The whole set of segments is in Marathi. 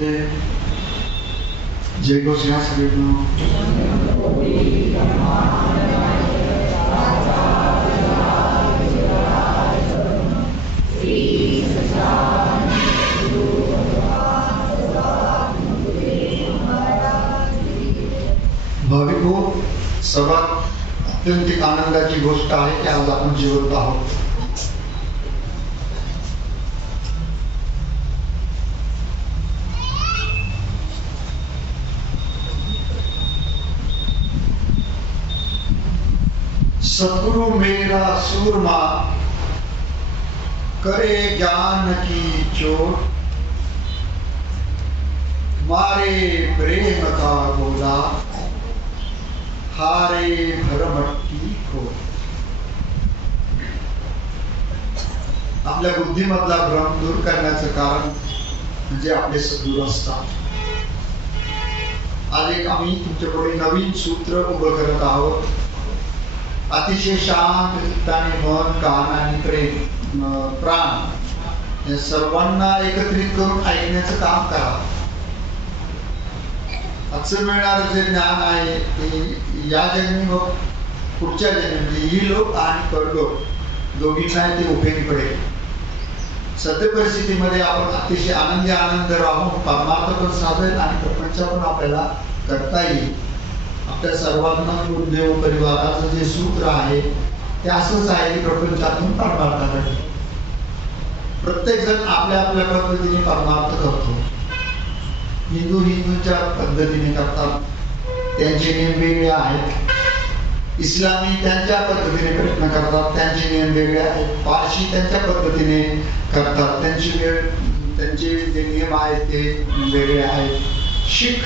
जय गो सिंहासन भाविको, सर्वात अत्यंत आनंदाची गोष्ट आहे की आज आपण जिवंत आहोत. सतगुरु मेरा सूरमा करे ज्ञान की चोट, मारे प्रेम का गोला हारे भरमटकी को. आपल्या बुद्धीमधला भ्रम दूर करण्याचं कारण म्हणजे आपले सद्गुरू असतात. आज एक आम्ही तुमच्याकडे नवीन सूत्र उभं करत आहोत. अतिशय शांत चित्ताने मन, कान आणि प्रेम, प्राण या सर्वांना एकत्रित करून ऐकण्याचं काम करा. आजचं मिळणारं जे ज्ञान आहे ते या जन्मी व पुढच्या जन्मी ही लोक आणि परलोक दोघींना ते उपयोगी पडेल. सध्या परिस्थितीमध्ये आपण अतिशय आनंद राहून परमार्थ पण साधेल आणि प्रपंच पण आपल्याला करता येईल. आपल्या सर्वांना गुरुदेव परिवाराचं जे सूत्र आहे ते असंच आहे की प्रपंचातून परमार्थाकडे प्रत्येक जण आपल्या आपल्या पद्धतीने परमार्थ करतो. हिंदूच्या पद्धतीने करतात, त्यांचे नियम वेगळे आहेत. इस्लामी त्यांच्या पद्धतीने प्रयत्न करतात, त्यांचे नियम वेगळे आहेत. पारशी त्यांच्या पद्धतीने करतात, त्यांचे जे नियम आहेत ते वेगळे आहेत. शीख,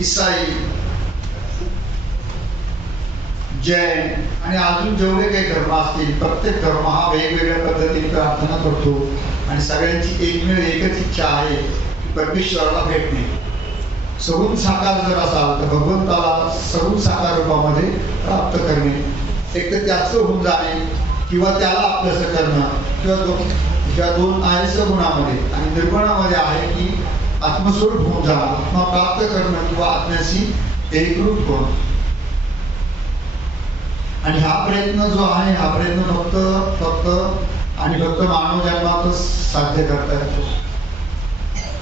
ईसाई, जैन आणि अजून जेवढे काही धर्म असतील प्रत्येक धर्म हा वेगवेगळ्या पद्धतीने प्रार्थना करतो आणि सगळ्यांची एकच इच्छा आहे की परमेश्वराला भेटणे. सगुण साकार जर असाल तर भगवंताला सगुण साकार रूपामध्ये प्राप्त करणे. एक तर त्याचं होऊन जाणे किंवा त्याला आपलंसं करणं, किंवा ज्या दोन आहे सगुणामध्ये आणि निर्गुणामध्ये आहे की आत्मस्वरूप होऊन जाणं, आत्मा प्राप्त करणं किंवा आत्म्याशी एकरूप होणं. आणि हा प्रयत्न जो आहे हा प्रयत्न फक्त मानव जन्मातच साध्य करता येतो.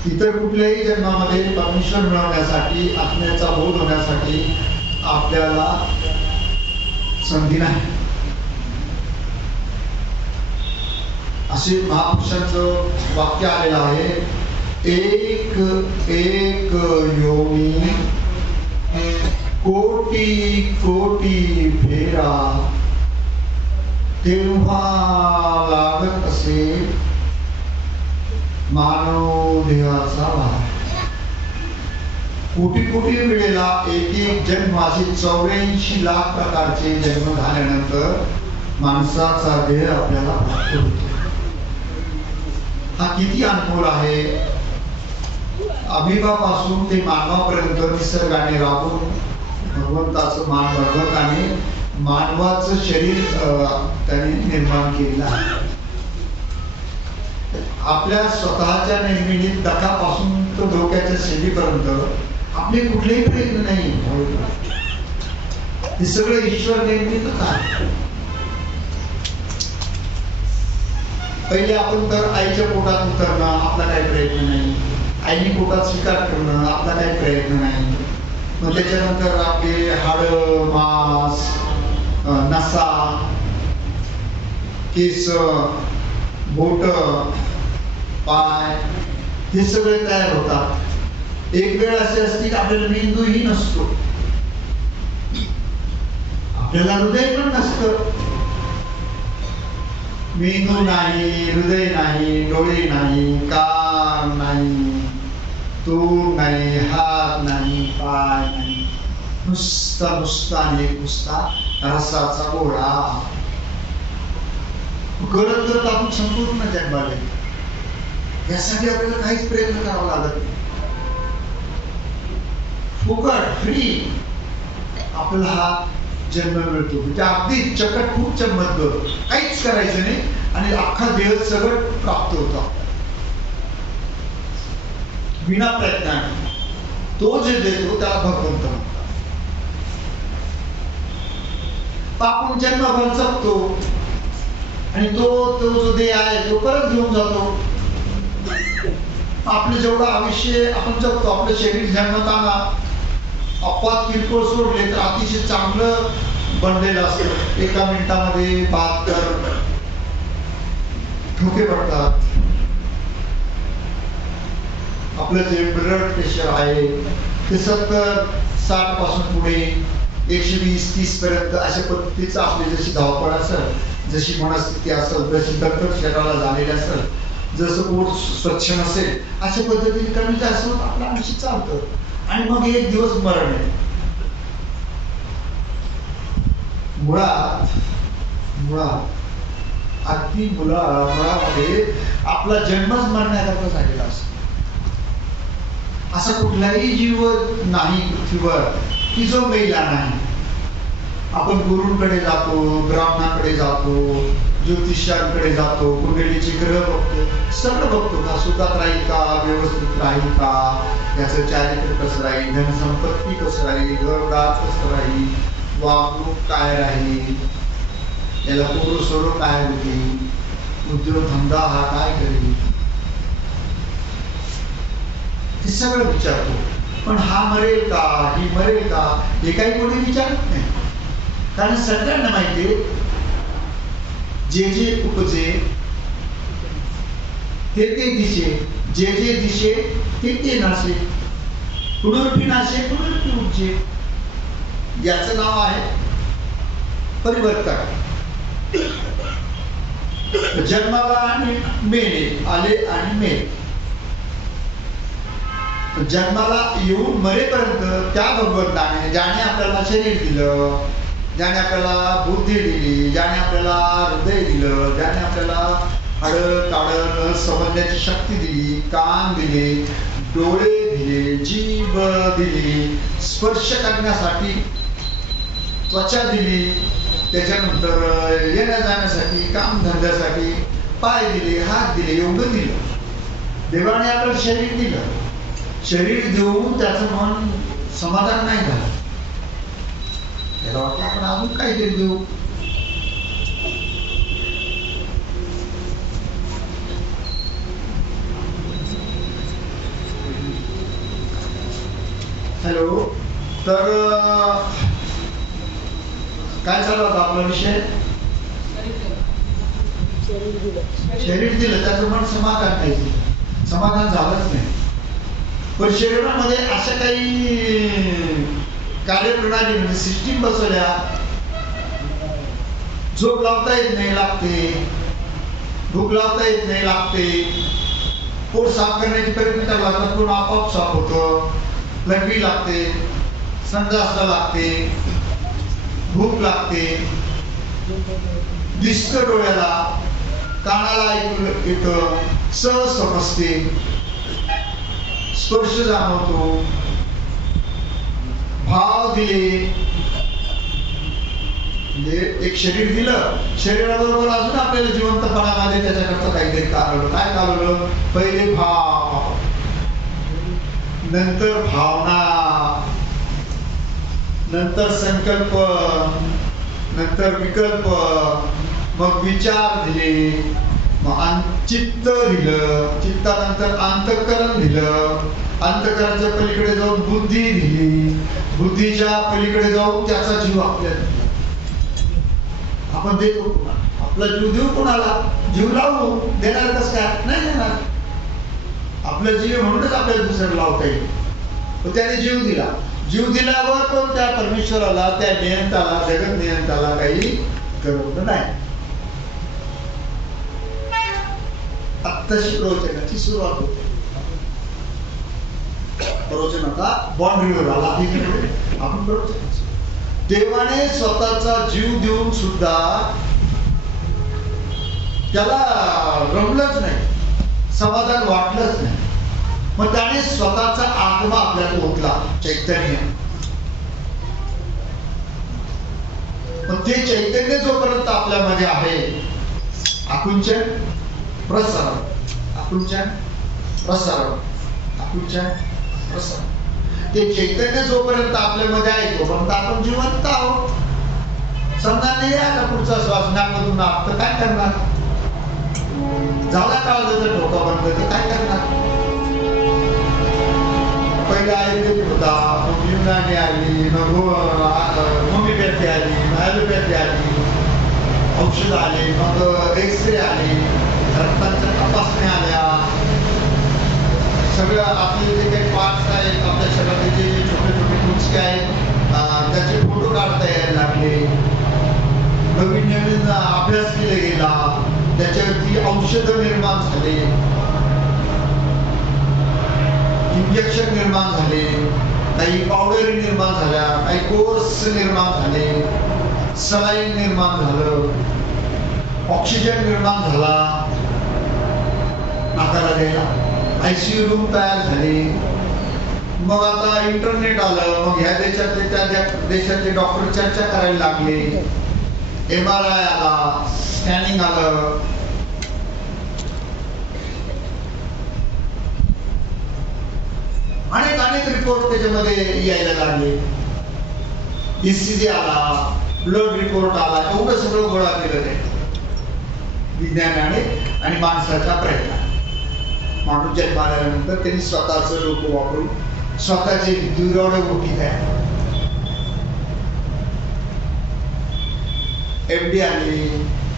इतर कुठल्याही जन्मामध्ये परमेश्वर मिळवण्यासाठी, आत्म्याचा बोध होण्यासाठी आपल्याला संधी नाही. असे महापुरुषांचं वाक्य आलेलं आहे, एक एक योनी कोटी कोटी फेरा तेव्हा लागत असे मानव देहाचा भार. कोटी कोटी वेळेला एक जन्म असे 84 लाख प्रकारचे जन्म झाल्यानंतर माणसाचा देह आपल्याला प्राप्त होतो. हा किती अनुभव आहे. अभिभापासून ते मानवापर्यंत निसर्गाने राबून भगवंताचं मान भगवत आणि मानवाचं शरीर त्याने निर्माण केलेलं आहे. आपल्या स्वतःच्या निर्मितीत डकापासून तर डोक्याच्या शेंडीपर्यंत आपले कुठलेही प्रयत्न नाही. हे सगळं ईश्वर निर्मितच आहे. पहिले आपण तर आईच्या पोटात उतरणं आपला काही प्रयत्न नाही. आईने पोटात स्वीकार करणं आपला काही प्रयत्न नाही. मग त्याच्यानंतर आपले हाडं, मांस, नसा, केस, बोट, पाय हे सगळे तयार होतात. एक वेळ अशी असते की आपल्याला मेंदूही नसतो, आपल्याला हृदय पण नसतं. मेंदू नाही, हृदय नाही, डोळे नाही, कान नाही, तोंड नाही, हात नाही, पाय नाही, नुसता रसाचा गोळा. गरज करत आपण संपूर्ण जन्माला यासाठी आपल्याला काहीच प्रयत्न करावा लागत नाही. फुकट फ्री आपल्याला हा जन्म मिळतो. म्हणजे अगदी चकट खूप चमत्कार, काहीच करायचं नाही आणि अख्खा देह सगळं प्राप्त होतं. विना प्रयत्नाने तो जे देतो त्याला भगवंत म्हणतात. आपण जन्मभर जगतो आणि तो जो देह आहे तो परत घेऊन जातो. आपलं जेवढं आयुष्य आपण जगतो, आपलं शरीर जन्मताना अपवाद किरकोळ सोडले तर अतिशय चांगलं बनलेलं असतं. एका मिनिटामध्ये 72 ठोके पडतात. आपलं जे ब्लड प्रेशर आहे ते 70-60 पासून पुढे 120-30 पर्यंत अशा पद्धतीचं आपली जशी धावपळ असेल, जशी मनस्थिती असेल, जशी दगदग शरीराला झालेली असेल, जसं पोट स्वच्छ नसेल, अशा पद्धतीने कमी जास्त आपलं आयुष्य चालतं आणि मग एक दिवस मरण आहे. मुळात अगदी मुळामध्ये आपला जन्मच मरण्याकरता झालेला असतो. असा कुठलाही जीव नाही पृथ्वीवर की जो मेला नाही. आपण गुरूंकडे जातो, ब्राह्मणाकडे जातो, ज्योतिषांकडे जातो, कुंडलीचे ग्रह बघतो, सगळं बघतो का सुखात राहील का, व्यवस्थित राहील का, याचं चारित्र्य कसं राहील, धनसंपत्ती कसं राहील, घरदार कसं राहील, वागणूक काय राहील, याला पोरं सोडं काय होतील, उद्योगधंदा हा काय करेल, हे सगळं विचारतो. पण हा मरेल का, ही मरेल का, हे काही कोणी विचारत नाही. कारण सगळ्यांना माहितीये जे जे उपजे ते ते दिसे, जे जे दिसे ते ते नासे, पुनर्पी नाशे पुनर्पी उपजे. याचं नाव आहे परिवर्तन. जन्माला आणि मेले, आले आणि मेले. जन्माला येऊन मरेपर्यंत त्या भगवंताने ज्याने आपल्याला शरीर दिलं, ज्याने आपल्याला बुद्धी दिली, ज्याने आपल्याला हृदय दिलं, ज्याने आपल्याला हाडं काढं समजण्याची शक्ती दिली, कान दिले, डोळे दिले, जीभ दिली, स्पर्श करण्यासाठी त्वचा दिली, त्याच्यानंतर येण्या जाण्यासाठी, काम धंद्यासाठी पाय दिले, हात दिले, एवढं दिलं. देवाने आपलं शरीर दिलं. शरीर देऊन त्याचं मन समाधान नाही झालं. त्याला वाटलं आपण अजून काहीतरी देऊ. हॅलो, तर काय चालू होता आपला विषय? शरीर दिलं, त्याचं मन समाधान नाही, समाधान झालंच नाही. पण शरीरामध्ये अशा काही कार्यप्रणाली म्हणजे सिस्टीम बसवल्या, झोप लावता येत नाही लागते, भूक लावता येत नाही लागते, पोट साफ करण्याची प्रयत्न करावा लागतात पण आपोआप साफ होतं, लघवी लागते, संडासला लागते, भूक लागते, दिसतं डोळ्याला, कानाला ऐकू येतं, सहज समजते, स्पर्श जाणवतो, भाव दिले, म्हणजे एक शरीर दिलं, शरीराबरोबर अजून आपल्याला जिवंतपणामध्ये त्याच्याकरता काहीतरी काढलं. काय काढलं? पहिले भाव, नंतर भावना, नंतर संकल्प, नंतर विकल्प, मग विचार दिले, मग चित्त दिलं, चित्तानंतर अंतःकरण दिलं, अंतःकरणाच्या पलीकडे जाऊन बुद्धी दिली, बुद्धीच्या पलीकडे जाऊन त्याचा जीव आपल्याला दिला. आपण देतो कोणाला? आपला जीव देऊ कोणाला? जीव लावू, देणार कसं काय? नाही देणार. आपला जीव म्हणूनच आपल्याला दुसऱ्याला लावता येईल. पण त्याने जीव दिला. जीव दिल्यावर पण त्या परमेश्वराला, त्या नियंताला, जगत नियंताला काही करवलं नाही. आत्ताशी प्रवचनाची सुरुवात होते. प्रवचन आता बाउंड्रीवर आला. आपण प्रवचन, देवाने स्वतःचा जीव देऊन सुद्धा त्याला रमलंच नाही, समाधान वाटलंच नाही. मग त्याने स्वतःचा आत्मा आपल्याला ओतला, चैतन्य. पण ते चैतन्य जोपर्यंत आपल्यामध्ये आहे, आकुंचन प्रसारण, आकुंचन प्रसारण, कुठच्या प्रसाद. ते चैतन्य जोपर्यंत आपल्यामध्ये आहे तोपर्यंत आपण जिवंत आहोत. समजा नाही आला पुढचा श्वास नाकातून आपलं काय करणार? झाला काळजाचा ठोका बंद तर काय करणार? पहिले आयुर्वेदिक होता, मग युनानी आली, मग होमिओपॅथी आली, ॲलोपॅथी आली, औषध आले, मग एक्सरे आले, रक्ताच्या तपासण्या आल्या. सगळं आपले जे काही पार्ट्स आहेत आपल्या शरीराचे जे छोटे छोटे मुचके आहेत त्याचे फोटो काढता यायला लागले. नवीन नवीन अभ्यास केला गेला, त्याच्यावरती औषधं निर्माण झाले, इंजेक्शन निर्माण झाले, काही पावडर निर्माण झाल्या, काही कोर्स निर्माण झाले, सलाईन निर्माण झालं, ऑक्सिजन निर्माण झाला नाकाला द्यायला, ICU रूम तयार झाले. मग आता इंटरनेट आलं, मग ह्या देशातले त्या देशातले डॉक्टर चर्चा करायला लागले. MRI आला, स्कॅनिंग आलं, अनेक रिपोर्ट त्याच्यामध्ये यायला लागले. ECG आला, ब्लड रिपोर्ट आला, एवढं सगळं गोळा केलं ते विज्ञानाने आणि माणसाच्या प्रयत्नाने. माणूस जन्माल्यानंतर त्यांनी स्वतःच डोकं वापरून स्वतःचे दुरावडे गोष्टी तयार. MD आले,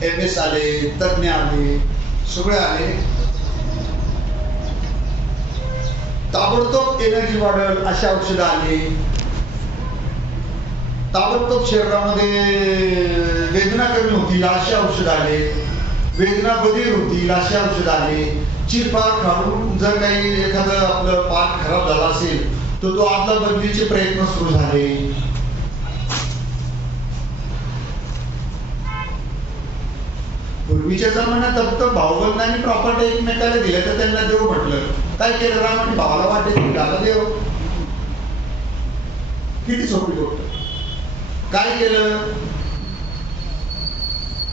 MS आले, तज्ञ आले, सगळे आले. ताबडतोब एनर्जी वाढेल अशा औषधं आली. ताबडतोब शरीरामध्ये वेदना कमी होतील अशी औषध आले, वेदना बधीर होतील अशी औषध आले. चिरफार काढून जर काही एखादं आपलं पाठ खराब झाला असेल तर तो आदला बदलीचे प्रयत्न सुरू झाले. पूर्वीच्या जमान्यात फक्त भाऊबंधांनी प्रॉपर्टी एकमेकाला दिल्या तर त्यांना देव म्हटलं. काय केलं? रामाने भावाला वाटेल त्याला देव. किती सोपी गोष्ट. काय केलं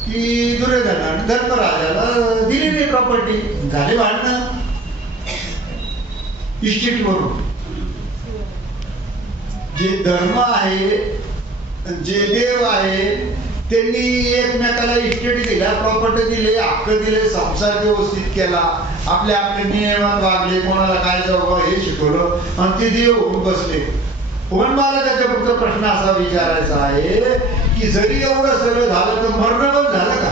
की दुर्योधनाने धर्मराजाला दिली नाही प्रॉपर्टी, झाले भांडणं इस्टेट वरून. जे धर्म आहे, जे देव आहे, त्यांनी एकमेकाला इस्टेट दिल्या, प्रॉपर्टी दिली, हक्क दिले, संसार व्यवस्थित केला, आपल्या नियमात वागले, कोणाला काय जावं हे शिकवलं आणि ते देव होऊन बसले. पण मला त्याच्या फक्त प्रश्न असा विचारायचा आहे की जरी एवढं सगळं झालं तर मरण पण झालं का?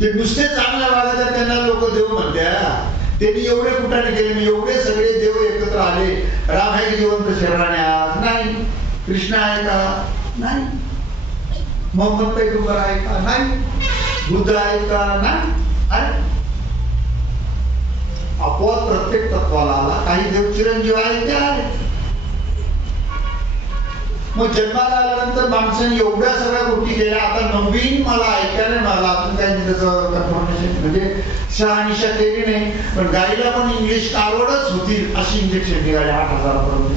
ते नुसते चांगल्या वागायला त्यांना लोक देव म्हणत्या. त्यांनी एवढे कुठाने केले, मी एवढे सगळे देव एकत्र आले. राम आहे जिवंत शरीराने आज? नाही. कृष्ण आहे का? नाही. मोहम्मद पैगंबर आहे का? नाही. बुद्ध आहे का? नाही. आपोआप प्रत्येक तत्वाला आला. काही देव चिरंजीव आहे ते आहे. मग जन्माला आल्यानंतर माणसाने एवढ्या सगळ्या गोष्टी केल्या. आता नवीन मला ऐकायला मिळाला, अजून काही त्याचं कन्फर्मेशन म्हणजे शहानिशा केली नाही, पण गाईला पण इंग्लिश आवडच होती अशी इंजेक्शन निघाली 8,000 पर्यंत.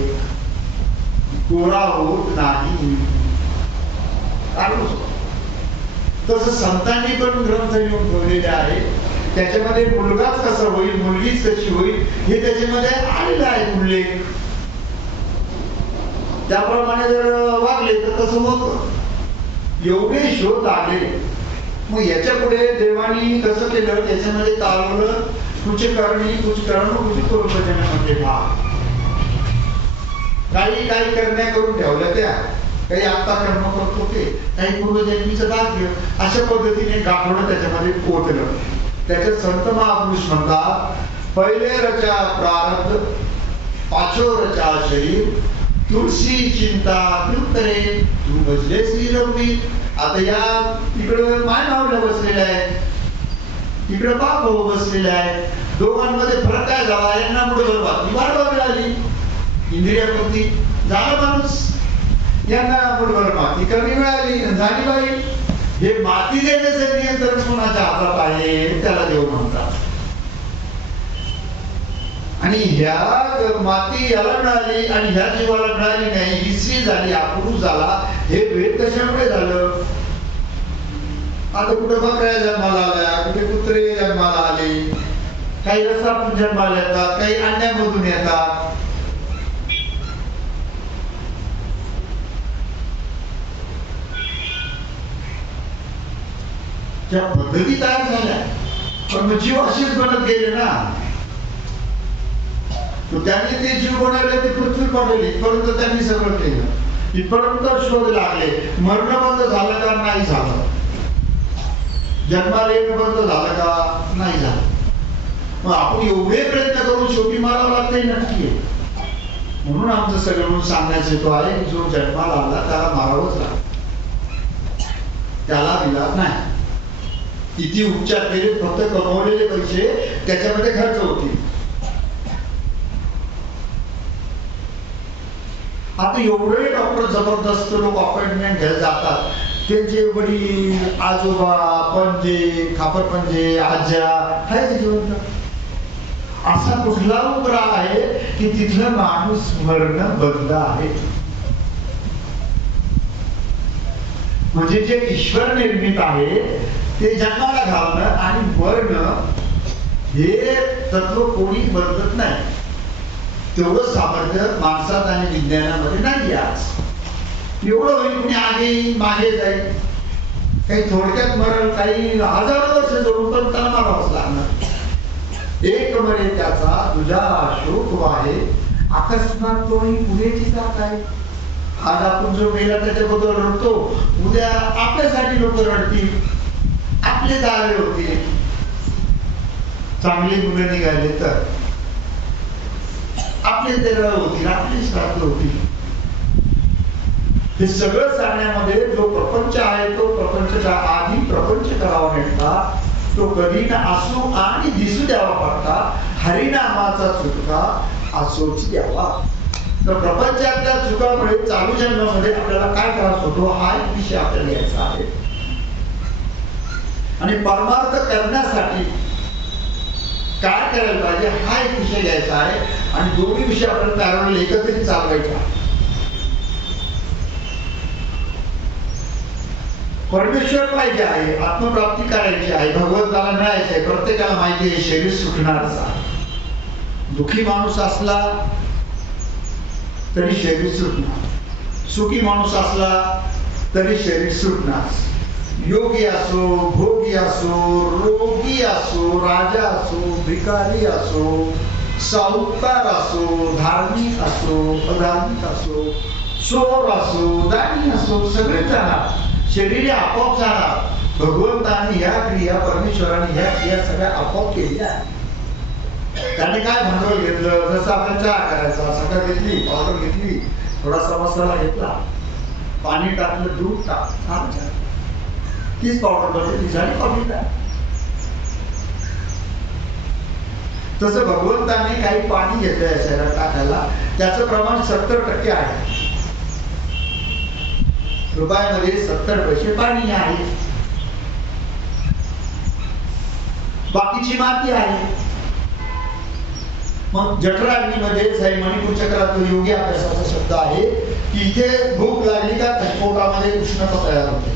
गोरा होत नाही. तसं संतांनी पण ग्रंथ लिहून ठेवलेले आहे. त्याच्यामध्ये मुलगाच कसा होईल, मुलगीच कशी होईल हे त्याच्यामध्ये आलेलं आहे उल्लेख. त्याप्रमाणे जर वागले तर कसं होतं. एवढे शोध आले. मग याच्या पुढे देवानी कसं केलं, त्याच्यामध्ये चालवलं कुचकरणी कुचकरण कुचकर्मजनामध्ये भाग. काही करण्या करून ठेवल्या त्या, काही आत्ता कर्म करत होते, काही पूर्वजन्मीचं भाग्य, अशा पद्धतीने गाठोडं त्याच्यामध्ये पोहोचलं. त्याच्यात संत महापुरुष म्हणतात, पहिले रचा प्रारब्ध, पाचो रचा शरीर, तुळशी चिंता करे तू बसले श्री रघुवीर. आता या इकडं माय मावल्या बसलेल्या आहेत, इकडं बाप भाऊ बसलेले आहेत. दोघांमध्ये फरक काय झाला? यांना मुळभर बातमी वाढवा मिळाली, इंद्रियाकृती झाला माणूस. यांना मुळभर माती कमी मिळाली, झाली बाई. हे माती देण्याचं नियंत्रण कोणाच्या हातात आहे त्याला देव म्हणतात. आणि ह्या माती याला मिळाली आणि ह्या जीवाला मिळाली नाही, ही स्त्री झाली, अपुरुष झाला. हे भेद कशामुळे झालं? आता कुठे बकऱ्या जन्माला आल्या, कुठे कुत्रे जन्माला आले, काही रसातून जन्माला येतात, काही अंड्यामधून येतात. त्या पद्धती तयार झाल्या, पण मग जीव अशीच बनत गेले ना. त्यांनी ते जीव बनवले, ते पृथ्वी पडलेली, इथपर्यंत त्यांनी सगळं केलं, इथपर्यंत शोध लागले. मरण बंद झालं का? नाही झालं. जन्माला येणं बंद झालं का? नाही झालं. मग आपण एवढे प्रयत्न करून शेवटी मारावं लागतंय, नक्की आहे. म्हणून आमचं सगळं सांगण्याचा हेतू आहे की जो जन्माला आला त्याला मारावंच लागतं, त्याला विलास नाही. किती उपचार केले, फक्त कमवलेले पैसे त्याच्यामध्ये खर्च होतील. आता एवढे डॉक्टर जबरदस्त लोक अपॉइंटमेंट घ्यायला जातात, त्यांचे वडील, आजोबा, पणजे, खापर पणजे, आज्या आहे जिवंत. असा कुठला उग्र आहे की तिथलं माणूस मरण बंद आहे? म्हणजे जे ईश्वर निर्मित आहे ते जन्माला घालणं आणि मरणं हे तत्व कोणी बदलत नाही. तेवढं सामर्थ्य माणसात आणि विज्ञानामध्ये नाही. आज एवढं होईल, कुणी आगे येईल, मागे जाईल, काही थोडक्यात मरण, काही हजारो वर्ष जवळ, पण त्याला मारावंच लागणार. एक मरे त्याचा तुझा शोक वाहे, अकस्मात तोही पुढेची जात आहे. आज आपण जो मेला त्याच्याबद्दल रडतो, उद्या आपल्यासाठी लोक रडतील, आपले दावे होतील. चांगली मुलं निघाले तर आपले देव होतील, आपले श्राद्ध होतील. हे सगळं सांगण्यामध्ये जो प्रपंच आहे, तो प्रपंचाच्या आधी प्रपंच करावा नेटला, तो कधी ना असो आणि दिसू द्यावा पडता, हरिनामाचा चुका असोच द्यावा. तर प्रपंचातल्या चुकामुळे चालू जन्मामध्ये आपल्याला काय त्रास होतो, हा एक विषय आपल्याला घ्यायचा आहे. आणि परमार्थ करण्यासाठी काय करायला पाहिजे, हा एक विषय घ्यायचा आहे. आणि दोन्ही विषय आपल्याला पॅरलल एकत्रित चालवायचे. परमेश्वर पाहिजे आहे, आत्मप्राप्ती करायची आहे, भगवंताला मिळायचं आहे. प्रत्येकाला माहिती आहे शरीर सुटणारच आहे. दुःखी माणूस असला तरी शरीर सुटणार, सुखी माणूस असला तरी शरीर सुटणार. योगी असो, भोगी असो, रोगी असो, राजा असो, भिकारी असो, सावकार असो, धार्मिक असो, अधार्मिक असो, चोर असो, दानी असो, सगळे जाणार. शरीर आपोआप जाणार. भगवंताने ह्या क्रिया, परमेश्वराने ह्या क्रिया सगळ्या आपोआप केल्या. त्याने काय भांडवल घेतलं, जसं आपण चहा करायचा, सकाळ घेतली, पावडर घेतली, थोडासा मसाला घेतला, पाणी टाकलं, दूध टाकलं, तीच पावडर बनते, ती झाली कॉफी तयार. तसं भगवंताने काही पाणी घेतलंय शरीरात टाकायला, त्याचं प्रमाण 70% आहे. रुपयामध्ये 70 पैसे पाणी आहे, बाकीची माती आहे. मग जठराग्नीमध्ये साई मणिपूर चक्रात योगी अभ्यासाचा शब्द आहे की इथे भूक लागली का पोटामध्ये उष्णता तयार होते.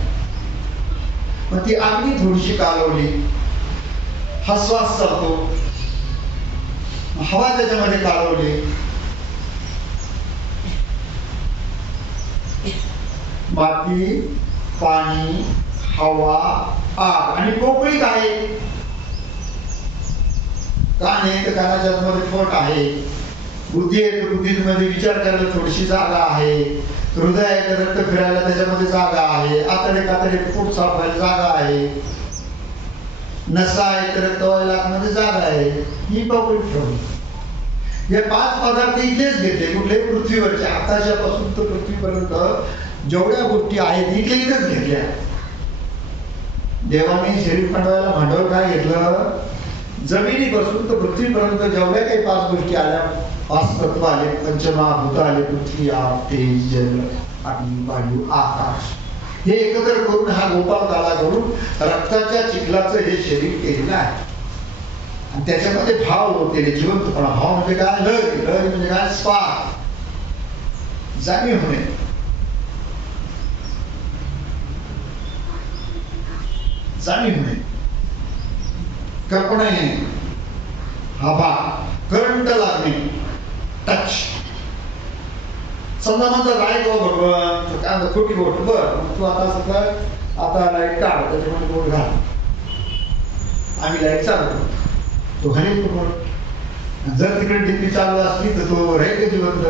मग ती अग्नी थोडीशी कालवली, हा श्वास चालतो, हवा त्याच्यामध्ये कालवली, माती, पाणी, हवा, आग आणि पोकळी काय? कान आहे तर कानाच्या मध्ये पोट आहे, बुद्धी आहे तर बुद्धीमध्ये विचार करायला थोडीशी जागा आहे, हृदय आहे तर रक्त फिरायला त्याच्यामध्ये जागा आहे, आतडे पोट साफ व्हायला जागा आहे, नसा आहे तर रक्त व्हायला आतमध्ये जागा आहे. ही पोकळी ठेवली. हे 5 पदार्थ इथेच घेतले, कुठले? पृथ्वीवरचे. आकाशापासून तर पृथ्वीपर्यंत जेवढ्या गोष्टी आहेत इथे इथेच घेतल्या. देवाने शरीर खंडवायला भांडवल काय घेतलं? जमिनीपासून तर पृथ्वीपर्यंत जेवढ्या काही 5 गोष्टी आल्या, 5 तत्व आले, पंचमहाभूत आले, पृथ्वी, आग, तेज, जल, अग्नी, वायू, आकाश, हे एकत्र करून हा गोपाल काला करून रक्ताच्या चिखलाचं हे शरीर केलेलं आहे. आणि त्याच्यामध्ये भाव होते, जिवंतपणा. भाव म्हणजे काय? लहरी. लहरी म्हणजे काय? स्पार्क, जाणीव होणे. जाणीव होणे, कल्पना येणे. हा भाग, करंट लागणे, टच. समजा म्हणतात आहे गो भगवान काय खोटी बोट, बर तू आता सगळं आता लाईट काढ, त्याच्यामध्ये बोट घाल, आम्ही लाईट चालवतो, तो घालील तो बोट. जर तिकडे टीव्ही चालू असली तर तो राहील का जिवंत?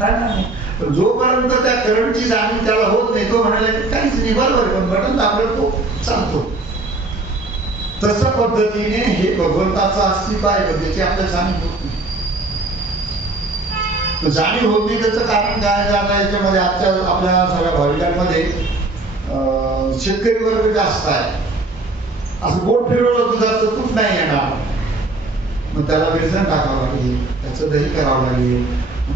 नाही. पण जोपर्यंत त्या करंटची जाणीव त्याला होत नाही, तो म्हणाला की काहीच नाही, बरोबर, पण बटन दाबलं तो चालतो. तसं पद्धतीने हे भगवंताचं अस्तित्व आहे, त्याची आपल्या जाणीव होत नाही. जाणीव होत नाही त्याचं कारण काय झालं? याच्यामध्ये आजच्या आपल्या सगळ्या भाविकांमध्ये शेतकरी वर्ग जास्त आहे. असं बोट फिरवलं दुधाचं तूप नाही येणार, मग त्याला बेसन टाकावं लागेल, त्याचं दही करावं लागेल,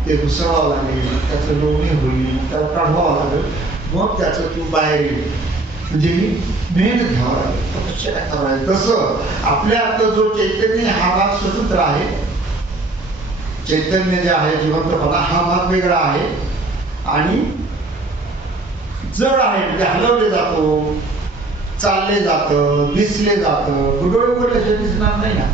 ते उसळावं लागेल, त्याचं लोणी होईल, त्याला काढवावं लागेल, मग त्याचं तूप बाहेर येईल. म्हणजे मेहनत घ्यावं लागेल, तपश्चर्या करावं लागेल. तसं आपल्या आता जो चैतन्य हा भाग स्वतंत्र आहे, चैतन्य जे आहे जिवंतपणा हा भाग वेगळा आहे आणि जड आहे, म्हणजे हलवले जातो, चालले जातं, दिसले जातं, डोळे उघडल्याशिवाय दिसणार नाही ना.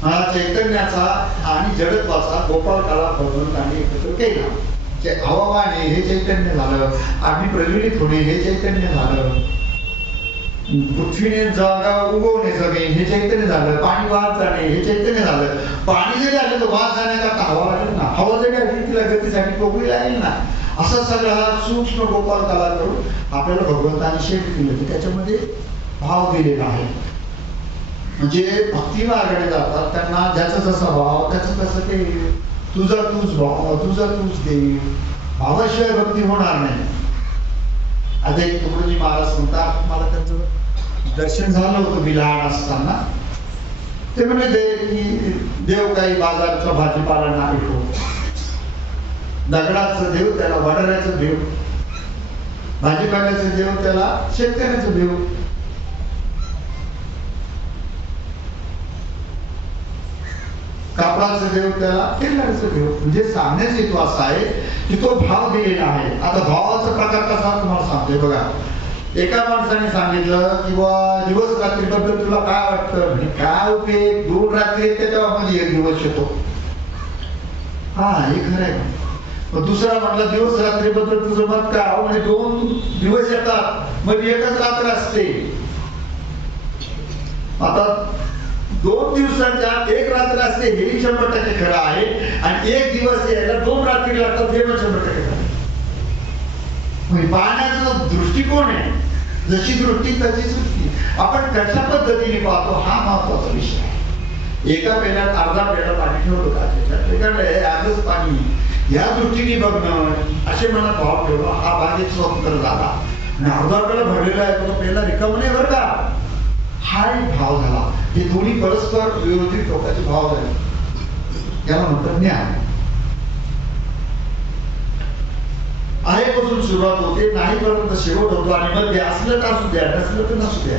हा चैतन्याचा आणि जडत्वाचा गोपाल काळा भगवंतांनी एकत्र केला. जे आवाहने हे चैतन्य झालं, आम्ही प्रज्वलित होणे हे चैतन्य झालं, पृथ्वीने जागा उगवणे सगळे हे चैतन्य झालं, पाणी वाहत जाणे हे चैतन्य झालं. पाणी जरी आलं तर वाहत जाण्याकरता हवा लागेल ना, हवा जरी आली तिला गतीसाठी पोकळी लागेल ना. असा सगळा सूक्ष्म गोपाल काला करून आपल्याला भगवंताने शेत दिलं, त्याच्यामध्ये भाव दिलेला आहे. म्हणजे भक्ती मार्गाने जातात त्यांना ज्याचा जसा भाव त्याचं तसं ते तुझा तूच भाव, तुझा तूच दे, भावाशिवाय भक्ती होणार नाही. आता एक तुकडोजी महाराज म्हणतात, मला त्यांचं दर्शन झालं होतं मी लहान असताना. ते म्हणजे की देव काही बाजारचा भाजीपाला नाही हो, दगडाचं देव त्याला वडाऱ्याचं देव, भाजीपाल्याचं देव त्याला शेतकऱ्याचं देव. कापडाचं देव त्याला टेलरचं देव. म्हणजे सांगण्याचा हेतू असा आहे की तो भाव दिलेला आहे. आता भावाचा प्रकार कसा तुम्हाला सांगतोय बघा. एका माणसाने सांगितलं की बा दिवस रात्रीबद्दल तुला काय वाटतं? म्हणजे काय उपयोग, 2 रात्री येते तेव्हा मध्ये 1 दिवस येतो. हा हे खरं आहे. मग दुसरा म्हटला दिवस रात्रीबद्दल तुझं मत काय? म्हणजे 2 दिवस येतात मध्ये 1च रात्र असते. आता 2 दिवसांच्या 1 रात्र असते हेही 100% खरं आहे, आणि 1 दिवस यायला 2 रात्री लागतात हे पण 100% खरं आहे. पाहण्याचा दृष्टिकोन आहे, जशी दृष्टी तशी सृष्टी. आपण कशा पद्धतीने पाहतो हा महत्वाचा विषय आहे. एका पेल्यात अर्धा पेला पाणी ठेवतो का, त्याच्याकडे आजच पाणी या दृष्टीने बघणं, असे मनात भाव ठेवणं, हा भाग एक स्वतंत्र झाला. आणि अर्धा पेला भरलेला आहे तो पेला रिकाम नाही बरं का, हा एक भाव झाला. हे दोन्ही परस्पर विरोधी टोकाचे भाव झाले, याला म्हणतात ज्ञान. आहेपासून सुरुवात होते, नाही पर्यंत शेवट होतो, आणि मध्ये असलं तर असू द्या, नसलं तर नसू द्या,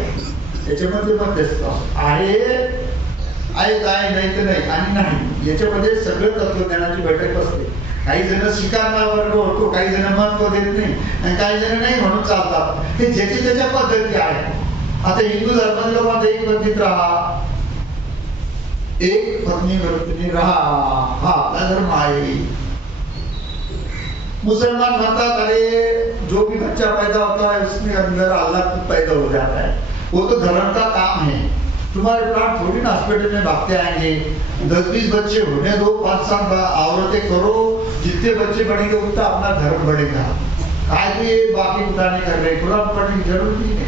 त्याच्यामध्ये मध्यस्थ आहे काय नाही तर नाही आणि नाही, याच्यामध्ये सगळं तत्वज्ञानाची बैठक बसते. काही जण स्वीकारणार वर्ग होतो, काही जण महत्व देत नाही, आणि काही जण नाही म्हणून चालतात. हे ज्याची त्याच्या पद्धती आहे. आता हिंदू धर्मातील लोकांना एक पद्धतीत राहा, एक पत्नी व्रतनी राहा, हा आपला धर्म आहे. मुसलमान म्हणतात अरे जो भी बच्चा पैदा होता है उसमें अंदर अल्लाह खुद पैदा हो जाता है, वो तो धर्म का काम है. तुम्हारे प्लाट थोड़ी ना हॉस्पिटल में भागते आएंगे, 10-20 बच्चे होने दो, 5-7 औरतें करो, जितने बच्चे बढ़ेंगे उतना अपना धर्म बढ़ेगा. काय तो ये बाकी उठाने कर रहे, कुरान पढ़ने की जरूरत नहीं है.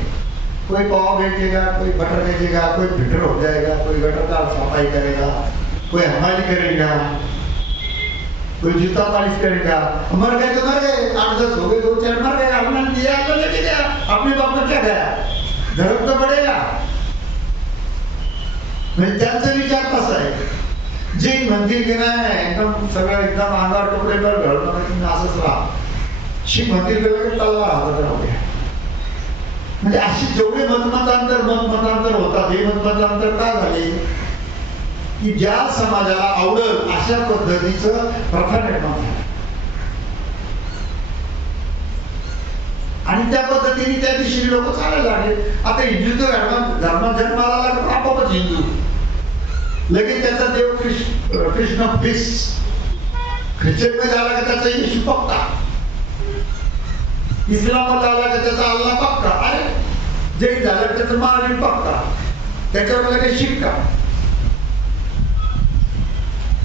कोई पाव बेचेगा, कोई बटर बेचेगा, कोई फिटर हो जाएगा, कोई गटर का सफाई करेगा, कोई हमारी करेगा, कोई जूता पालिश करेगा. मर गए तो मर गए, 8-10 हो गए, 2-4 मर गए, हमने दिया तो लेके गया, अपने बाप में क्या गया, धर्म तो बढ़ेगा. म्हणजे त्यांचा विचार कसा आहे, जे म्हणतील की नाही एकदम सगळं एकदम अंगावर कपडेवर घालून असंच राहा, शिक म्हणतील की तलवार हातात राहू द्या. म्हणजे अशी जेवढे मतमतांतर होतात, हे मतमतांतर काय झाले की ज्या समाजाला आवडल अशा पद्धतीचं प्रथा निर्माण झाला, आणि त्या पद्धतीने त्या दिवशी लोक चालायला लागले. आता हिंदू धर्मात जन्माला लागला आपोआपच हिंदू, लगेच त्याचा देव कृष्ण फिस, ख्रिश्चन मध्ये आला का त्याचा येशू पक्का, इस्लाम मध्ये आला का त्याचा अल्लाह पक्का, अरे जैन झाला त्याचा महावीर पक्का, त्याच्यावर लगेच शिक्का.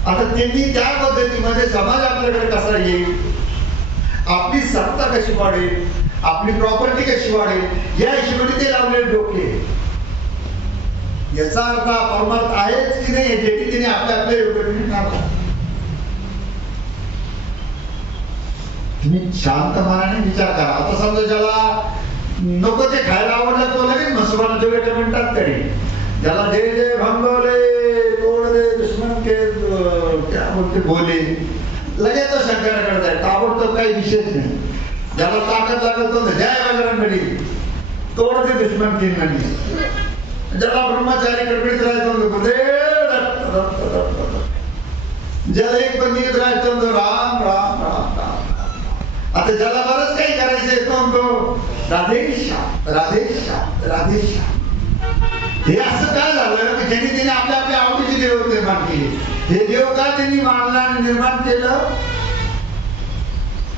आता त्यांनी त्या पद्धतीमध्ये समाज आपल्याकडे कसा येईल, आपली सत्ता कशी वाढेल, आपली प्रॉपर्टी कशी वाढेल, या हिशोबाने ते लावलेले डोके. याचा अर्थ परमार्थ आहेच की नाही याची तिने आपल्या आपल्या योग्य. तुम्ही शांत मनाने विचार करा. आता समजा ज्याला नको ते खायला आवडलं तो लगेच मसुबाना जोगे म्हणतात तरी, ज्याला जे जे भंगवले तोड दे दुश्मन के क्या बोलते बोले, लगेच तो शंकराकडे जाईल. ताबडतोब काही विशेष नाही. ज्याला ताकद लागत तो जय बजरंगबली, तोड दे दुश्मन की नदी. ज्याला ब्रह्मचारी कडकडीत राहायचं ज्याला एक बंदीत राहायचं राम राम राम राम. आता ज्याला बरंच काही करायचंय तो राधेश्याम राधेश्याम राधेश्याम. हे असं काय झालं की ज्यांनी त्यांनी आपल्या आपल्या आवडीचे देव निर्माण केले. हे देव का त्यांनी मानला आणि निर्माण केलं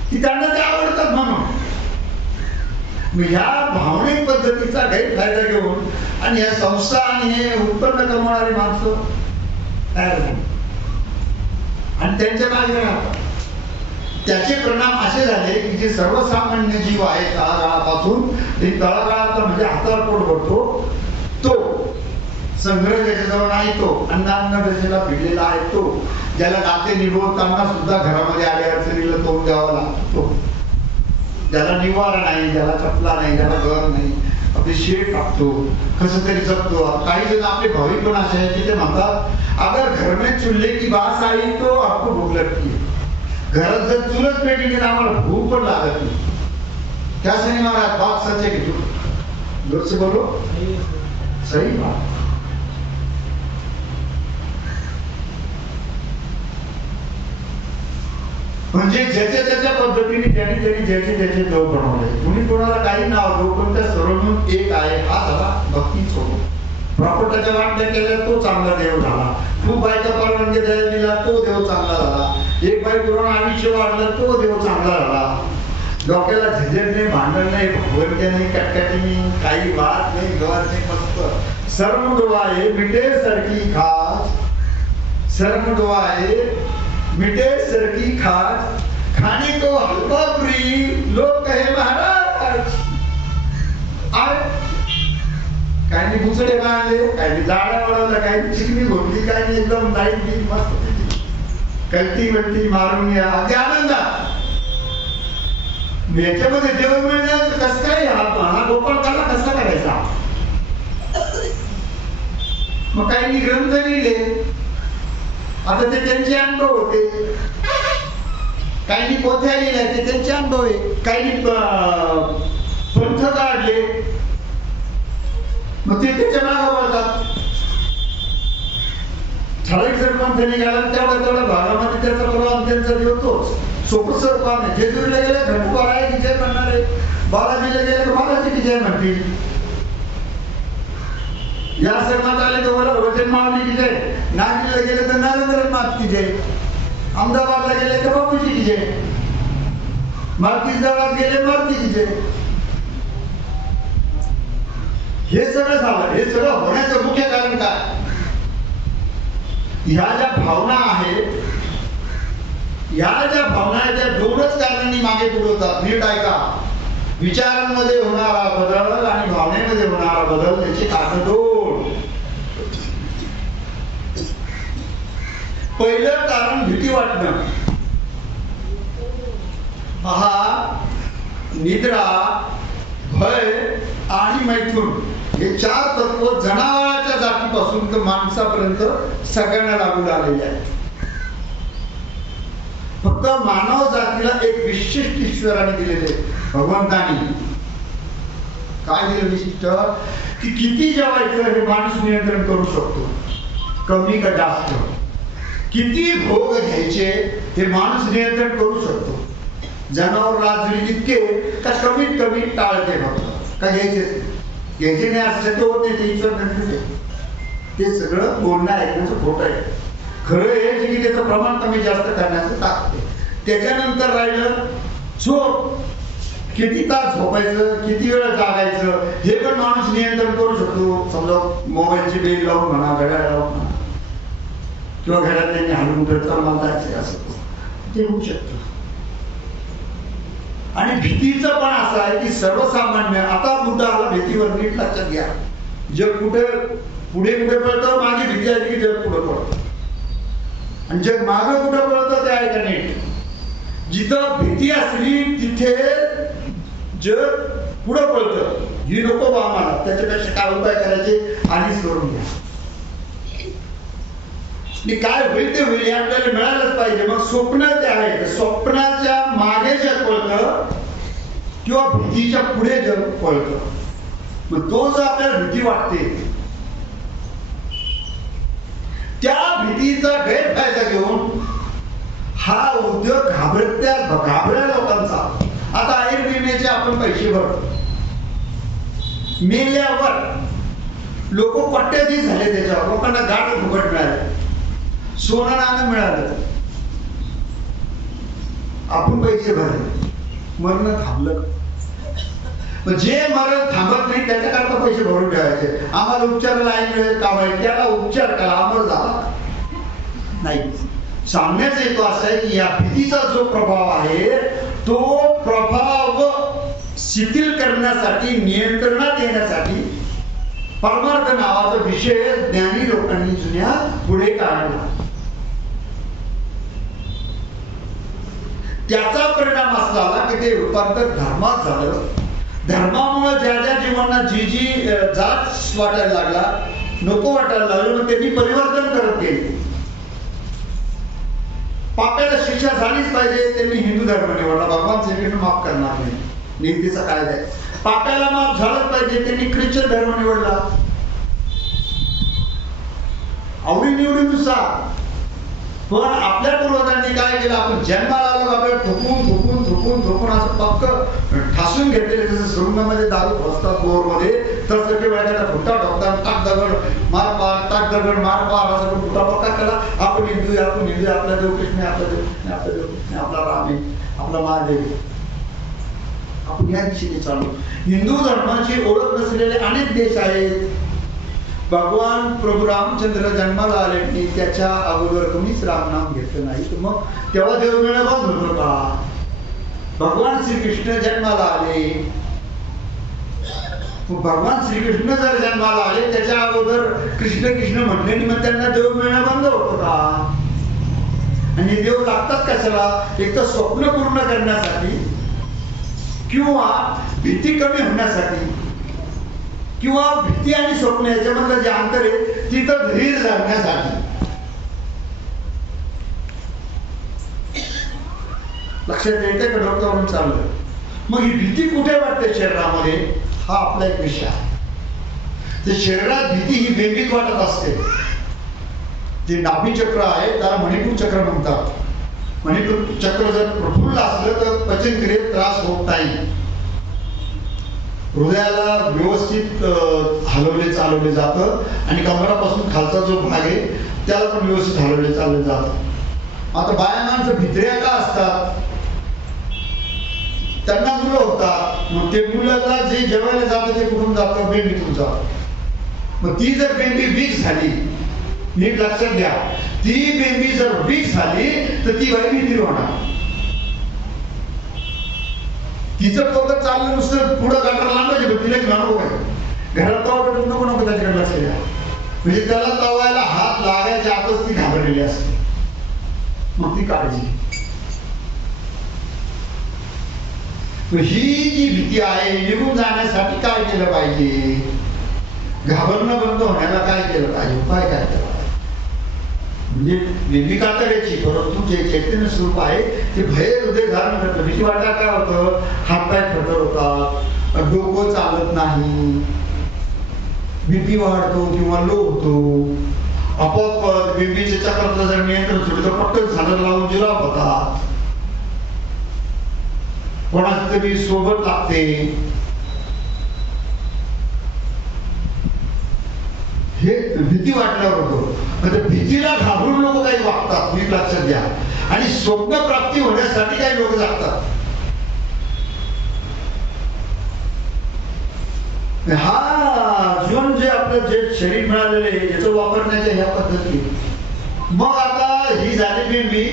की त्यांना ते आवडतात म्हणून. ह्या भावनिक पद्धतीचा गैरफायदा घेऊन आणि ह्या संस्था आणि हे उत्पन्न कमवणारी माणसं तयार झाली आणि त्यांच्या मागे राहतात. त्याचे परिणाम असे झाले की जे सर्वसामान्य जीव आहे तळागाळापासून ते तळागाळाचा म्हणजे हातावर पोट भरतो तो, संग्रह ज्याच्याजवळ नाही तो, अन्न त्याच्याला भिडलेला आहे तो, ज्याला नाते निभवताना सुद्धा घरामध्ये आल्या अडचणीला तोंड द्यावा लागतो, ज्याला निवारा नाही, ज्याला चपला नाही, ज्याला घर नाही, आपले शेड टाकतो, कसं तरी जगतो. काही जण आपले भाविक पण असे आहेत की ते म्हणतात अगर घर में चुल्हे की बास आई तो आपको भूक लगती है. घरात जर चुलच पेटली तर आम्हाला भूक पण लागत नाही. क्या सही महाराज बात सच है कि जोर से बोलो सही बात. म्हणजे ज्याच्या त्याच्या पद्धतीने ज्यांनी त्यांनी ज्याचे त्याचे देव बनवले. कुणी कोणाला काही नाव देऊ पण त्या सर्व म्हणून एक आहे. हा झाला भक्तीच होतो. प्रॉपर्टीच्या वाटण्या केल्या तो चांगला देव झाला. खूप बायका परवानगी द्यायला दिला तो देव चांगला झाला. एक बाई करून आयुष्य वाढलं तो देव चांगला झाला. डोक्याला झंझट नाही, भांडण नाही, भगवंत्या नाही, कटकटी नाही, काही वाद नाही, गवात नाही, मस्त सर्व डोळाए मिटे सरकी खास, सर्व डोळाए मिटे सरकी खास, खाने को हलवा पुरी लोग कहे महाराज. काही बुचडे बांधले, काही जाळ्या वाढवल्या, काही चिकनी घोटली, काही एकदम लाईट मस्त कल्टी वल्टी मारून या अगदी आनंदात. याच्यामध्ये देव मिळण्याचं कसं काय, हा गोपाळ काढला कसा करायचा. मग काही ग्रंथ लिहिले, आता ते त्यांचे अनुभव होते. काही पोथ्या लिहिल्या ते त्यांचे अनुभव आहे. काही पंथ काढले मग ते त्याच्या मागे पडतात. ठराविक जर पंथ निघाला तेवढ्या भागामध्ये त्याचा प्रभाव त्यांचा देव तोच. सोपं सर काम आहे. जेजुरीला गेले खंडोबाला की जय म्हणणारे, बालाजीला गेले तर बालाजी की जय म्हणतील. या सरनात आले तर मला वचन मावली की जय, नागरीला गेले तर नरेंद्रनाथ की जय, अहमदाबादला गेले तर बापूजी की जय, मारुती जवळात गेले मारुती की जय. हे सगळं झालं. हे सगळं होण्याचं मुख्य कारण काय, ह्या ज्या भावना आहेत, ह्या ज्या भावना आहेत त्या दोनच कारणांनी मागे पुढे होतात. नीट ऐका. विचारांमध्ये होणारा बदल आणि भावनेमध्ये होणारा बदल याची कारण दोन. पहिलं कारण भीती वाटणं. हा निद्रा, भय आणि मैथुन हे चार तत्व जनावरांच्या जातीपासून तर माणसापर्यंत सगळ्यांना लागू लागलेले आहेत. फक्त मानव जातीला एक विशिष्ट ईश्वराने दिलेले, भगवंतानी काय दिलं विशिष्ट, की किती जेवायचं हे माणूस नियंत्रण करू शकतो, कमी का जास्त. किती भोग घ्यायचे हे माणूस नियंत्रण करू शकतो. जनावर राजूरी इतके का कमीत कमी टाळते फक्त. का घ्यायचे नाही असं ते होते ते इतर ते सगळं बोलणं ऐकण्याचं खोटं आहे. खरं हे की त्याचं प्रमाण कमी जास्त करण्याचं टाकते. त्याच्यानंतर राहिलं झोप. किती तास झोपायचं, किती वेळ जागायचं, हे पण माणूस नियंत्रण करू शकतो. समजा मोबाईलची बेल लावून म्हणा, घड्याळ लावून म्हणा, किंवा घरात त्यांनी हलवून तर मला जायचं असं ते होऊ शकतं. आणि भीतीचं पण असं आहे की सर्वसामान्य, आता मुद्दा आला भीतीवर, नीट लक्षात घ्या. जग कुठे पुढे पळतं, मागे भीती आहे की जग पुढे पळतं, आणि जग मागे कुठे पळतं ते आहे का नीट. जिथं भीती असली तिथे जग पुढे पळतं. ही नको बा आम्हाला, त्याच्यापेक्षा काय उपाय करायचे आणि सोडून घ्या. काय होईल ते होईल, आपल्याला मिळालंच पाहिजे. मग स्वप्न ते आहे, स्वप्नाच्या मागे जग पळतं किंवा भीतीच्या पुढे जग पळतं. मग तो जो आपल्याला भीती वाटते, त्या भीतीचा गैरफायदा घेऊन हा उद्योग घाबऱ्या लोकांचा. आता आयुर्विम्याचे आपण पैसे भरतो, मेल्यावर लोक कोट्याधीश झाले, त्याच्यावर लोकांना गाठ फुकट मिळाले, सोनं नाणं मिळालं, आपण पैसे भरले, मरण थांबलं. जे मरण थांबत नाही त्याच्याकरता पैसे भरून ठेवायचे. आम्हाला उपचाराला ऐन मिळेल का माहिती, त्याला उपचार करा, अमर झाला नाही. सांगण्याचा हेतू असा आहे की या भीतीचा जो प्रभाव आहे तो प्रभाव शिथिल करण्यासाठी, नियंत्रणात येण्यासाठी परमार्थ नावाचा विषय ज्ञानी लोकांनी जुन्या पुढे काढला. त्याचा परिणाम असा झाला की ते रूपांतर धर्मात झालं. धर्मामुळे ज्या जीवांना जी जात वाटायला लागला, नको वाटायला लागलं, मग त्यांनी परिवर्तन करत गेले. पाप्याला शिक्षा झालीच पाहिजे, त्यांनी हिंदू धर्म निवडला, भगवान श्रीकृष्ण माफ करणार नाही, नीतीचा कायदा आहे. पाप्याला माफ झालंच पाहिजे, त्यांनी ख्रिश्चन धर्म निवडला. आवडी निवडीनुसार. पण आपल्या पूर्वजांनी काय केलं, आपण जन्माला आलो आपल्याला थोपून असं पक्क ठासून घेतलेले. जसं सुरुंगामध्ये दारू फसतात बोरमध्ये, तसं ते वेळेला फुटा ठोकतात, टाक दगड मार पार असं फुटा पक्का केला. आपण हिंदू आपला देव कृष्ण, आपला देव आपला राम आहे, आपला महादेव. आपण या दिशेने चालू. हिंदू धर्माची ओळख नसलेले अनेक देश आहेत. भगवान प्रभू रामचंद्र जन्माला आले की त्याच्या अगोदर कोणीच राम नाम घेतलं नाही, तर मग तेव्हा देव मिळणं बंद होतं का? भगवान श्रीकृष्ण जन्माला आले, भगवान श्रीकृष्ण जर जन्माला आले त्याच्या अगोदर कृष्ण कृष्ण म्हटले मग त्यांना देव मिळणं बंद होतं का? आणि देव लागतात कशाला? एक तर स्वप्न पूर्ण करण्यासाठी, किंवा भीती कमी होण्यासाठी, किंवा भीती आणि स्वप्न याच्यामधलं जे अंतर आहे तिथं धीर जाण्यासाठी. लक्षात येते का डोक्यावरून चाललं? मग ही भीती कुठे वाटते शरीरामध्ये, हा आपला एक विषय आहे. ते शरीरात भीती ही वेगळीच वाटत असते. जे नाभी चक्र आहे त्याला मणिपूर चक्र म्हणतात. मणिपूर चक्र जर प्रफुल्ल असलं तर पचनक्रियेत त्रास होत नाही. हृदयाला व्यवस्थित हलवले चालवले जातं, आणि कमरापासून खालचा जो भाग आहे त्याला पण व्यवस्थित हलवले चालवले जातं. आता बाया माणसं भित्र्या का असतात? त्यांना मुलं होतात, मग ते मुलाला जे जेवायला जातं ते कुठून जातं? बेंबीतून जातं. मग ती जर बेंबी वीक झाली, नीट लक्षात घ्या, ती बेंबी जर वीक झाली तर ती बाई भित्री होणार. तिचं पोकत चाललं नुसतं पुढं गटार लांबायचे, पण तिला नको काय घरात तवा नको त्याच्याकडे लक्ष द्या. म्हणजे त्याला तवायला हात लागायच्या आतच ती घाबरलेली असते. मग ती काळजी. ही जी भीती आहे निघून जाण्यासाठी काय केलं पाहिजे? घाबरणं बंद होण्याला काय केलं पाहिजे? उपाय काय केला पाहिजे? म्हणजे वेगळी कातड्याची, परंतु जे चैतन्य स्वरूप आहे ते भय हृदय धारण करतं. भीती वाटा काय होतं? हातपाय थरथर होतात, डोकं चालत नाही, बीपी वाढतो किंवा लो होतो, आपोआप बीपीच्या चक्राचं जर नियंत्रण सुरू तर पटकन झालं लावून जुलाब होतात, कोणाचं तरी सोबत लागते. हे भीती वाटल्यावर होतं. म्हणजे भीतीला घाबरून लोक काही वागतात, नीट लक्षात घ्या. आणि स्वप्न प्राप्ती होण्यासाठी काही लोक जागतात. हा जीवन जे आपलं जे शरीर मिळालेलं आहे याचा वापरण्याच्या ह्या पद्धती. मग आता ही झालेली मी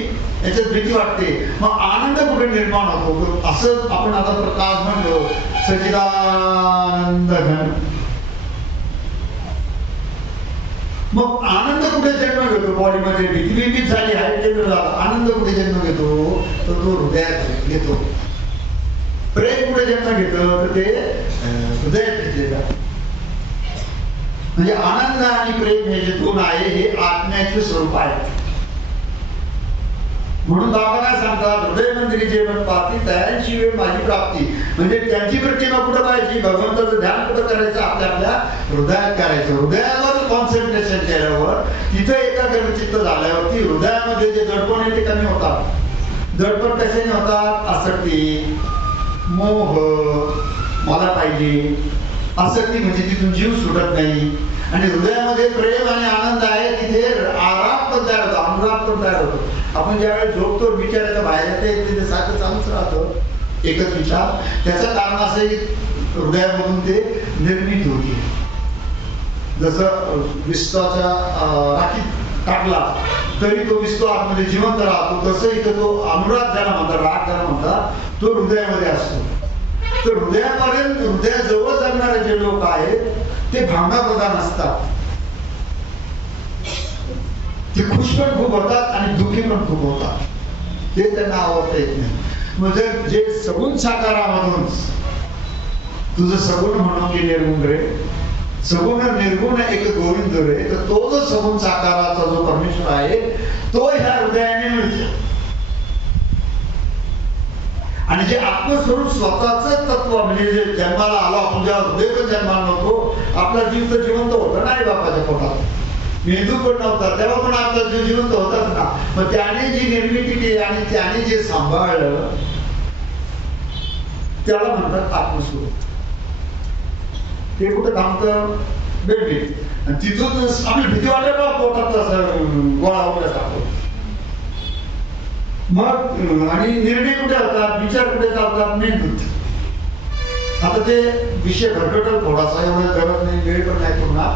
याच्यात भीती वाटते, मग आनंद कुठे निर्माण होतो? असं आपण आता प्रकाश म्हणलो, सच्चिदानंद घन. मग आनंद कुठे जन्म घेतो? बॉडीमध्ये भीती झाली आहे, जन्म झाला. आनंद कुठे जन्म घेतो? तर तो हृदयात घेतो. प्रेम कुठे जन्म घेतो? तर ते हृदयात घेतलेलं. म्हणजे आनंद आणि प्रेम हे जे दोन आहे हे आत्म्याचे स्वरूप आहे. म्हणून बाबा काय सांगतात, हृदय मंदिरी जेवण पाहती तयांची वेळ माझी प्राप्ती. म्हणजे त्यांची प्रतिमा कुठं पाहिजे? भगवंताचं ध्यान कुठं करायचं? आपल्या आपल्या हृदयात करायचं. हृदयावर कॉन्सन्ट्रेशन केल्यावर, तिथं एकाग्रचित्त झाल्यावरती हृदयामध्ये जे दडपण आहे ते कमी होतात. दडपण कशाने होतात? आसक्ती, मोह, मला पाहिजे, आसक्ती म्हणजे तिथून जीव सुटत नाही. आणि हृदयामध्ये प्रेम आणि आनंद आहे, तिथे आराम पण तयार होतो, अनुराग पण तयार होतो. आपण ज्यावेळेस झोपतो, विचारायचं बाहेर येते, तिथे सारखं चालूच राहतं एकच विचार. त्याचं कारण असं की हृदयामधून ते निर्मित होते. जसं विश्वाच्या राखीत टाकला तरी तो विश्व आतमध्ये जिवंत राहतो, तसं इथं तो अनुराग ज्याला म्हणतात, राग ज्याला म्हणतात, तो हृदयामध्ये असतो. तर हृदयापर्यंत, हृदयाजवळ जगणारे जे लोक आहेत ते भावनाप्रधान असतात. ते खुश पण खूप होतात आणि दुःखी पण खूप होतात. ते त्यांना आवडता येत नाही. म्हणजे जे सगुण साकारामधून तुझं सगुण म्हणून की निर्गुण रे, सगुण निर्गुण एक गोविंद रे, तर तो जो सगुण साकाराचा जो परमेश्वर आहे तो ह्या हृदयाने मिळतो. आणि जे आत्मस्वरूप स्वतःच तत्व म्हणजे जे जन्माला आलो आपण, जेव्हा हृदय पण जन्माला नव्हतो, आपला जीव तर जिवंत होता नाही बापाच्या पोटात, मेंदू पण नव्हता तेव्हा पण आपला जीव जिवंत होताच ना. मग त्याने जी निर्मिती केली आणि त्याने जे सांभाळलं त्याला म्हणतात आत्मस्वरूप. ते कुठं थांबतं? बेडीत. आणि तिथून आपली भीती वाटत पोटात असं गोळा वगैरे टाकतो. मग आणि निर्णय कुठे होतात? विचार कुठे चालतात? मेंदूत. आता ते विषय घटवटल थोडासा, एवढं गरज नाही, वेळ पण नाही पुन्हा.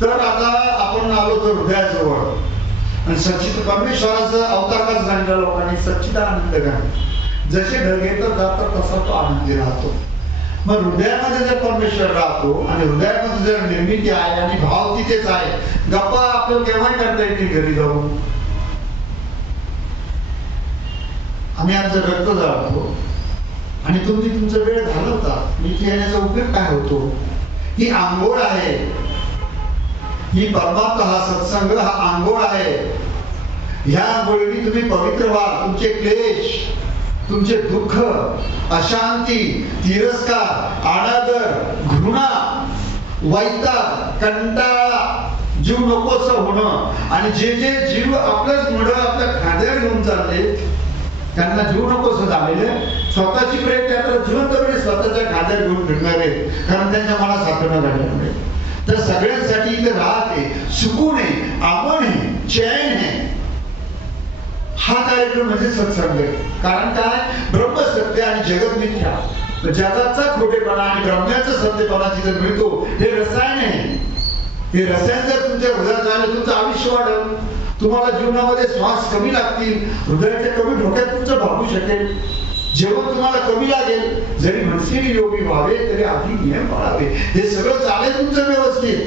तर आता आपण आलो तर हृदयाजवळ, आणि सच्चित परमेश्वराचं अवतार कसं सांगितलं लोकांनी? सच्चिदानंद घन. जसे ढगेतर जातात तसा तो आनंदी राहतो. मग हृदयामध्ये जर परमेश्वर राहतो आणि हृदयामध्ये जर निर्मिती आहे आणि भाव तिथेच आहे, गप्पा आपल्याला केव्हाही करता येते घरी जाऊन. आम्ही आमचं रक्त जाळतो आणि तुम्ही तुमचा वेळ घालवता. इथे येण्याचा उपयोग काय होतो? ही आंघोळ आहे, ही परमात्मा, हा सत्संग, हा आंघोळ आहे. ह्या आंघोळीने तुम्ही पवित्र व्हाल. तुमचे क्लेश, तुमचे दुःख, अशांती, तिरस्कार, अनादर, घृणा, वैताग, कंटाळा, जीव नकोस होणं, आणि जे जे जीव आपलंच मुळे आपल्या खांद्यावर घेऊन चालले त्यांना जीव नकोस झालेले, स्वतःची प्रेम त्याला जिवंतपणे स्वतःच्या खांद्यावर घेऊन फिरणार आहेत, कारण त्यांच्या मनात साखर झाल्यामुळे. तर सगळ्यांसाठी इथे राहत आहे, सुकून आहे, अमन आहे, चैन आहे. हा कार्यक्रम म्हणजे सत्संग आहे. कारण काय? ब्रह्मसत्य आणि जगत मिथ्या, जगाचा खोटेपणा आणि ब्रह्माचा सत्यपणा जिथे मिळतो हे रसायन आहे. हे रसायन जर तुमच्या हृदयात झालं, तुमचं आयुष्य वाढेल, तुम्हाला जीवनामध्ये श्वास कमी लागतील, हृदयाच्या कमी धोक्यात तुमचं भागू शकेल, जेवण तुम्हाला कमी लागेल. जरी म्हणशील योगी व्हावे तरी आधी नियम पाळावे. हे सगळं चालेल तुमचं व्यवस्थित.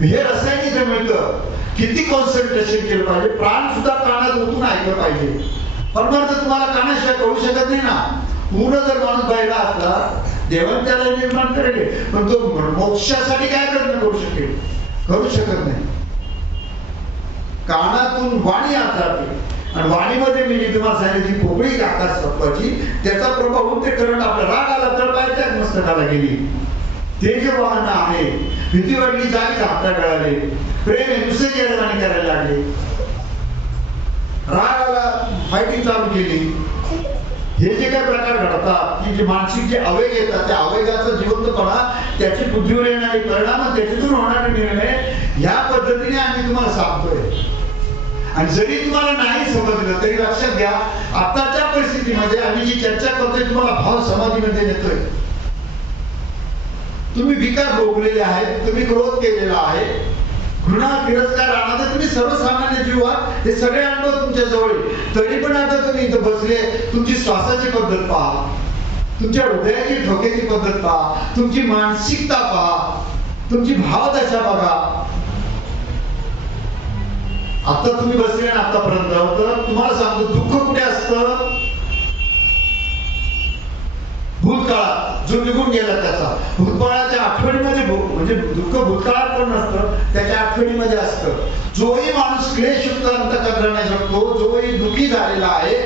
हे रसायन इथे मिळतं. किती कॉन्सन्ट्रेशन केलं पाहिजे? प्राण सुद्धा कानात ओतून ऐकलं पाहिजे. परमार्थ तुम्हाला कानाशिवाय कळू शकत नाही ना. पूर्ण जर माणूस बाहेर असला, देवाने त्याला निर्माण करेल, पण तो मोक्षासाठी काय प्रयत्न करू शकेल? करू शकत नाही. कानातून वाणी आत जाते, आणि वाणीमध्ये मी तुम्हाला सांगितली पोकळी आकाश तत्वाची, त्याचा प्रभाव होऊन ते करंट आपल्या राग आला तर पायच्याच मस्तकाला गेली. ते जे वाहन आहे, भीती वाटली जागी हाता गळाले, प्रेम दुसरे जेडवाणी करायला लागले, राग आला फायटिंग चालू केली. हे जे काही प्रकार घडतात की जे मानसिक जे आवेग येतात त्या आवेगाचा जिवंतपणा, त्याची बुद्धीवर येणारे परिणाम, त्याच्यातून होणारे निर्णय, ह्या पद्धतीने आम्ही तुम्हाला सांगतोय. आणि जरी तुम्हाला नाही समजलं तरी लक्षात घ्या, आताच्या परिस्थितीमध्ये आम्ही जी चर्चा करतोय तुम्हाला भाव समाधीमध्ये नेतोय. तुम्ही विकार भोगलेले आहेत, तुम्ही क्रोध केलेला आहे, घृणा तिरस्कार अनादर, तुम्ही सर्वसामान्य जीव आहात, हे सगळे अनुभव तुमच्या जवळ. तरी पण आता तुम्ही इथं बसले, तुमची श्वासाची पद्धत पहा, तुमच्या हृदयाची ठोक्याची पद्धत पहा, तुमची मानसिकता पहा, तुमची भावदशा बघा. आता तुम्ही बसले ना आतापर्यंत, तर तुम्हाला सांगतो दुःख कुठे असतं? भूतकाळात जो निघून गेला त्याचा, भूतकाळाच्या आठवणीमध्ये, म्हणजे दुःख भूतकाळात पण नसतं, त्याच्या आठवणीमध्ये असतं. जोही माणूस क्लेशयुक्त अंतःकरणाने जगतो, जोही दुःखी झालेला आहे,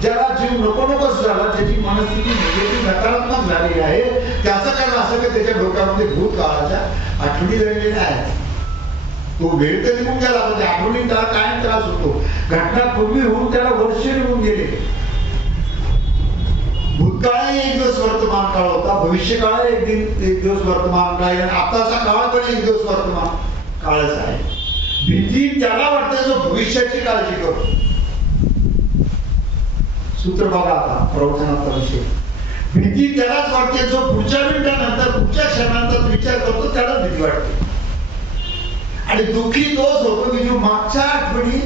ज्याला जीव नको नकोच झाला, ज्याची मनस्थिती निगेटिव्ह नकारात्मक झालेली आहे, त्याचं कारण असं की त्याच्या डोक्यामध्ये भूतकाळाच्या आठवणी जळलेल्या आहेत. तो वेळ तर निघून गेला, म्हणजे आठवणी त्याला कायम त्रास होतो. घटना पूर्वी होऊन त्याला वर्ष निघून गेले. भूतकाळही एक दिवस वर्तमान काळ होता, भविष्यकाळ एक दिवस वर्तमान काळ, आणि आताचा काळ पण एक दिवस वर्तमान काळच आहे. भीती त्याला वाटते जो भविष्याची काळजी करतो. सूत्र बघा आता प्रवचनाचा विषय. भीती त्यालाच वाटते जो पुढच्या मिनिटानंतर, पुढच्या क्षणानंतर विचार करतो, त्याला भीती वाटते. आणि दुःखी तोच होतो की जो मागच्या आठवणी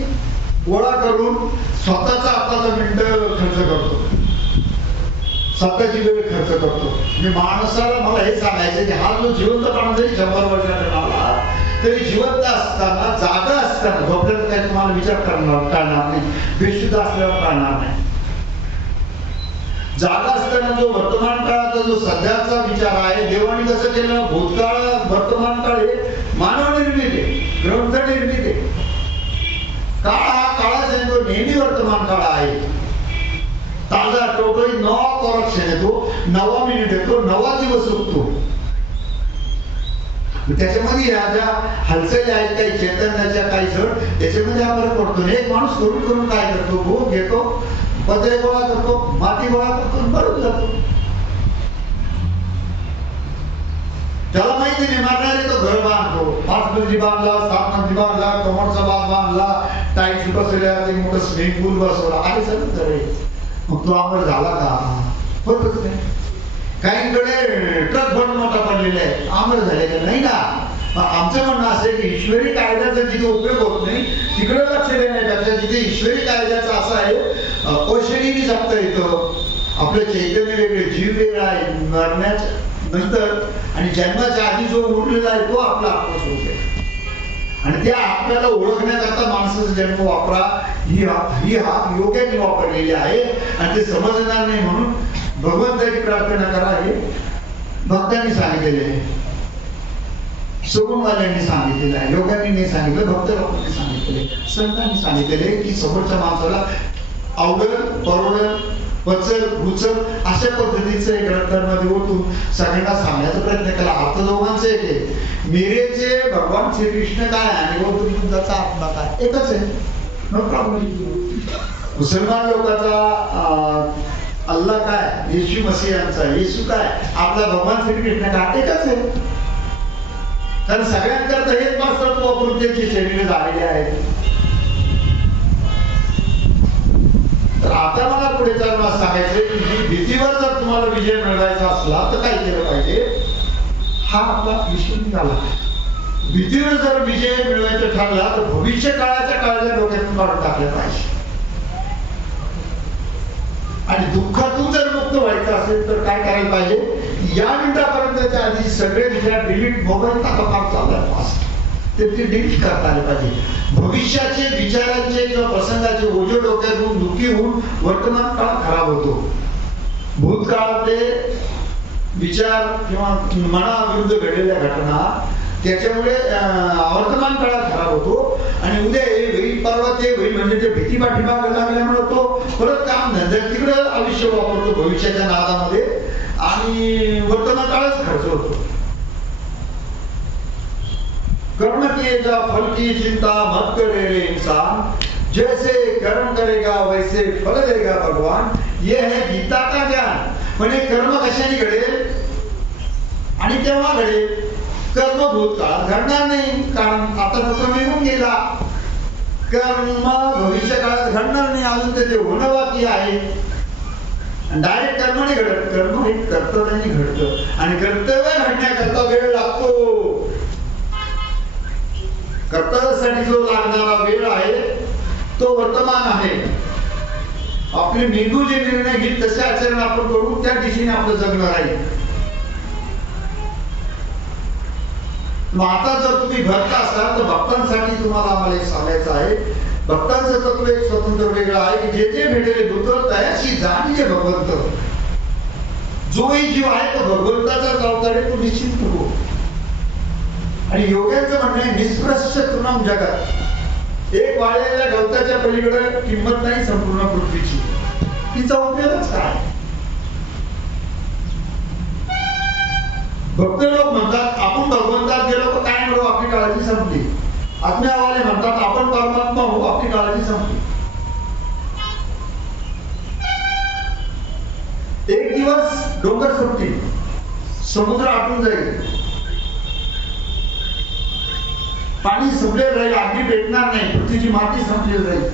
गोळा करून स्वतःचा आताचा मिनिट खर्च करतो, स्वतःची वेळ खर्च करतो. मी माणसाला मला हे सांगायचं की हा जो जिवंतपणा जरी 100 वर्षाचा आला तरी जिवंत असताना, जागा असताना, झोपल्याचा काही तुम्हाला विचार करणार नाही, बेशुद्ध असल्यावर करणार नाही. जागा असताना जो वर्तमान काळाचा जो सध्याचा विचार आहे, देवाने कसं केलं, भूतकाळ वर्तमान काळ हे मानव निर्मित आहे, ग्रंथ निर्मित आहे. काळ हा काळाच आहे, तो नेहमी वर्तमान काळ आहे. ताजा टोटोही नवा कॉरक्शन येतो, नवा मिनिट येतो, नवा दिवस उगतो. त्याच्यामध्ये ह्या ज्या हालचाली आहेत, काही चैतन्याच्या, काही जड, त्याच्यामध्ये हा फरक पडतो. एक माणूस करून करून काय करतो, भूक घेतो, पत्रे गोळा करतो, माती गोळा करतो, मरून जातो. त्याला माहिती नाही, मारणारे तो घर बांधतो, 5 मजली बांधला, 7 मजली बांधला, कमोडचा बाग बांधला, टाईट बसवल्या, ते मोठं स्विमिंग पूल बसवला, आणि सगळं करे. मग तो आंबट झाला का? होतच नाही. काहींकडे ट्रक पण मोठा पडलेला आहे, आंबट झालेला नाही ना. आमचं म्हणणं असं की ईश्वरी कायद्याचा जिथे उपयोग होत नाही तिकडे लक्ष देण्यापेक्षा जिथे ईश्वरी कायद्याचा असा आहे, औषधीने जगता येतं, आपलं चैतन्य वेगळे, जीव वेगळा आहे, मरण्याच्या नंतर आणि जन्माच्या आधी जो उरलेला आहे तो आपला आत्मस्वरूप आहे. आणि त्या आपल्याला ओळखण्याकरता माणसाचा जन्म वापरा, ही योग्याने वापरलेली आहे. आणि ते समजणार नाही म्हणून भगवंताची प्रार्थना करा, हे भक्तांनी सांगितलेले आहे, सगुणवाल्यांनी सांगितलेलं आहे, योगांनी नाही सांगितलं, भक्त लोकांनी सांगितलेले, संतांनी सांगितलेले की समोरच्या माणसाला आवडल, परवडल, पचल, रुचल अशा पद्धतीचं एक ग्रंथांमध्ये ओतून सगळ्यांना सांगण्याचा प्रयत्न केला. अर्थ दोघांचं एक आहे. मेरेचे भगवान श्रीकृष्ण काय आणि तुमचा आत्मा काय, एकच आहे. No problem. मुसलमान लोकांचा अल्लाह काय, येशू मसीहांचा येशू काय, आपला भगवान श्रीकृष्ण काय, एकच आहे. कारण सगळ्यांकरता हेच वास्तव वापरून त्यांची शरीर झालेली आहेत. तर आता मला पुढे चालून सांगायचं की भीतीवर जर तुम्हाला विजय मिळवायचा असला तर काय केलं पाहिजे, हा आपला विषय निघाला. भीतीवर जर विजय मिळवायचा ठरला तर भविष्य काळाच्या काळाच्या डोक्यातून काढून टाकल्या पाहिजे. आणि दुःखातून जर मुक्त व्हायचं असेल तर काय करायला पाहिजे, या मिनिटापर्यंतच्या आधी सगळे विचार डिलीट, मोबाईल टाका फार चाललाय फास्ट, ते डिलीट करता आले पाहिजे. भविष्याचे विचारांचे किंवा प्रसंगाचे ओझे डोक्यातून दुःखी होऊन वर्तमान काळ खराब होतो. भूतकाळातले विचार किंवा मनाविरुद्ध घडलेल्या घटना त्याच्यामुळे वर्तमान काळात खराब होतो. आणि उद्या हे होईल, परवा ते होईल, म्हणजे ते भीती पाठीमागे लागल्यामुळे तो परत काम धंदा तिकडे आयुष्य वापरतो भविष्याच्या नादामध्ये, आणि वर्तमान काळच खर्च होतो. कर्म किए जा फल की चिंता मत करे रे इंसान, जैसे कर्म करेगा वैसे फल देगा भगवान, ये है गीता का ज्ञान. म्हणजे कर्म कशाने घडेल आणि केव्हा घडेल? कर्म भूतकाळात घडणार नाही, कारण आता तो निघून गेला. कर्म भविष्य काळात घडणार नाही, अजून ते होणं बाकी आहे. डायरेक्ट कर्म नाही घडत, कर्म हे कर्तव्याने घडतं आणि कर्तव्य घडण्याकरता वेळ लागतो. कर्तव्यासाठी जो लागणारा वेळ आहे तो वर्तमान आहे. आपले मेंदू जे निर्णय घेईल तसे आचरण आपण करू, त्या दिशेने आपलं जगणं राहील. मग आता जर तुम्ही भक्त असाल तर भक्तांसाठी तुम्हाला आम्हाला एक सांगायचं आहे. भक्तांचं तत्व एक स्वतंत्र वेगळं आहे की जे जे भेटले दूत तयाशी जाणीजे भगवंत. जोही जीव आहे तो भगवंताचा अवतार आहे, तो निश्चित हो. आणि योग्यांचं म्हणणं आहे निष्प्रश्य तुनम जगात. एक वाळलेल्या गवताच्या पलीकडे किंमत नाही संपूर्ण पृथ्वीची. तिचा उपयोगच काय? भक्त लोक म्हणतात आपण भगवंतात गेलो तर काय मिळू, आपली काळजी संपली. आत्म्यावाले म्हणतात आपण परमात्मा हो, आपली काळजी संपली. एक दिवस डोंगर सुटतील, समुद्र आटून जाईल, पाणी संपलेलं राहील, अग्नी पेटणार नाही, पृथ्वीची माती संपलेली राहील.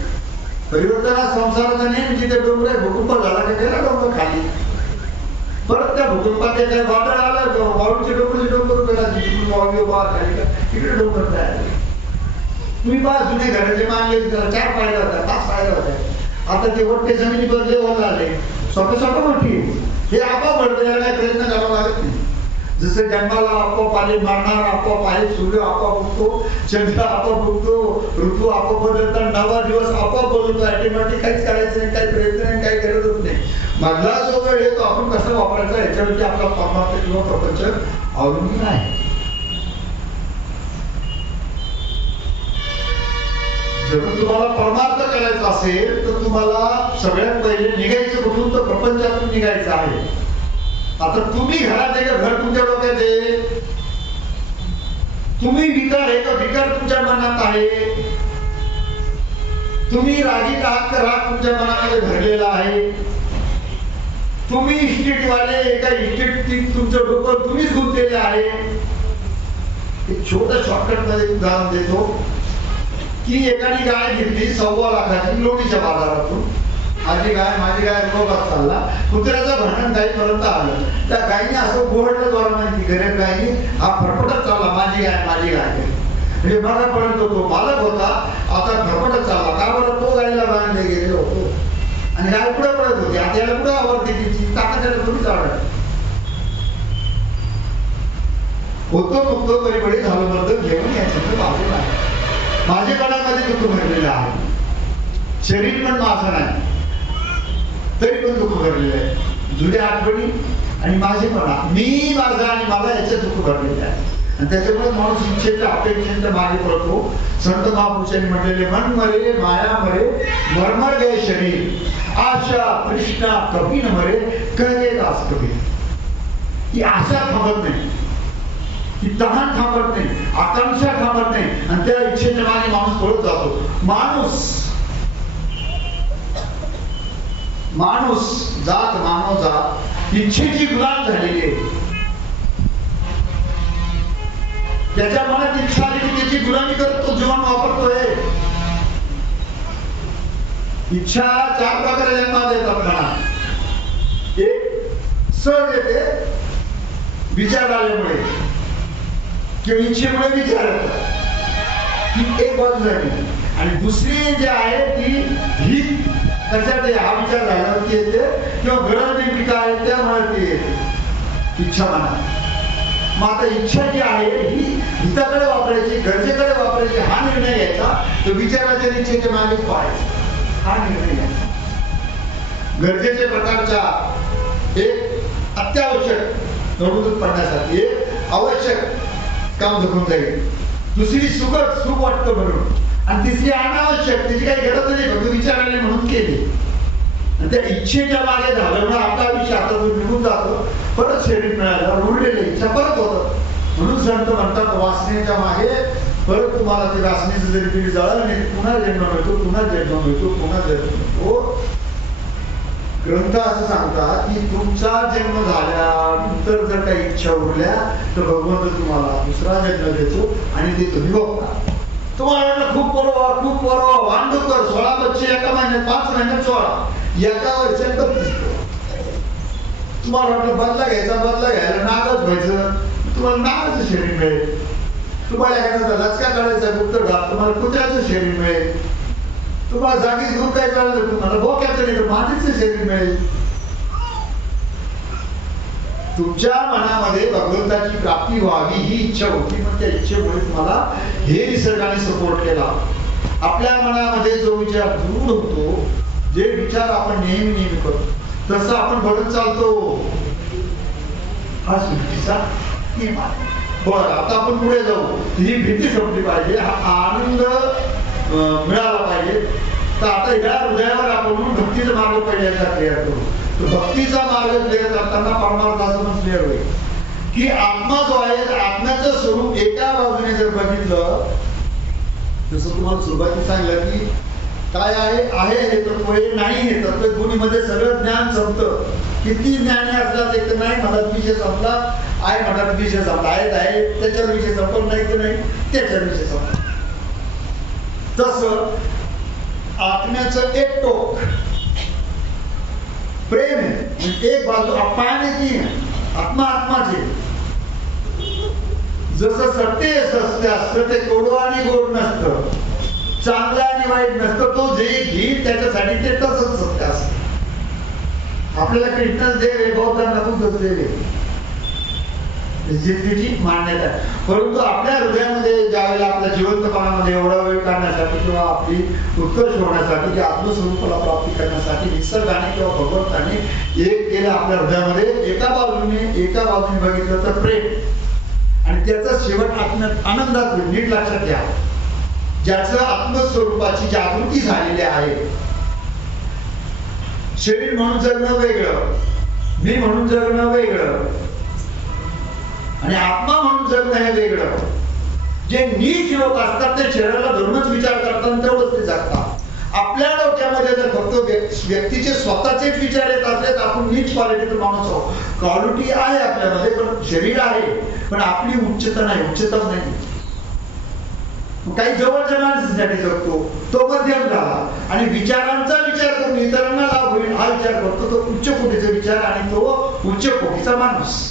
परिवर्तनात संसाराचा नेम जिथे डोंगर आहे, भूकंप झाला की गेला डोंगर खाली. परत त्या भूकंपात काय वादळ आलं, वाळूचे डोंगर उभे राहते, तिकडून वाळू खाली तिकडे डोंगर तयार. तुम्ही पहा जुने घराचे मानले 4 पायऱ्या होत्या, 5 पायऱ्या होत्या. आता ते वट्टे जमिनीवर लेवल आले, स्वतः मोठी. हे आपोआप घडतं, याला काही प्रयत्न करावा लागत नाही. जसं जन्माला आपोआप आले, मारणार आपोआप आहे, सूर्य आपोआप उगतो, चंद्र आपोआप उगतो, ऋतू आपोआप बदलतात, नवा दिवस आपोआप बदलतो. ऑटोमॅटिक काहीच करायचं नाही, काही प्रयत्न नाही, काही गरजच नाही. मधला जो वेळ आहे तो आपण कसा वापरायचा याच्यावरती आपला परमार्थ किंवा प्रपंच अवलंबून आहे. जर तुम्हाला परमार्थ करायचा असेल तर तुम्हाला सगळ्यात पहिले निघायचं कुठून, तर प्रपंचातून निघायचं आहे. आता तुम्ही घरात आहे का घर तुमच्या डोक्यात आहे? तुम्ही विकार आहे का विकार तुमच्या मनात आहे? तुम्ही रागीत आहात का राग तुमच्या मनामध्ये भरलेला आहे? तुम्ही इस्टेटवाले एका इस्टेट तुमचं डोकं तुम्हीच गुंतलेले आहे. एक छोटं शॉर्टकट मध्ये उदाहरण देतो की एकाने गाय घेतली 1.25 लाखाची लोणीच्या बाजारातून. माझी गाय रोगात चालला, कुत्र्याचं भांडण गायीपर्यंत आलं. त्या गायीने असं गोहडलं जोरानं की गरीब गायीने हा फरफटत चालला, माझी गाय. म्हणजे मगापर्यंत तो मालक होता, आता फरफटत चालला. का बरं? तो गायीला बांधले गेलेलो होतो आणि गाय पुढे पडत होती. आता याला पुढे आवडते, तिची ताकद थोडीच आवडत होतो. मुक्त परिबळी झालं बद्दल घेऊन याच्याकडे बाजूला आहे. माझेपणामध्ये दुःख भरलेलं आहे. शरीर पण माझं नाही तरी पण दुःख भरलेलं आहे. जुन्या आठवणी आणि माझेपणा, मी माझा आणि मला याच्यात दुःख भरलेलं आहे. आणि त्याच्यामुळे माणूस इच्छेच्या अपेक्षेच्या मागे पडतो. संत महापुरुषांनी म्हटलेले मन मरे माया मरे मरमर गए शरीर, आशा तृष्णा कभी न मरे कहे दास कभी. ही आशा थांबत नाही, ही तहान थांबत नाही, आकांक्षा थांबत नाही आणि त्या इच्छेच्या मागे माणूस पळत जातो. माणूस जात मानव जात इच्छेची गुलाम झालेली आहे. त्याच्या मनात इच्छा आली की त्याची गुलामी करतो, जीवन वापरतोय. इच्छा 4 प्रकारे जन्मात येतात मनात. एक सहज येते विचार आल्यामुळे किंवा इच्छेमुळे विचार येतात, ही एक बाजू झाली. आणि दुसरी जी आहे ती ही कशात हा विचार झाल्यावरती येते किंवा गरज नेमकी काय आहे त्यामुळे ती येते, इच्छा मनात. मग आता इच्छा जी आहे ही हिताकडे वापरायची, गरजेकडे वापरायची, हा निर्णय घ्यायचा. तो विचाराच्या इच्छेच्या मागे पाहायचा, हा निर्णय घ्यायचा. गरजेच्या प्रकारच्या एक अत्यावश्यक प्रवृत्त पडण्यासाठी, एक आवश्यक काम धरून जाईल. दुसरी सुख वाटतं म्हणून, आणि तिसरी अनावश्यक, त्याची काही गरज नाही, फक्त विचार आले म्हणून केली. आणि त्या इच्छेच्या मागे झालं ना आपला आयुष्य आता तो निघून जातो. परत शरीर मिळालं, उरलेली इच्छा परत होतं. म्हणून संत म्हणतात वासनेच्या मागे परत तुम्हाला ते वासनेचं जरी पीठ जळालं नाही पुन्हा जन्म मिळतो, पुन्हा जन्म मिळतो, पुन्हा जन्म मिळतो. ग्रंथ असं सांगतात की तुमचा जन्म झाल्यानंतर जर काही इच्छा उरल्या तर भगवंत तुम्हाला दुसरा जन्म देतो आणि ते तुम्ही बघता. तुम्हाला वाटलं खूप बरोबर वांडकर 16 बच्चे एका महिन्यात, 5 महिन्यात 16, एका वर्षात 32. तुम्हाला वाटलं बदला घ्यायला नागच व्हायचं, तुम्हाला नागाचं शरीर मिळेल. तुम्हाला एखादा लचका काढायचा गुप्त घात, तुम्हाला कुत्र्याचं शरीर मिळेल. तुम्हाला जागीच दूर काय चाललं, तुम्हाला बोक्याचं नाही तर मातीचं शरीर मिळेल. तुमच्या मनामध्ये भगवंताची प्राप्ती व्हावी ही इच्छा होती, मग त्या इच्छेमुळे तुम्हाला हे निसर्गाने सपोर्ट केला. आपल्या मनामध्ये जो विचार दृढ होतो, जे विचार आपण नेहमी करतो तसं आपण घडून चालतो. हा सृष्टीचा नियम आहे. बरं, आता आपण पुढे जाऊ. ही भीती संपली पाहिजे, हा आनंद मिळाला पाहिजे. तर आता या हृदयावर आपण भक्तीचा मार्ग पहिल्यांदा क्लिअर करू. तर भक्तीचा मार्ग क्लिअर करताना परमार्थाचं क्लिअर होईल की आत्मा जो आहे, आत्म्याचं स्वरूप एका बाजूने जर बघितलं, जसं तुम्हाला सुरुवातीला सांगितलं की काय आहे हे तत्व, नाही हे तत्व, दोन्हीमध्ये सगळं ज्ञान संपतं. किती ज्ञानी असला एक तर नाही म्हणत विषय संपला, आहे म्हणत विषय संपला, आहे त्याच्यावर विषय संपला, नाही तर नाही त्याच्यावर विषय संपला. तसं आत्म्याचं एक टोक प्रेम आहे, एक बाजू अपाने की आत्माचे. जसं सत्य असतं ते कडू आणि गोड नसतं, चांगलं आणि वाईट नसतं. तो जे घेईल त्याच्यासाठी ते तसंच सत्य असतं. आपल्याला कृष्णच देव आहे, बौद्धांना बुद्धच देव आहे, जिद्दीची मान्यता आहे. परंतु आपल्या हृदयामध्ये ज्यावेळेला आपल्या जिवंतपणामध्ये एवढा वेळ काढण्यासाठी किंवा आपली उत्कर्ष होण्यासाठी, की आत्मस्वरूपाला प्राप्ती करण्यासाठी निसर्गाने किंवा भगवंताने एक केलं आपल्या हृदयामध्ये. एका बाजूने बघितलं तर प्रेम, आणि त्याचा शेवट आनंदात होईल. नीट लक्षात घ्या, ज्याचं आत्मस्वरूपाची जागृती झालेली आहे. शरीर म्हणून जगणं वेगळं, मी म्हणून जगणं वेगळं, आणि आत्मा म्हणून जगणं हे वेगळं. जे नीच लोक असतात ते शरीराला धरूनच विचार करतात, तेवढंच ते जगतात. आपल्या डोक्यामध्ये जर फक्त व्यक्तीचे स्वतःचेच विचार येत असले तर आपण नीच क्वालिटीचा माणूस आहोत. क्वालिटी आहे आपल्यामध्ये, पण शरीर आहे, पण आपली उच्चता नाही. काही जवळच्या माणसासाठी जगतो, तो मध्यम झाला, आणि विचारांचा विचार करून इतरांना लाभ होईल हा विचार करतो, तो उच्च कोटीचा विचार आणि तो उच्च कोटीचा माणूस.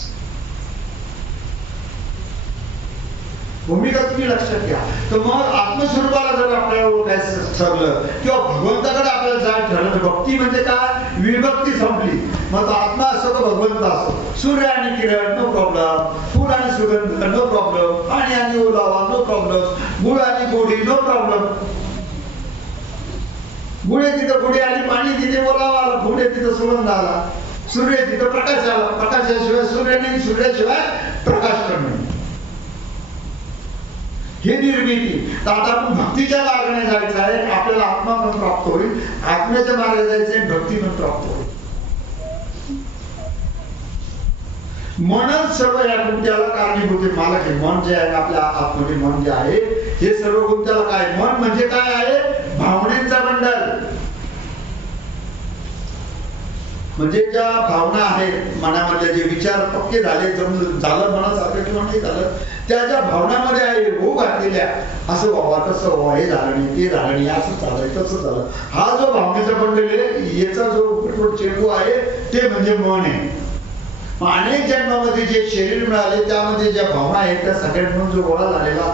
भूमिका तुम्ही लक्षात घ्या. तर मग आत्मस्वरूपाला जर आपल्याला ओळखायचं ठरलं किंवा भगवंताकडे आपल्याला जायचं ठरलं, तर भक्ती म्हणजे काय, विभक्ती संपली. मग आत्मा असो तर भगवंत असो, सूर्य आणि किरण नो प्रॉब्लेम, फूल आणि सुगंध नो प्रॉब्लेम, पाणी आणि ओलावा नो प्रॉब्लेम, गुळ आणि गोडी नो प्रॉब्लेम. गुळे तिथं गुढी आली, पाणी तिथे ओलावा आला, गुढे तिथं सुगंध आला, सूर्य तिथं प्रकाश आला, प्रकाशाशिवाय सूर्य नाही, सूर्याशिवाय प्रकाश नाही. हे निर्मिती. तर आता आपण भक्तीच्या मार्गाने जायचं आहे, आपल्याला आत्मा पण प्राप्त होईल, आत्म्याच्या मार्गाने जायचं आहे, भक्ती पण प्राप्त होईल. मनच सर्व या गुंत्याला कारणीभूत आहे. मालक आहे मन जे आहे, आपल्या आतमध्ये मन जे आहे, हे सर्व गुंत्याला काय. मन म्हणजे काय आहे, भावनेचा बंडल. म्हणजे ज्या भावना आहेत मनामध्ये, जे विचार पक्के झाले, झालं मनासारखं किंवा नाही झालं, त्या ज्या भावनामध्ये आहे हो घातलेल्या, असं व्हावा, तसं व्हावं, हे झालं नाही, ते झालं नाही, असं झालंय, तसं झालं, हा जो भावनेचा बंडल आहे, याचा जो चेंडू आहे ते म्हणजे मन आहे. अनेक जन्मामध्ये जे शरीर मिळाले त्यामध्ये ज्या भावना आहेत त्या सगळ्यात म्हणून जो गोळा झालेला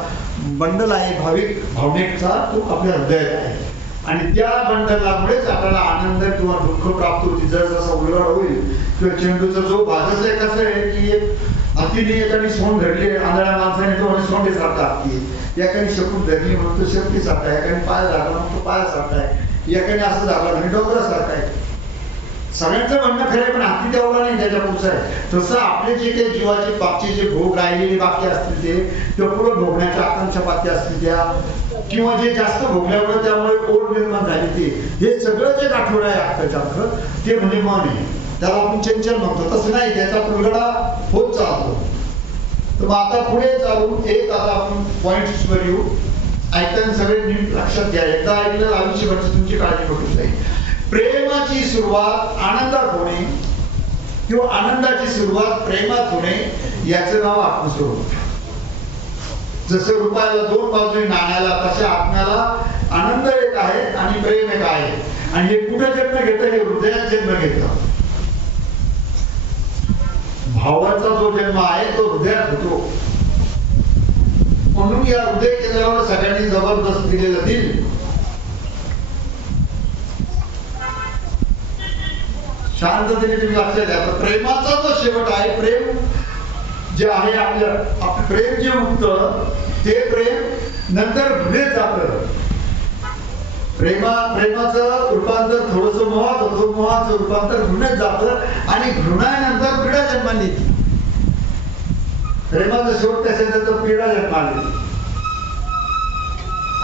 बंडल आहे भाविक भावनेचा, तो आपल्या हृदयात आहे. आणि त्या बंडलामुळेच आपल्याला आनंद किंवा दुःख प्राप्त होते. जर जसा उलगडा होईल किंवा चेंडूचा जो भाजच आहे, कसं आहे की हातीने एकाने सोंड धरली, आंधळ्या माणसाने तो सोंडे सारखा हाती, एकाने शकून धरली म्हणून तो शक्ती सारखा, एकाने पाय झाला म्हणून तो पायासारखा आहे, एकाने असं झाला म्हणजे डोंगरासारखा आहे. सगळ्यांचं म्हणणं खरं, पण हाती तेवढा नाही, त्याच्या पुढचं आहे. तसं आपले जे काही जीवाचे बाकी जे भोग राहिलेले बाकी असतील ते पुढे भोगण्याच्या आकांक्षा बाकी असतील त्या, किंवा जे जास्त भोगल्यामुळे त्यामुळे ओढ निर्माण झाली ते, हे सगळं जे गाठोडं आहे अख्खं ते म्हणजे मन आहे. त्याला आपण चंचल म्हणतो. तसं नाही, त्याचा उलगडा होत चालतो. तर मग आता पुढे चालून एक आता आपण पॉइंट्स वर येऊ. ऐकताना सगळे नीट लक्षात घ्या. एकदा ऐकलं आयुष्यभरची तुमची काळजी पडून जाईल. प्रेमाची सुरुवात आनंदात होणे किंवा आनंदाची सुरुवात प्रेमात होणे याचं नाव आत्मस्वरूप. जसं रुपयाला दोन बाजू नाण्याला तशा आत्म्याला आनंद एक आहे आणि प्रेम एक आहे. आणि हे कुठे जन्म घेतं? हे हृदयात जन्म घेतं. भावाचा जो जन्म आहे तो हृदयात होतो. म्हणून या हृदय केंद्रावर सगळ्यांनी जबरदस्त दिलेलं दिल. शांततेने तुम्ही लक्षात द्या. प्रेमाचा जो शेवट आहे, प्रेम जे आहे आपलं प्रेम जे उठतं ते प्रेम नंतर घृणेत जातं. प्रेमाचं रूपांतर थोडस मोहात होतं, मोहाचं रूपांतर घृणेत जातं आणि घृणानंतर पीडा जन्माला येते. प्रेमाचा शेवट कशाचा? तर पीडा जन्माला येते.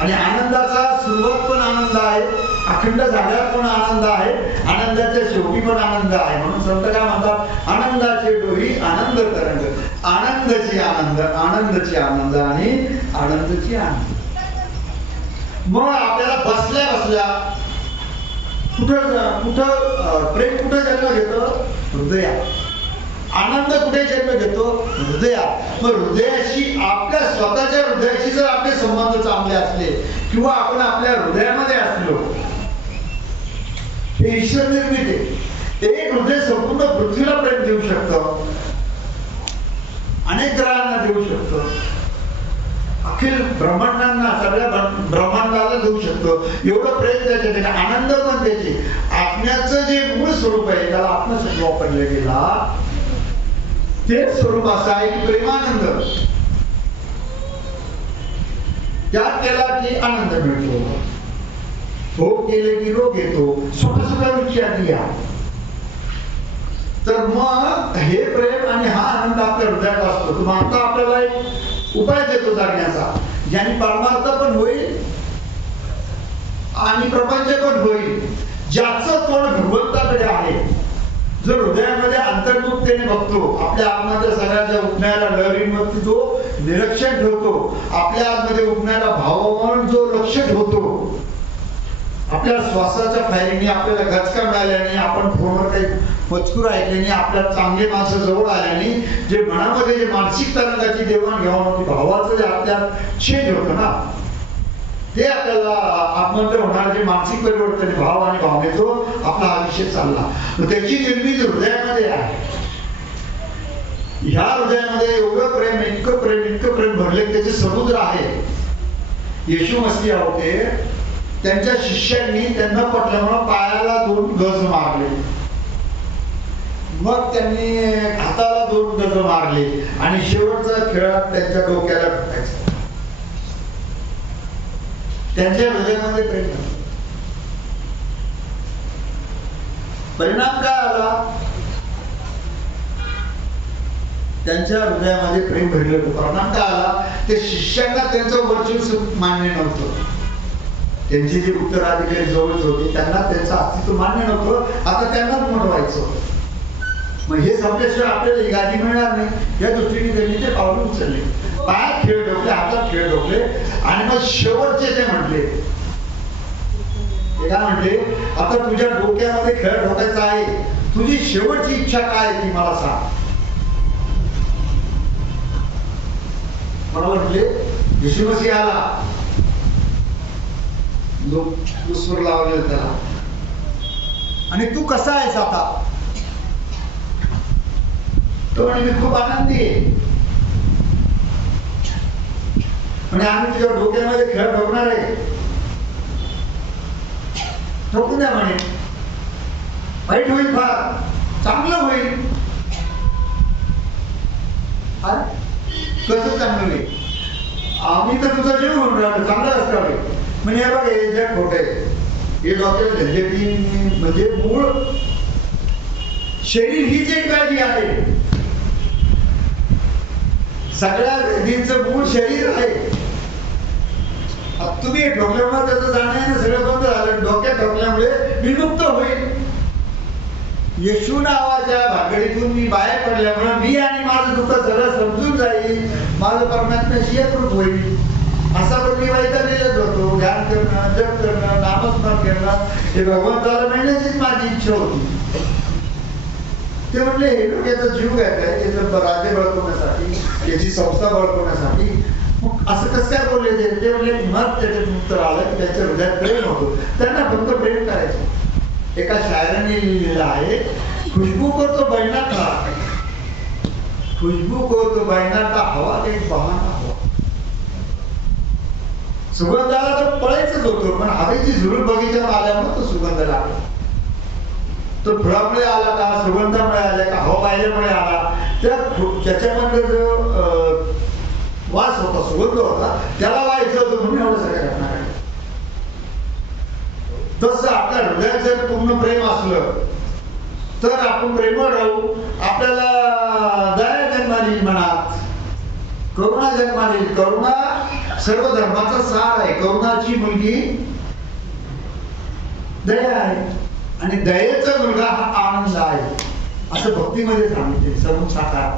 आणि आनंदाचा सुरुवात पण आनंद आहे, अखंड झाल्यावर पण आनंद आहे, आनंदाच्या शेवटी पण आनंद आहे. म्हणून संत काय म्हणतात? आनंदाचे डोही आनंद तरंग. आनंदाची आनंद, आनंदाची आनंद आणि आनंदाची आनंद. मग आपल्याला बसल्या बसल्या कुठं प्रेम कुठं जन्म घेतं? हृदयात. आनंद कुठे जन्म घेतो? हृदयात. मग हृदयाशी, आपल्या स्वतःच्या हृदयाशी जर आपले संबंध चांगले असले किंवा आपण आपल्या हृदयामध्ये असलो, हे ईश्वर निर्मित आहे. एक हृदय संपूर्ण पृथ्वीला प्रेम देऊ शकतं, अनेक ग्रहांना देऊ शकतं, अखिल ब्रह्मांडांना, सगळ्या ब्रह्मांडाला देऊ शकतो. एवढं प्रेम त्याचे, आनंद पण त्याचे. आत्म्याचं जे मूळ स्वरूप आहे, त्याला आत्मशब्द वापरला गेला, ते स्वरूप असं आहे की प्रेमानंद. त्याग केला की आनंद मिळतो, भोग केले की रोग येतो, सुखसुखाची आज्ञा. तर मग हे प्रेम आणि हा आनंद आपल्या हृदयात असतो. मग आता आपल्याला एक उपाय देतो जागण्याचा, ज्याने परमार्थ पण होईल आणि प्रपंच पण होईल. ज्याचं तोंड भगवंताकडे आहे, जो हृदयामध्ये अंतर्मुक्तेने बघतो, आपल्या आतमध्ये सगळ्या ज्या उठणाऱ्या लहरींवरती जो निरीक्षण ठेवतो, आपल्या आतमध्ये उठणाऱ्या भावावर जो लक्ष ठेवतो, आपल्या श्वासाच्या फायरिंगने आपल्याला गचका मिळाल्याने, आपण फोनवर काही मजकूर ऐकल्याने, आपल्या चांगले माणसं जवळ आल्याने, जे मनामध्ये जे मानसिक तरंगाची देवाणघेवाण होती, भावाचं जे आपल्यात चेंज होतं ना, ते आपल्याला आतमध्ये होणार जे मानसिक परिवर्तन, भाव आणि भावनेचो आपला आयुष्य चालला. त्याची निर्मिती हृदयामध्ये आहे. ह्या हृदयामध्ये एवढं प्रेम, इतकं प्रेम, इतकं प्रेम भरले, त्याचे समुद्र आहे. येशू मसीह होते, त्यांच्या शिष्यांनी त्यांना पटल्यामुळे पायाला 2 गज मारले, मग त्यांनी हाताला 2 गज मारले आणि शेवटचा खेळात त्यांच्या डोक्याला भेटायचा. त्यांच्या हृदयामध्ये प्रेम. परिणाम काय आला? त्यांच्या हृदयामध्ये प्रेम भरलं होतं. परिणाम काय आला? ते शिष्यांना त्यांचं वर्चस्व मान्य नव्हतं. त्यांचे जे उत्तराधिकारी जवळच होते, त्यांना त्यांचं अस्तित्व मान्य नव्हतं. आता त्यांनाच मोठवायचं. मग हे संपल्याशिवाय आपल्याला ही गादी मिळणार नाही, या दृष्टीने त्यांनी ते पावलं उचलले. पायात खेळ ठोकले, हातात खेळ ठोकले आणि मग शेवटचे ते म्हटले, ते काय म्हटले? आता तुझ्या डोक्यामध्ये खेळ ठोकायचा आहे, तुझी शेवटची इच्छा काय ती मला सांग. मला म्हटले, येशू मसीह आला, लोक दुसवर लावले त्याला, आणि तू कसा आहेस आता? तो म्हणजे मी खूप आनंदी आहे आणि आम्ही तुझ्या डोक्यामध्ये खेळ ठोकणार आहे. ठोकून द्या म्हणे, वाईट होईल, फार चांगलं होईल. कसं चांगलं होईल? आम्ही तर तुझा जीव म्हणून राहिलो, चांगलं असतं होईल. म्हणजे हे बघ, हे जे खोटे हे डोक्यात धंदे, म्हणजे मूळ शरीर हीच एक काळजी आहे. सगळ्या वेदींचं मूळ शरीर आहे. तुम्ही ठोकल्यामुळे त्याचं जाणं सगळं बंद झालं. डोक्यात ठोकल्यामुळे विमुक्त होईल. येशू नावाच्या भाकरीतून मी बाहेर पडल्यामुळे मी आणि माझं दुःख सगळं समजून निघून जाईल, माझं परमात्म्याशी एकरूप होईल, असा पण मी वैतागलेला होतो. ध्यान करणं, जप करणं, नामस्मरण करणं हे भगवंताला मिळण्याचीच माझी इच्छा होती. ते म्हणले हे लोक याचा जीव घ्यायचा, याचं राज्य बळकवण्यासाठी, याची संस्था बळकवण्यासाठी. मग असं कसं काय बोलले ते म्हणले मग त्याच्यात उत्तर आलं की त्यांच्या हृदयात प्रेम होतो, त्यांना फक्त प्रेम करायचं. एका शायराने लिहिलेलं आहे, खुशबू को तो बहना था, खुशबू को तो बहना था, हवा एक बहाना हुआ. सुगंधाला तर पळायचंच होतं, पण हवेची झुरळ बगीच्यावर आल्यामुळे तो सुगंध लागला. तो फुलामुळे आला का, सुगंधामुळे आला का, हवा पाहिल्यामुळे आला, त्याच्यामध्ये जो वास होता, सुगंध होता, त्याला व्हायचं होतं म्हणून एवढं सगळ्या घटना घडल्या. तसं आपल्या हृदयात जर पूर्ण प्रेम असलं तर आपण प्रेमळ राहू. आपल्याला दया जन्माली मनात, करुणा जन्माली. करुणा सर्व धर्माचा सार आहे. करुणाची मुलगी दया आहे आणि दयेचा मुलगा हा आनंद आहे, असं भक्तीमध्ये सांगितले समूह साकार.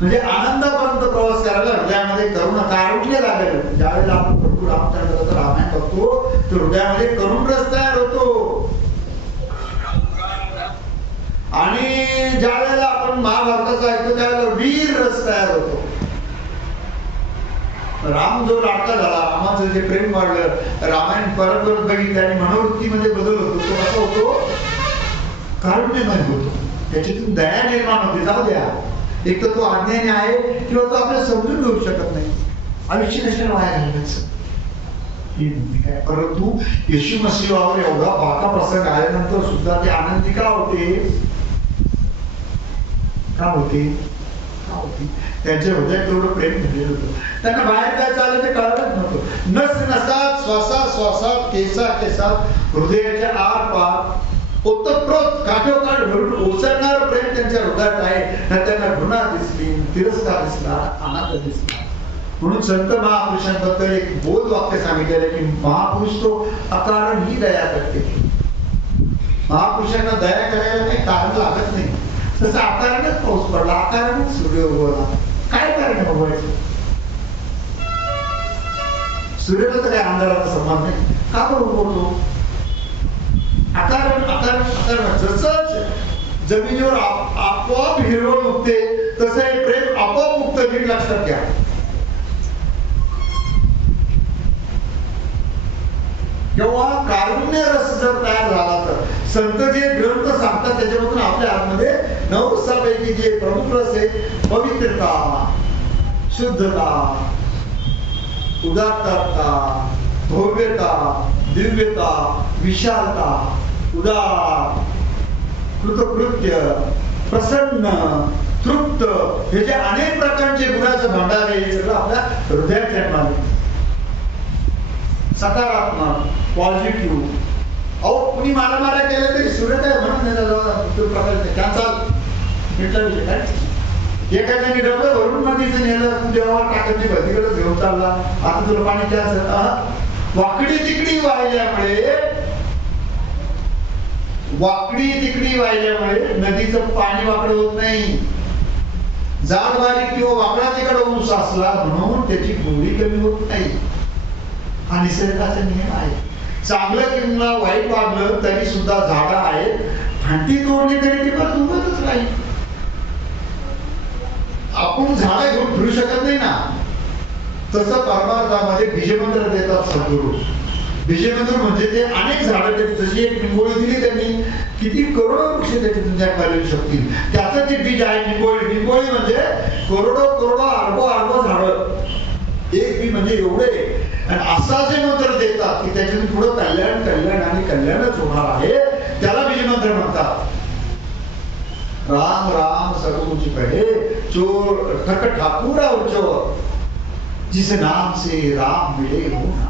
म्हणजे आनंदापर्यंत प्रवास करायला हृदयामध्ये करुणा कारुण्य लागेल. ज्यावेळेला आपण भरपूर रामचंद्राचं रामायण बघतो तर हृदयामध्ये करुण रस तयार होतो. आणि ज्या वेळेला आपण महाभारताचं ऐकतो त्यावेळेला वीर रस तयार होतो. राम जो लाडका झाला, रामाचं जे प्रेम वाढलं, रामायण परत परत बघितलं आणि मनोवृत्तीमध्ये बदल होतो. तो कसा होतो, कारुण्यमय होतो. त्याच्यातून दया निर्माण होते. जाऊ द्या, एक तर तो आज्ञाने आहे किंवा तो आपल्याला समजून घेऊ शकत नाही. आयुष्य कशाला वाया घालवायचं ही भूमिका आहे. परंतु येशू मसीहावर एवढा बाका प्रसंग आल्यानंतर सुद्धा ते आनंदी का होते, का होते, का होते? त्यांच्या हृदयात तेवढं प्रेम भरलेलं होतं. त्यांना बाहेर काय चाललं ते कळतच नव्हतं. नस नसात, श्वासात श्वासात, केसा केसात, हृदयाच्या आर पार ओतप्रोत काठोकाठ भरून ओसरणारं प्रेम त्यांच्या हृदयात आहे. ना त्यांना घृणा दिसली, तिरस्कार दिसला, आनंद दिसला. म्हणून संत महापुरुषांबद्दल एक बोध वाक्य सांगितलेलं की महापुरुष तो अकारण ही दया करते. महापुरुषांना दया करायला काही कारण लागत नाही. तसं अकारणच पाऊस पडला, अकारणच सूर्य उगवला. काय कारण उगवायचं? सूर्याला तर काही अंधाराचा संबंध नाही. का बरं उगवतो? अकारण अकारण अकारण. जसंच जमिनीवर आपोआप हिरवळ उगते तसं हे प्रेम आपोआप उगतं. नीट लक्षात घ्या. जेव्हा कारुण्य रस जर तयार झाला तर संत जे ग्रंथ सांगतात त्याच्यामधून आपल्या आतमध्ये 9 रसापैकी जे प्रमुख रस आहे, पवित्रता, शुद्धता, उदात्तता, भव्यता, दिव्यता, विशालता, उदार, कृतकृत्य, प्रसन्न, तृप्त, हे जे अनेक प्रकारचे गुणाचं भांडार आहे हे सगळं आपल्या हृदयात जन्माले. सकारात्मक, पॉझिटिव्ह. अहो कुणी मारामाऱ्या केल्या तरी सूर्य काय म्हणत नाही काय. एखाद्याने डबे भरून नदीचं नेलं, तू जेव्हा टाकायची भतीकडे घेऊन चालला, आता तुला पाणी द्यायचं. वाकडी तिकडी वाहिल्यामुळे नदीचं पाणी वाकड होत नाही. जाड बारीक किंवा वाकडा तिकडे ऊस असला म्हणून त्याची गोडी कमी होत नाही. हा निसर्गाचा नियम आहे. चांगलं किंवा वाईट वागलं तरी सुद्धा झाडं आहेत, फांदी तोडली तरी ती परत उगतच राहील. आपण झाडं घेऊन फिरू शकत नाही ना. तसं परमार्थामध्ये बीजमंत्र देतात सद्गुरू. बीजमंत्र म्हणजे ते अनेक झाडं देतात. जशी एक निंबोळी दिली त्यांनी, किती करोडो वृक्ष त्याच्यातून जन्माला शकतील. त्याचं जे बीज आहे निंबोळी. निंबोळी म्हणजे करोडो करोडो अर्ब झाडं. एक बी म्हणजे एवढे. आणि असा जे मंत्र देतात की त्याच्यातून पुढं कल्याण कल्याण आणि कल्याणच होणार आहे, त्याला बीजमंत्र म्हणतात. राम राम सगुच कहे चोर ठक ठाकुर और चोर, जिस नाम से राम मिले हो ना.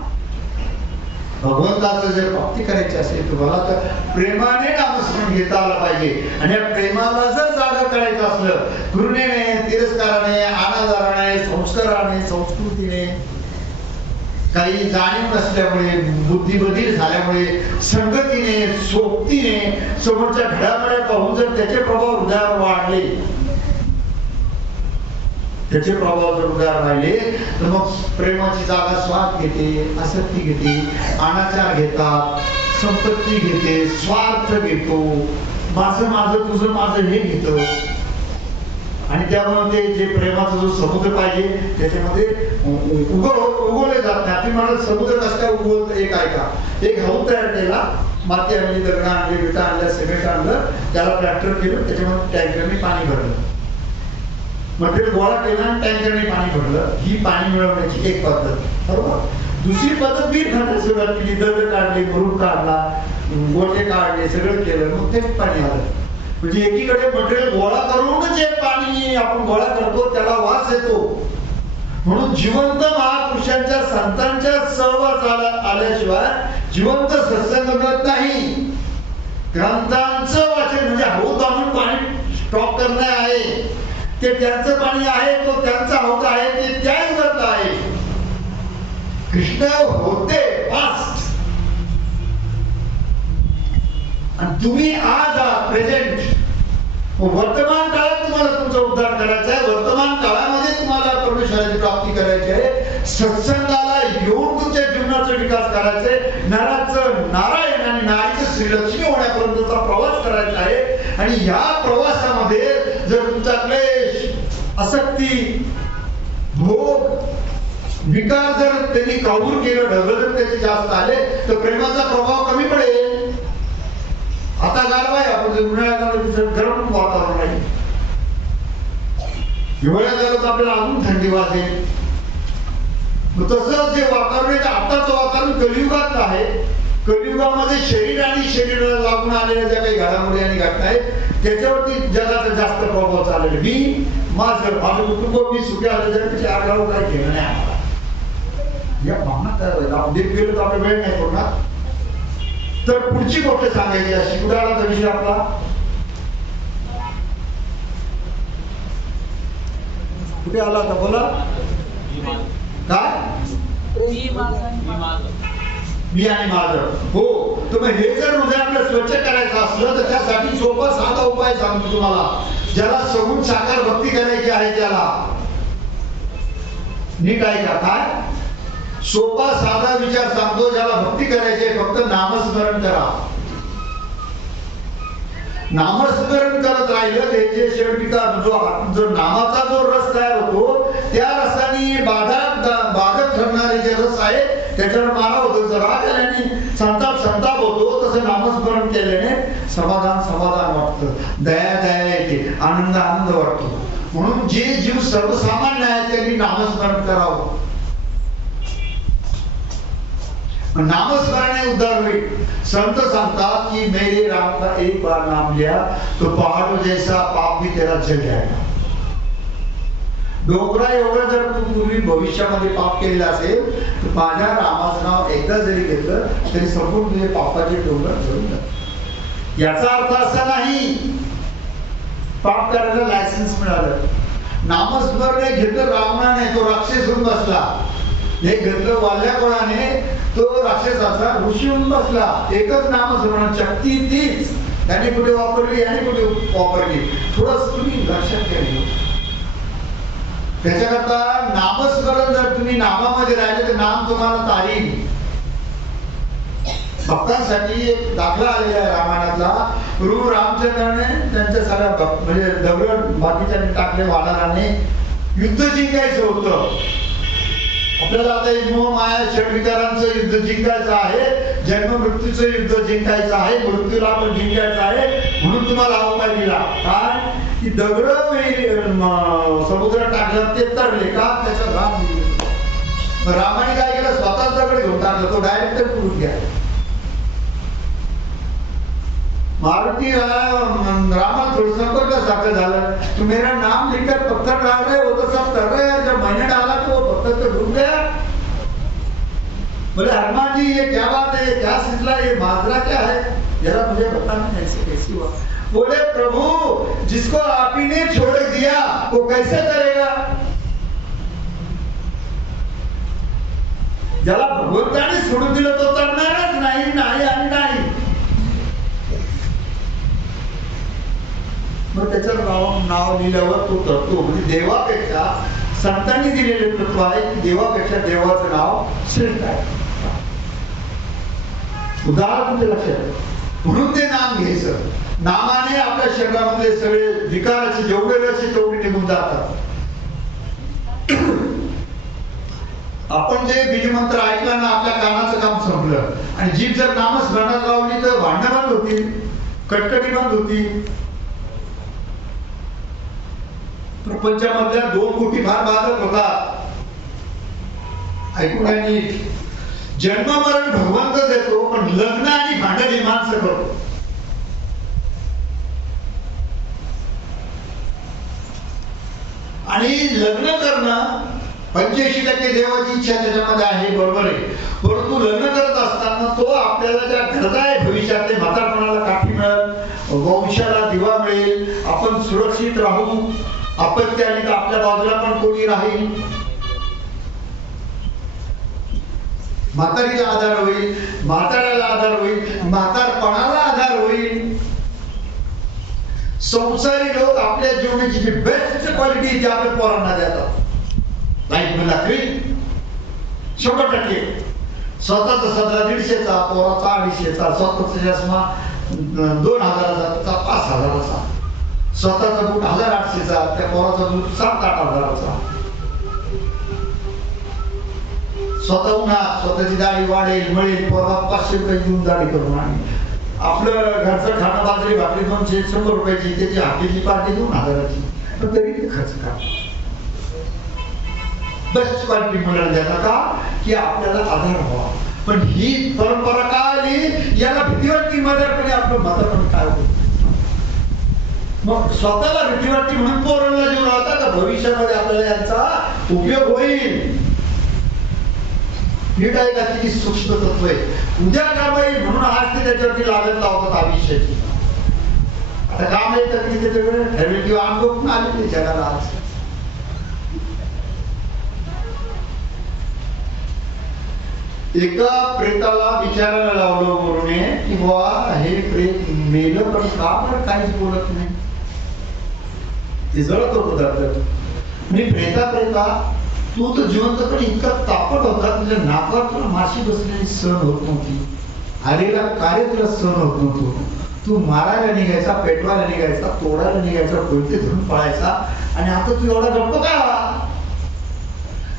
भगवंताचं जर प्राप्ती करायची असेल तुम्हाला तर प्रेमाने नामस्मरण घेता आलं पाहिजे. आणि या प्रेमाला जर जागा करायचं असलं करुणेने, तिरस्काराने, अनादराने, संस्काराने, संस्कृतीने, काही जाणीव नसल्यामुळे, बुद्धी बधीर झाल्यामुळे, संगतीने, सोबतीने, समोरच्या घडामोड्या पाहून जर त्याचे प्रभाव हृदयावर वाढले त्याचे प्रभाव जर उदार राहिले तर मग प्रेमाची जागा स्वार्थ घेते, आसक्ती घेते, अनाचार घेतात, संपत्ती घेते, स्वार्थ घेतो, माझं माझं तुझं माझं हे घेतो. आणि त्यामुळे जे प्रेमाचा जो समुद्र पाहिजे त्याच्यामध्ये उगवले जात नाही. आपण म्हणत समुद्र कसं काय उगवत, एक ऐका, एक हौद तयार केला, माती आणली, दगड आणली, विटा आणल्या, सिमेंट आणलं, त्याला प्लॅस्टर केलं, त्याच्यामध्ये टँकरने पाणी भरलं, मटेरियल गोळा केला आणि टँकरने पाणी भरलं. ही पाणी मिळवण्याची एक पद्धत. बरोबर. दुसरी पद्धत वीर खाण्यास सुरुवात केली, दगड काढले, मुरुम काढला, गोटे काढले, सगळं केलं, मग तेच पाणी आलं. म्हणजे एकीकडे मटेरियल गोळा करून जे पाणी आपण गोळा करतो त्याला वास येतो. म्हणून जिवंत महापुरुषांच्या संतांच्या सहवास आल्याशिवाय जिवंत सत्संग मिळत नाही. ग्रंथांचं वाचन म्हणजे हौद आणून पाणी स्टॉक करणे आहे, ते त्यांचं पाणी आहे, तो त्यांचा हौद आहे, ते त्या युगातलं आहे. कृष्ण होते फास्ट आणि तुम्ही आज प्रेझेंट, वर्तमान काळात तुम्हाला तुमचा उद्धार करायचा आहे, वर्तमान काळामध्ये तुम्हाला परमेश्वराची प्राप्ती करायची आहे, सत्संगाला येऊन तुमच्या जीवनाचा विकास करायचा आहे, नराचं नारायण आणि नारीचं श्रीलक्ष्मी होण्यापर्यंतचा प्रवास करायचा आहे. आणि या प्रवासामध्ये जर तुमचा क्लेश, आसक्ती, भोग, विकार जर त्यांनी काबूल केलं, ढगल जर त्याचे जास्त आले तर प्रेमाचा प्रभाव कमी पडेल. आता गारवा आहे, आपण उन्हाळ्यात गरम वातावरण आहे, हिवाळ्यात झालं तर आपल्याला अजून थंडी वाजेल. तसं जे वातावरण आहे आताचं वातावरण कलियुगात आहे. कलियुगामध्ये शरीर आणि शरीराला लागून आलेल्या ज्या काही घडामोडी आणि घटना आहेत त्याच्यावरती जगाचा जास्त प्रभाव चाललेला. मी माझं कुटुंब, मी सुखी आलं जगाची आगाऊ काय घेणं नाही आम्हाला. या भावना तयार व्हायला अपडेट केलं तर आपला वेळ नाही पडणार. तर पुढची गोष्ट सांगायची अशी, कुठे आला तर विषय आपला, कुठे आला होता बोला काय, मी आणि माझं. हो, तुम्ही हे जर हृदय आपलं स्वच्छ करायचं असलं तर त्यासाठी सोपा साधा उपाय सांगतो तुम्हाला. ज्याला सगुण साकार भक्ती करायची आहे त्याला नीट ऐका. काय सोपा साधा विचार सांगतो, ज्याला भक्ती करायची आहे फक्त नामस्मरण करा. नामस्मरण करत राहिलं त्याचे शेवटीचा जो नामाचा जो रस तयार होतो त्या रसाने बाधक ठरणारे जे रस आहे त्याच्यावर मारा होतो. जर राग आल्याने संताप होतो, तसं नामस्मरण केल्याने समाधान वाटतं, दया येते, आनंद वाटतो. म्हणून जे जीव सर्वसामान्य आहे त्यांनी नामस्मरण करावं. नामस्मरण उद्धार होईल. संत सांगतात की मेरे राम का एक बार नाम लिया तो पहाड़ों जैसा पाप भी तेरा जल जाएगा. डोंगरा एवढं जर तू पूर्वी भविष्यामध्ये पाप केलेलं असेल तर माझ्या रामाचं नाव एकदा जरी घेतलं तरी संपूर्ण तुझे पापाचे डोंगर जळून जातात. याचा अर्थ असा नाही पाप करायला लायसन्स मिळालं. नामस्मरण घेतलं रावणाने, तो राक्षस होऊन बसला. हे घेतलं वाल्याकोणाने, तो राक्षसाचा ऋषी होऊन बसला. एकच नामस्मरण शक्ती तीच, त्याने कुठे वापरली आणि कुठे वापरली थोडस तुम्ही लक्षात घ्या. त्याच्याकरता नामस्मरण जर तुम्ही नामामध्ये राहिले तर नाम तुम्हाला तारील. भक्तांसाठी एक दाखला आलेला आहे रामायणातला. प्रभू रामचंद्राने त्यांच्या सगळ्या म्हणजे दगड बाकीच्या टाकले वानराने, युद्ध जिंकायचं होतं. आपल्याला आता मोह माया षडविकारांचं युद्ध जिंकायचं आहे, जन्म मृत्यूचं युद्ध जिंकायचं आहे, मृत्यूला आपण जिंकायचं आहे. म्हणून तुम्हाला हा उपाय दिला काय की दगड समुद्रात टाकलं ते तरले का, त्याचा रामाने काय केलं, स्वतःच दगड घेऊन टाकलं, तो डायरेक्ट पुरून घ्या. मारुती रामा थोड़ा संपर्क साथ झालं, तो मेरा नाम लिखकर पत्थर डाल रहे वो तो सब कर रहे हैं, जब मैंने डाला तो वो पत्थर तो डूब गया. बोले हनुमान जी ये क्या बात है, ये क्या सिलसिला, ये माजरा क्या है, जरा मुझे बताना ऐसे कैसी हुआ. बोले प्रभु जिसको आप ही ने छोड़ दिया वो कैसे करेगा. ज्याला भगवंताने सोडून दिलं तो करणारच नाही नाही आणि नाही. मग त्याचं नाव लिहिल्यावर तो करतो. म्हणजे देवापेक्षा संतांनी दिलेले तत्व आहे की देवापेक्षा देवाचं नाव श्रेष्ठ आहे. उदाहरण तुमच्या लक्षात, म्हणून ते नाम घ्यायचं. नामाने आपल्या शरीरामधले सगळे विकाराचे जेवढे रस तेवढे निघून जातात. आपण जे बीजमंत्र ऐकला ना, आपल्या कानाचं काम संपलं. आणि जीभ जर नामस्मरणात लावली तर भांडणं बंद होतील, कटकटी बंद होतील. प्रपंचामधल्या 2 गोष्टी फार बाधक होतात. ऐकून आणि जन्म मरण भगवंत देतो, पण लग्न आणि भांडण हे माणसं करतो. आणि लग्न करणं 85% देवाची इच्छा त्याच्यामध्ये आहे, बरोबर आहे. परंतु लग्न करत असताना तो आपल्याला ज्या गरजा आहे भविष्यातले, म्हातारपणाला काठी मिळेल, वंशाला दिवा मिळेल, आपण सुरक्षित राहू, आपत्ती आली तर आपल्या बाजूला पण कोणी राहील, म्हातारीला आधार होईल, म्हाताऱ्याला आधार होईल, म्हातारपणाला आधार होईल. संसारी लोक आपल्या जीवनाची जी बेस्ट क्वालिटी ती आपल्या पोरांना देतात. लाईफ मध्ये दाखवी 100%. स्वतःचा सदरा 150चा, पोराचा 250चा, स्वतःचा चष्मा 2000चा, 5000चा, स्वतःचा बूट 1800चा, त्या पोराचा बूट 7-8 हजाराचा. स्वतःहून स्वतःची दाढी वाढेल, मिळेल, पोरा 500 रुपये देऊन दाढी करून आणि आपलं घरचं खाणं बाजरी भाकरी 200-100 रुपयाची, त्याची हातीची पार्टी 2000ची, पण तरी ते खर्च का बेस्ट क्वालिटी मिळायला द्यायला का की आपल्याला आधार व्हावा. पण ही परंपरा का आली, याला भीती वाटती म्हातारपणी आपलं म्हातारपण काय होतं. मग स्वतःला भीती वाटती म्हणून पोरांना जीव लावता का भविष्यामध्ये आपल्याला यांचा उपयोग होईल. नीट आहे का, किती सूक्ष्म तत्व आहे. उद्या काम येईल म्हणून आज ते त्याच्यावरती लागत लावतात आयुष्याची. आता काम आहे तर किती ठरवेल किंवा अनुभव पण आले जगाला. आज एका प्रेताला विचारायला लावलं गुरुने की बाबा हे प्रेत मेलं पण का बरं काहीच बोलत नाही, ते जळत होत पदार्थ. मी प्रेता तू तर जिवंतपणे इतका तापट होता, तुझ्या नाकात तुला माशी बसलेली सहन होत नव्हती, आलेला कार्य तुला सहन होत नव्हतं. तू मारायला निघायचा, पेटवायला निघायचा, तोडायला निघायचा, कोणते धरून पळायचा, आणि आता तू एवढा गप्प का आला.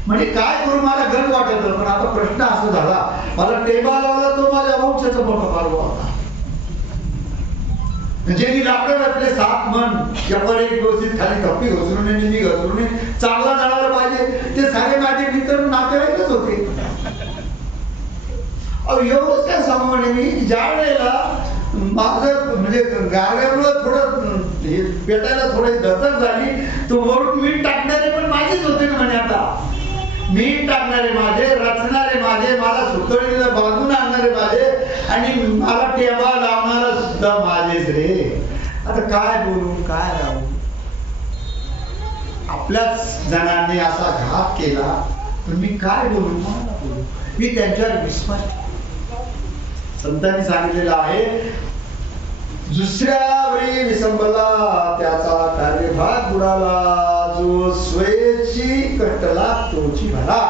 म्हणजे काय करू मला गरज वाटत. पण आता प्रश्न असा झाला, मला टेबा लावला तो माझ्या वंशाचा मोठा पारवा होता. म्हणजे मी लाकडं घातले 7 मन शंभर एक व्यवस्थित खाली कप्पी घसरून मी घसरून चांगला जळायला पाहिजे, ते सारे माझे मित्र नातेवाईकच होते. एवढंच काय सांगू म्हणे मी, ज्या वेळेला माझं म्हणजे गारव्यामुळं थोडं पेटायला थोडी दचक झाली, तो वरून मीठ टाकणारे पण माझेच होते ना म्हणे. आता मीठ टाकणारे माझे, रचणारे माझे, मला सुतळीला बांधून आणणारे माझे, आणि मला टेबा लावणारा सुद्धा माझेच रे. आता काय बोलू, काय राहू. आपल्याच जणांनी असा घात केला, पण मी काय बोलू, मला बोलू. मी त्यांच्यावर विश्वास. संतांनी सांगितलेलं आहे, दुसऱ्या वेळी विसंबला त्याचा कार्यभाग बुडाला, जो स्वयची कटला तोची भला.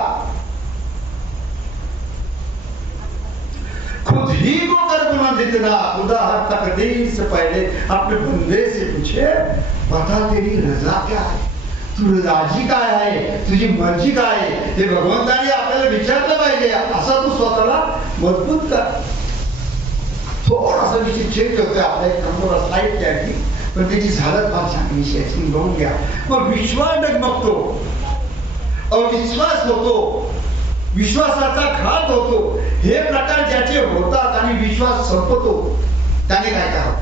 खुद ही को कर गुना जितना, खुदा हर तकदीर से पहले अपने बंदे से पूछे, बता तेरी रजा क्या है, तू राजी काय आहे, तुझी मर्जी काय आहे, हे भगवंताने आपल्याला विचारलं पाहिजे. असा तू स्वतःला मजबूत कर. थोडासा विषय चेंज होतोय आपल्या एक नंबर स्लाइड त्याची, पण त्याची झालत फार चांगली आहे, बघून घ्या. मग विश्वास डगमगतो, अविश्वास होतो, विश्वासाचा घात होतो. हे प्रकार ज्याचे होतात आणि विश्वास संपतो, त्याने काय करावं,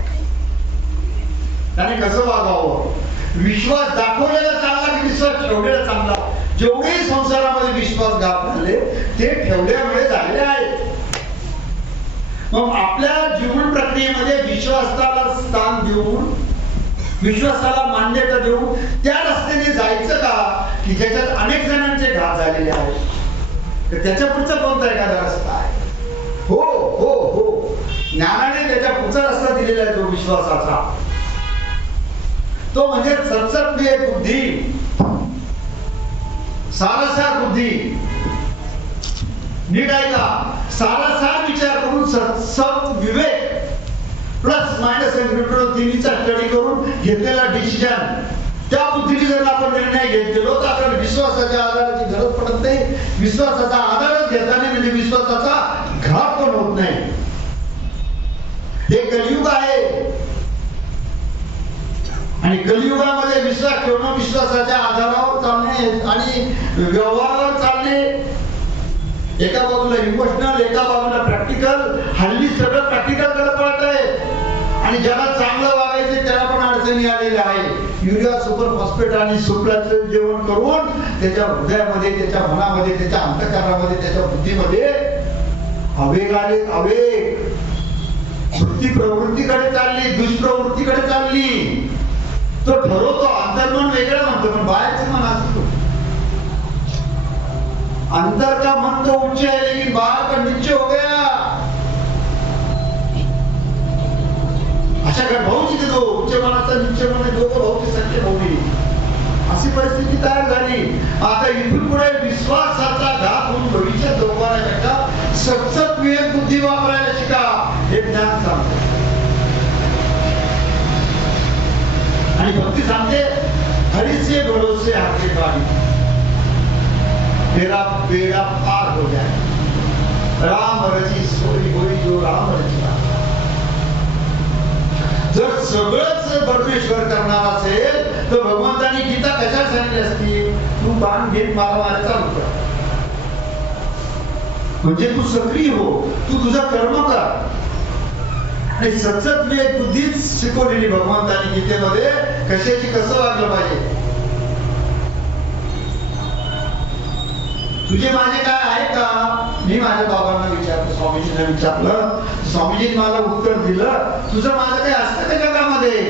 त्याने कसं वागावं. विश्वास दाखवलेला चांगला की विश्वास ठेवलेला चांगला. जेवढे संसारामध्ये विश्वासघात झाले ते ठेवल्यामुळे झालेले आहेत. मग आपल्या जीवन प्रक्रियेमध्ये विश्वासाला स्थान देऊन, विश्वासाला मान्यता देऊन त्या रस्त्याने जायचं का की ज्याच्यात अनेक जणांचे घात झालेले आहेत. तर त्याच्या पुढचा कोणता एखादा रस्ता आहे. हो हो हो, ज्ञानाने त्याच्या पुढचा रस्ता दिलेला आहे, तो विश्वासाचा. तो म्हणजे सत्सत्य बुद्धी. सारासार बुद्धी, नीट ऐका, सारासार विचार करून सब विवेक प्लस मायनस तिन्हीचा स्टडी करून घेतलेला डिसिजन, त्या बुद्धीने जर आपण निर्णय घेत गेलो तर आपल्याला विश्वासाच्या आधाराची गरज पडत नाही. विश्वासाचा आधारच घेता नाही म्हणजे विश्वासाचा घात पण होत नाही. हे कलियुग आहे आणि कलियुगामध्ये विश्वास ठेवणं, विश्वासाच्या आधारावर चालणे आणि व्यवहारावर चालणे, एका बाजूला इमोशनल, एका बाजूला प्रॅक्टिकल. हल्ली सगळं प्रॅक्टिकल कडे पळत आहे आणि ज्याला चांगलं वागायचं त्याला पण अडचणी आलेल्या आहे. युरिया सुपर फॉस्फेट आणि सुपराचं जेवण करून त्याच्या हृदयामध्ये, त्याच्या मनामध्ये, त्याच्या अंतःकरणामध्ये, त्याच्या बुद्धीमध्ये आवेग आले. आवेग वृत्ती प्रवृत्तीकडे चालली, दुष्प्रवृत्तीकडे चालली. तो ठरवतो, अंतर्मन वेगळं म्हणतो पण बाहेरचं मन असतो. अंतर का मन तो उच्च है लेकिन बाहर का नीचे हो गया. अशा काय भाऊ तिथे दो उच्च मनाचा नीचे मन दोघं भाऊ संख्या भाऊ, अशी परिस्थिती तयार झाली. आता इथून पुढे विश्वासाचा घात होऊन भविष्यात जोपासण्याकरता सतत विवेक बुद्धी वापरायला शिका, हे ज्ञान सांगते. आणि भक्ती सांगते, हरीचे भरोसे हाके पाणी, तेरा बेड़ा पार हो जाए. राम रची सोई होई जो राम रचना. जर सगळंच परमेश्वर करणार असेल तर भगवंतांनी गीता कशा सांगितली असती? तू बाण घेत मारायला चालू कर, म्हणजे तू सक्रिय हो, तू तुझं कर्म कर. आणि सतत विवेक बुद्धीच शिकवलेली भगवंतांनी गीतेमध्ये, कशाची कसं वागलं पाहिजे. तुझे माझे काय आहे का? मी माझ्या बाबांना विचारलं, स्वामीजींना विचारलं, स्वामीजींनी मला उत्तर दिलं, तुझं माझं काय असतं का जगामध्ये?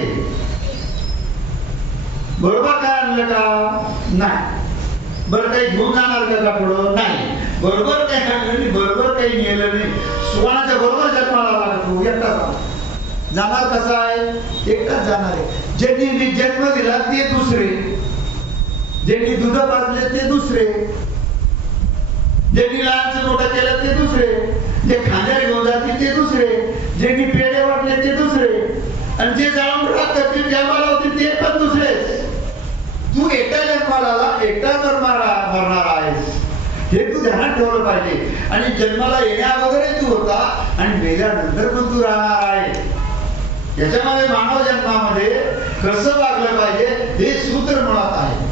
बरोबर काय आणलं का? नाही. बरं काही घेऊन जाणार का पुढं? नाही. बरोबर काय आणलं? बरोबर काही नेलं नाही. सुवानाच्या बरोबर जन्माला आला तू एकटाच जाणार. कसा आहे? एकटाच जाणार आहे. ज्यांनी जन्म दिला ते दुसरे, ज्यांनी दूध पाजले ते दुसरे, ज्यांनी लहानचं मोठं केलं ते दुसरे, जे खांद्यावर घेऊन जातील ते दुसरे, ज्यांनी पेढे वाटले ते दुसरे, आणि जे जाऊन करतील जन्माला होतील ते पण दुसरेच. तू एकटा जन्माला एकटा मरणार आहेस, हे तू ध्यानात ठेवलं पाहिजे. आणि जन्माला येण्या अगोदरही तू होता आणि मेल्यानंतर पण तू राहणार आहे. याच्यामध्ये मानव जन्मामध्ये कसं वागलं पाहिजे हे सूत्र मुळात आहे.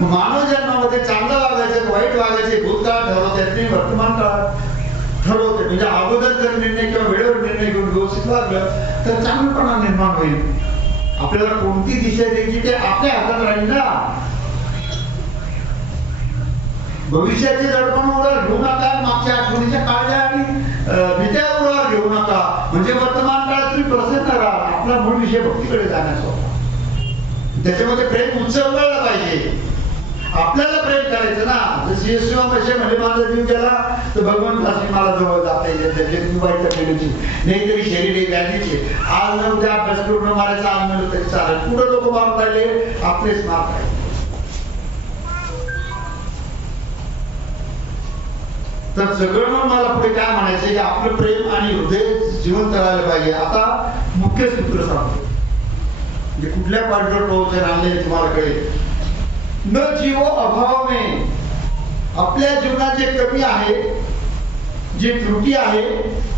मानव जन्मामध्ये चांगलं वागायचं, वाईट वागायचे भूतकाळ ठरवते नाही, वर्तमान काळात ठरवते. म्हणजे अगोदर जर निर्णय किंवा वेळेवर निर्णय घेऊन व्यवस्थित वागलं तर चांगलपणा निर्माण होईल. आपल्याला कोणती दिशा द्यायची ते आपल्या हातात राहील ना. भविष्याचे दडपण उडावर घेऊ नका, मागच्या आठवणीच्या काळज्या आणि भीत्या उडावर घेऊ नका. म्हणजे वर्तमान काळात तुम्ही प्रसन्न राहा. आपला मूळ विषय भक्तीकडे जाण्याचा, त्याच्यामध्ये प्रेम उचललं पाहिजे. आपल्याला प्रेम करायचं ना. जशी येशू मशे म्हणजे माझा जीव गेला तर भगवंत अशी मला जवळ जाता येईल, त्याचे दुबाईच्या पेढीची नाही तरी शरीर एक गांधीचे. आज न उद्या अभ्यास करून मारायचा, आज म्हणलं तरी चालेल. पुढे लोक मारून राहिले, आपलेच मार राहिले. तर सगळं म्हणून मला पुढे काय म्हणायचं की आपलं प्रेम आणि हृदय जिवंत करायला पाहिजे. आता मुख्य सूत्र सांगतो, म्हणजे कुठल्या पार्टीवर पोहोचले आणले तुम्हाला कळेल. न जीवो अभाव में, आपल्या जीवनात जे कमी आहे, जे त्रुटी आहे,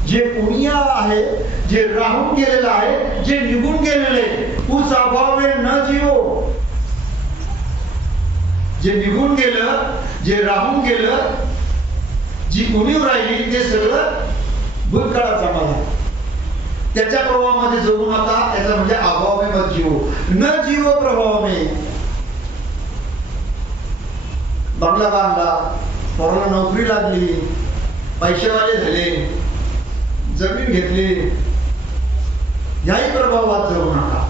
जे उणिया आहे, जे राहून गेलेलं आहे, जे निघून गेलेले, उस अभाव में न जीवो. जे निघून गेलं, जे राहून गेलं, जी उणीव राहिली ते सगळं भूतकाळाचा मला, त्याच्या प्रभावामध्ये जगू नका. याचा म्हणजे अभाव में मत जीवो. न जीवो प्रभाव में. बंगला बांधला, पोराला नोकरी लागली, पैसेवाले झाले, जमीन घेतली, याही प्रभावात जगू नका.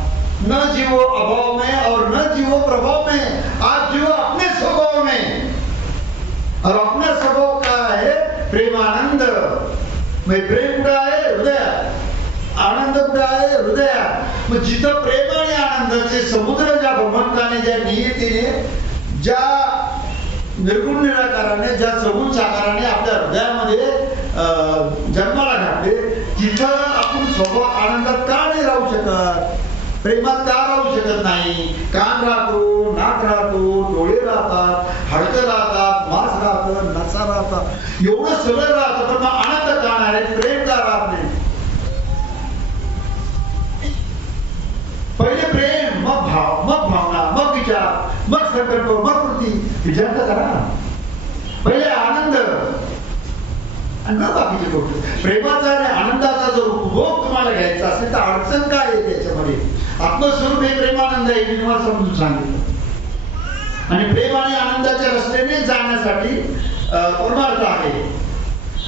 न जीवो अभाव में और न जीवो प्रभाव में. आज जीवो अपने स्वभाव में. और अपना स्वभाव क्या है? प्रेमानंद. मैं प्रेम कुठे आहे? हृदयात. आनंद कुठे आहे? हृदयात. मग जिथं प्रेम आणि आनंदाचे समुद्र, ज्या भगवंताने, ज्या नियतीने, ज्या निर्गुण निराकाराने ज्या सगुण साकाराने आपल्या हृदयामध्ये जन्माला घातले, तिथं आपण स्वभाव आनंदात का नाही राहू शकत? प्रेमात का राहू शकत नाही? कान राहतो, नाक राहतो, डोळे राहतात, हाडकं राहतात, मांस राहतं, नसा राहतात, एवढं सगळं राहतं, पण मग आनंद का नाही? प्रेम का राहत नाही? पहिले प्रेम, मग भाव, मग भावना, मग विचार, मग संकल्प, मग कृती. विचार तर करा. पहिले आनंद आणि मग बाकीचे गोष्ट. प्रेमाचा आणि आनंदाचा जर उपभोग तुम्हाला घ्यायचा असेल तर अडचण काय आहे त्याच्यामध्ये? आत्मस्वरूप हे प्रेमानंद आहे, मी तुम्हाला समजून सांगितलं. आणि प्रेम आणि आनंदाच्या रस्त्याने जाण्यासाठी परमार्थ आहे.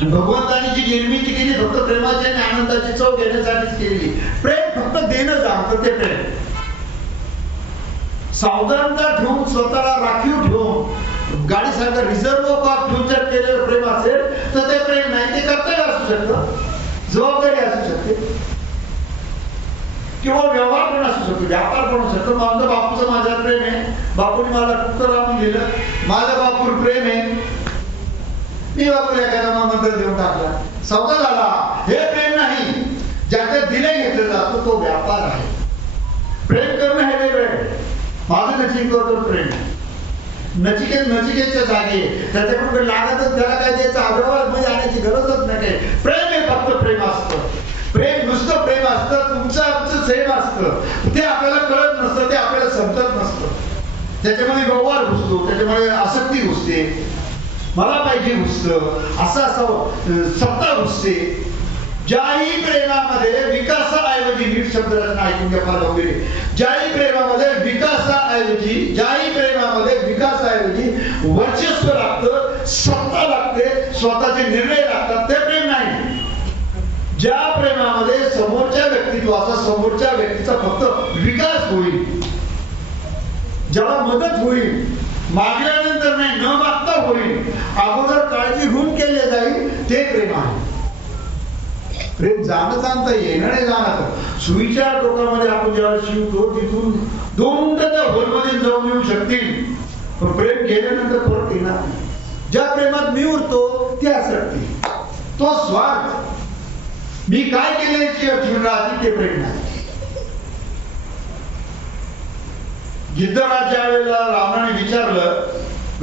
भगवंतानी जी निर्मिती केली फक्त प्रेमाची आणि आनंदाची चव घेण्यासाठीच केली. प्रेम फक्त देणं जाणतं, ते प्रेम. सावधानता ठेवून, स्वतःला राखीव ठेवून, गाडी सारखं रिझर्व ऑफ ठेवून जर केलेलं प्रेम असेल तर ते प्रेम नाही, ते कर्तव्य असू शकतं, जबाबदारी असू शकते, किंवा व्यवहार पण असू शकतो, व्यापार पण असू शकतो. माझं बापूचं माझ्यावर प्रेम आहे, बापूने मला कुठं आणून दिलं, माझ्या बापूर प्रेम आहे, मी बापूला एखादा मंत्र देऊन टाकला, सौदा झाला. हे प्रेम नाही. ज्याच्यात दिले घेतलं जातं तो व्यापार आहे. प्रेम करणं हे वेगळं. माझं नचिकेवर प्रेम, नचिकेतच्या जागे त्याच्याकडून लागतच, त्याला काय द्यायचं अव्यवहार मध्ये आणायची गरजच नाही. प्रेम हे फक्त प्रेम असतं. प्रेम नुसतं प्रेम असतं, तुमचं आमचं सेम असतं. ते आपल्याला कळत नसतं, ते आपल्याला समजत नसतं. त्याच्यामध्ये व्यवहार घुसतो, त्याच्यामध्ये आसक्ती घुसते, मला पाहिजे घुसतं, असं सत्ता घुसते. ज्याही प्रेमामध्ये विकासाऐवजी, नीट शब्द ऐकून घ्या फार गंभीर, ज्याही प्रेमामध्ये विकासाऐवजी वर्चस्व लागतं, सत्ता लागते, स्वतःचे निर्णय लागतात, ते प्रेम नाही. ज्या प्रेमामध्ये समोरच्या व्यक्तित्वाचा, समोरच्या व्यक्तीचा फक्त विकास होईल, ज्याला मदत होईल, मागल्यानंतर नाही, न मागता होईल, अगोदर काळजी घेऊन केले जाईल, ते प्रेम आहे. प्रेम जाणता येणं नाही जाणत. सुईच्या टोकामध्ये आपण जेव्हा शिवतो तिथून 2 मिनिटं त्या होलमध्ये जाऊन येऊ शकतील, पण प्रेम गेल्यानंतर परत येणार नाही. ज्या प्रेमात मी उरतो ती आसक्ती, तो स्वार्थ, मी काय केले राहते, ते प्रेम नाही. गिद्धराज ज्या वेळेला रावणाने विचारलं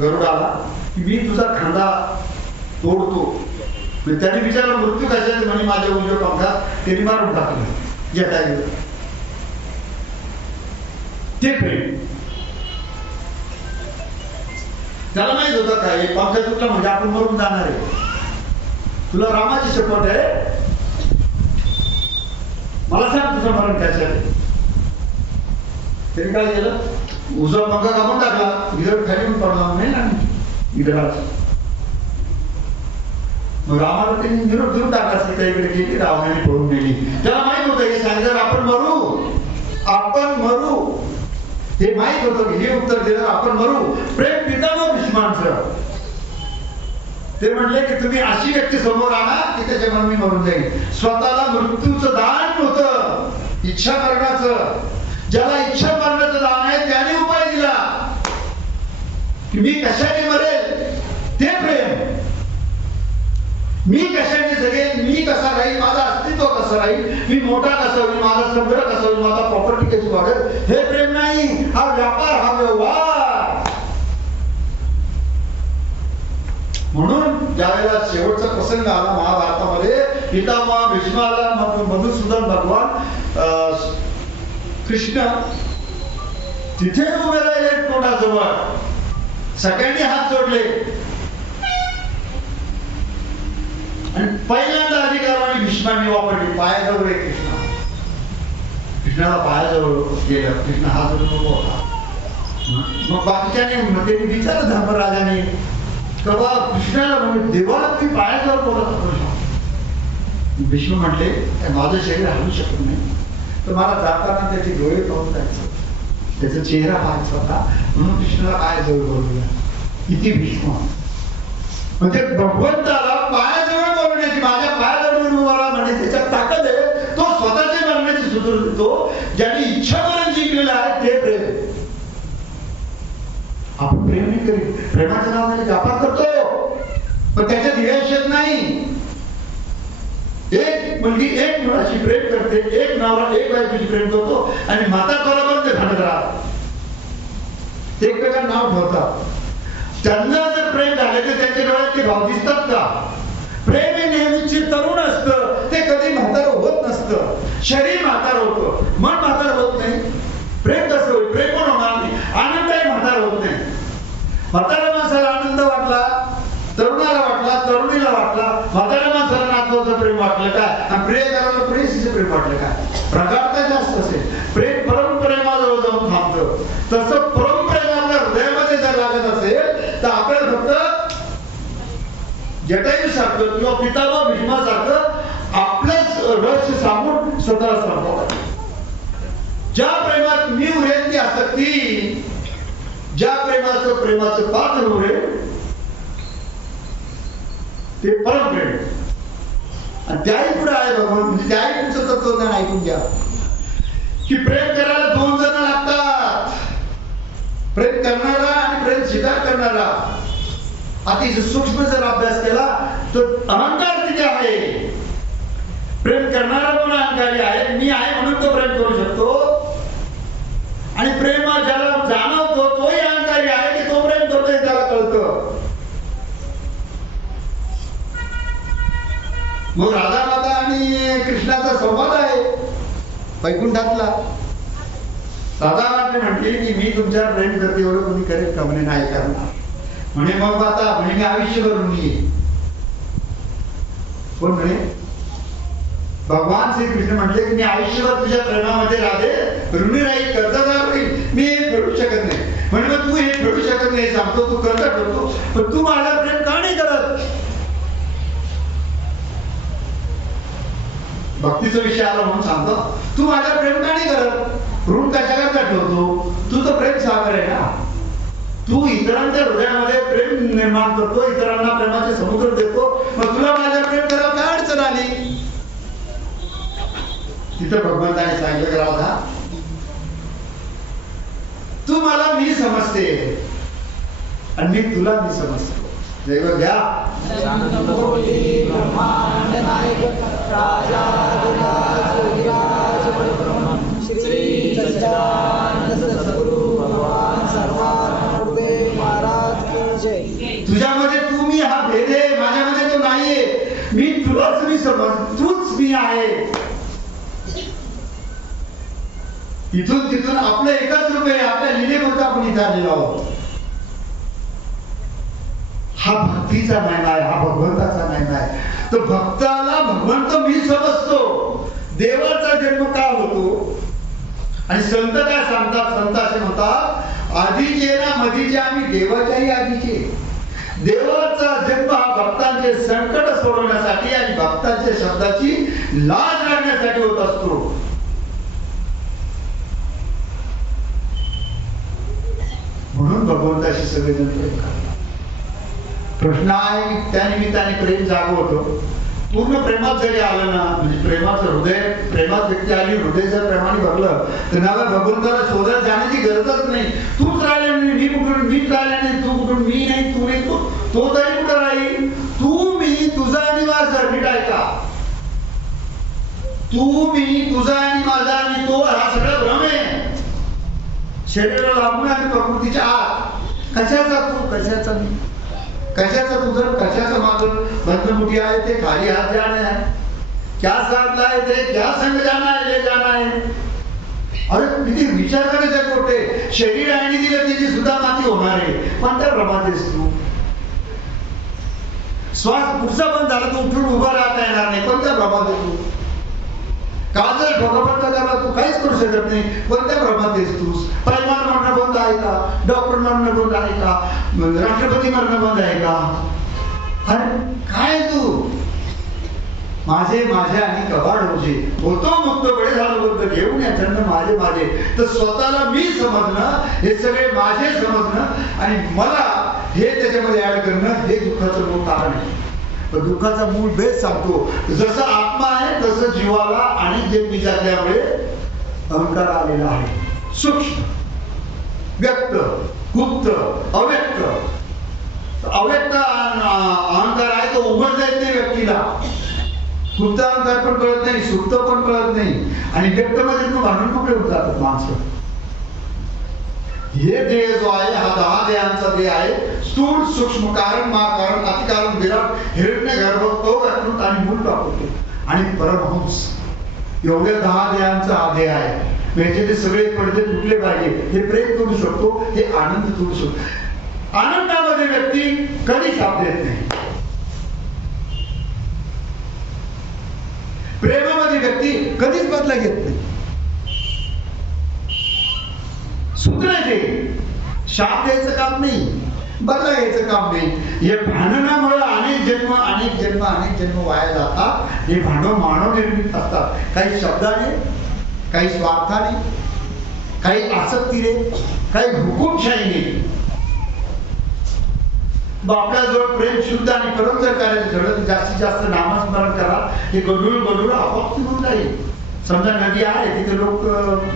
गरुडाला की मी तुझा खांदा तोडतो, त्याने विचारलं मृत्यू कशाचे, म्हणे माझ्या उजव्या पंखात, त्यांनी मारून टाकलं जटायूला. ते प्रेम. त्याला माहित होतं काय, पंखा तुटला म्हणजे आपण मरून जाणार आहे, तुला रामाची शपथ आहे, मला सांग तुझं मरण कशाचे. त्यांनी काय केलं, उजवा पंखा कापून टाकला, गिरड खाली पडला नाही ना गिरडाला. मग रामाला त्यांनी निरोप देऊन टाकला, सीताईकडे गेली, रावणाने पळून गेली. त्याला माहित होतं हे सांगितलं आपण मरू, हे माहित होतं की हे उत्तर दिलं आपण मरू. प्रेम पितामह भीष्मांचं. ते म्हणले की तुम्ही अशी व्यक्ती समोर आणा की त्याच्या मी मरून जाईल. स्वतःला मृत्यूचं दान होतं, इच्छा मरणाचं. ज्याला इच्छा मरणाचं दान आहे त्याने उपाय दिला की मी कशाने मरेल, ते प्रेम. मी कशाने जगेल, मी कसा राहील, माझं अस्तित्व कसं राहील, मी मोठा कसा होईल, माझा संग्रह कसा होईल, माझा प्रॉपर्टी कशी वाढेल, हे प्रेम नाही. हा व्यापार, हा व्यवहार. म्हणून ज्यावेळेला शेवटचा प्रसंग आला महाभारतामध्ये, पितामह भीष्माला मधुसूदन भगवान कृष्ण तिथे उभे राहिले तोंडाजवळ, सगळ्यांनी हात जोडले आणि पहिल्यांदा अधिकाराने भीष्माने वापरली, पायाजवळ कृष्णाला पायाजवळ गेलं. कृष्ण हात जोडून होता. मग बाकीच्याने त्यांनी विचारलं धर्मराजाने, तेव्हा कृष्णाला म्हणून देवाला तुम्ही पायाजवळ बोलत. भीष्म म्हटले माझं शरीर हलू शकत नाही, तर मला जाताना त्याचे डोळे पाहून जायचं, त्याचा चेहरा पाहायचा होता, म्हणून कृष्णाला पायाजवळ बोलवलं. किती भीष्म. म्हणजे भगवंताला पायाजवळ बोलण्याची, माझ्या पायाजवळ उभा म्हणजे त्याच्यात ताकद आहे. तो स्वतःच्या मरणाची सूत्र देतो. ज्यांनी इच्छा मरण जिंकलेलं आहे ते प्रेम. आपण प्रेम नाही करीत, प्रेमाच्या नावाने व्यापार करतो, पण त्याच्यात यश येत नाही. एक मुलगी एक मुलाशी प्रेम करते, एक नवरा एक बायकोशी प्रेम करतो आणि माता बरोबर ते भांडत राहतात, एकमेकांना नाव ठेवतात. त्यांना जर प्रेम झाले तर त्यांच्या डोळ्यात ते भाव दिसतात का? प्रेम हे नेहमीची तरुण असतं, ते कधी म्हातारं होत नसतं. शरीर म्हातारं होतं, मन म्हातारं होत नाही. प्रेम कसं होईल? प्रेम पण होणार नाही, आनंदही म्हातारं होत नाही. म्हाताऱ्या माणसाला आनंद वाटला, तरुणाला वाटला, तरुणीला वाटला, म्हाताऱ्या माणसाला नातवाचं प्रेम वाटलं काय, आणि प्रियकराला प्रेयसीचं प्रेम वाटलं काय? प्रकारता जास्त असेल. प्रेम परमप्रेमाजवळ जाऊन थांबतं. तसं परमप्रेम आपल्या हृदयामध्ये जर लागत असेल तर आपल्याला फक्त जटायू सारखं किंवा पितामह भीष्मासारखं आपलंच रहस्य सांगून स्वतःला सांभाळावं. ज्या प्रेमात मी उरेल ती आसक्ती, ज्या प्रेमाचं पात्र उरेल ते परमप्रेम. आणि त्याही पुढे आहे भगवान, म्हणजे त्याही तुमचं तत्वज्ञान ऐकून घ्या की प्रेम करायला दोन जण लागतात. प्रेम करणारा आणि प्रेम स्वीकार करणारा. अतिशय सूक्ष्म जर अभ्यास केला तर अहंकार तिथे आहे. प्रेम करणारा पण अहंकारी आहे, मी आहे म्हणून तो प्रेम करू शकतो. आणि प्रेम ज्याला जाणवतो तोही अहंकारी आहे की तो प्रेम करतोय त्याला कळतं. मग राधा माता आणि कृष्णाचा संवाद आहे वैकुंठातला. राधा माता म्हटली की मी तुमच्यावर प्रेम करते, एवढं कोणी करेल का? म्हणे नाही करणार. म्हणे मग आता म्हणे मी आयुष्यभर ऋणी आहे. कोण म्हणे? भगवान श्रीकृष्ण म्हटले की मी आयुष्यभर तुझ्या प्रेमामध्ये राधे ऋणी राहील, कर्जदार होईल, मी हे फेडू शकत नाही. म्हणजे तू हे फेडू शकत नाही सांगतो, तू कर्ज ठेवतो, पण तू माझा प्रेम का नाही करत? भक्तीचा विषय आला म्हणून सांगतो, तू माझा प्रेम का नाही करत? ऋण कशाकरता ठेवतो? तू तर प्रेम सागर आहे ना. तू इतरांच्या हृदयामध्ये प्रेम निर्माण करतो, इतरांना प्रेमाचे समुद्र देतो, मग तुला माझ्या प्रेम करायला काय अडचण आली? तिथं भगवंताने सांगितलं, राधा तू मला मी समजते आणि मी तुला मी समजतो. देव घ्या. तुझ्यामध्ये तू मी हा भेद आहे, माझ्यामध्ये तो नाहीये. मी तुलाच मी समज, तूच मी आहे. इथून तिथून आपलं एकच रूप आहे. आपल्या लिलेपुरता आपण इथे आलेलो आहोत. हा भक्तीचा महिमा आहे, हा भगवंताचा महिमा आहे. तर भक्ताला भगवंत मी समजतो. देवाचा जन्म का होतो? आणि संत काय सांगतात? संत असे म्हणतात, आधीचे ना मधीचे आम्ही देवाच्याही आधीचे. देवाचा जन्म हा भक्तांचे संकट सोडवण्यासाठी आणि भक्तांच्या शब्दाची लाज राखण्यासाठी होत असतो. म्हणून भगवंताशी सगळेजण प्रेम करतात. प्रश्न आहे त्या निमित्ताने प्रेम जाग होतो. पूर्ण प्रेमात जरी आलं ना, म्हणजे प्रेमाचं हृदय, प्रेमात व्यक्ती आली, हृदय जर प्रेमाने भरलं तर नावा भगवंताला शोधत जाण्याची गरजच नाही. तूच राहिला नाही, मी कुठून, मीच राहिला नाही, तू कुठून, मी नाही, तू नाही, तो तरी कुठं राहील? तू मी तुझा आणि माझा. नीट ऐका, तू मी तुझा आणि माझा आणि तो, हा सगळा भ्रम आहे. शरीराला लागून आणि प्रकृतीच्या आत. कशाचा तू, कशाचा मी, कशाचा तुझं, कशाचं माझं? बंधमुठी आहे ते खाली हात जाना है, क्या साथ लाए थे, क्या संग जाना है, ले जाना है. अरे किती विचार करायचे मोठे. शरीर आणि दिलं त्याची सुद्धा माती होणार आहे. कोणत्या भ्रमात आहेस तू? श्वास पुढचा बंद झाला तर उठून उभा राहता येणार नाही. कोणत्या भ्रमात आहे तू? काजल भगवंत करा तू काहीच करू शकत नाही. कोणत्या भ्रमात आहेस तू? पैलवान मरणं बंद आहे का? डॉक्टर मरणं बंद आहे का? राष्ट्रपती मरणं बंद आहे का? अरे काय तू? माझे माझे आणि कबाड होते, होतो मुक्तपणे झालो बद्ध घेऊन या छंद माझे माझे. तर स्वतःला मी समजणं, हे सगळे माझे समजणं आणि मला हे त्याच्यामध्ये ऍड करणं, हे दुःखाचं मूळ कारण आहे. दुःखाचा मूळ भेद सांगतो. जसं आत्मा आहे तसं जीवाला आणि जे बीजातल्यामुळे अहंकार आलेला आहे. सूक्ष्म व्यक्त गुप्त, अव्यक्त. अव्यक्त अहंकार आहे तो उघडता येत नाही व्यक्तीला. गुप्त अहंकार पण कळत नाही, सुप्त पण कळत नाही, आणि व्यक्त मध्ये भांडून मोकळे होत जातात माणसं. हे देह जो आहे हा 10 देहांचा देह आहे. स्थूल, सूक्ष्म, कारण, महाकारण, अतिकारण, विराट, हिरण्य गर्भ, अवघट आणि मूल होते आणि परमहंस. एवढ्या 10 देहांचा हा देह आहे. म्हणजे ते सगळे पडदे तुटले पाहिजे. हे प्रेम करू शकतो, हे आनंद करू शकतो. आनंदामध्ये व्यक्ती कधी साथ देत नाही. प्रेमामध्ये व्यक्ती कधीच बदला घेत नाही. सुधरायचे, शाप द्यायचं काम नाही, बदला घ्यायचं काम नाही. हे भांडणामुळे अनेक जन्म वाया जातात. हे भांडण मानव निर्मित असतात. काही शब्दाने, काही स्वार्थाने, काही आसक्तीने, काही हुकुमशाहीने. आपल्याजवळ प्रेम शुद्ध आणि परम जर करायचं ठरलं तर जास्तीत जास्त नामस्मरण करा. हे गडूळ आपोआप निघून जाईल. समजा नदी आहे, तिथे लोक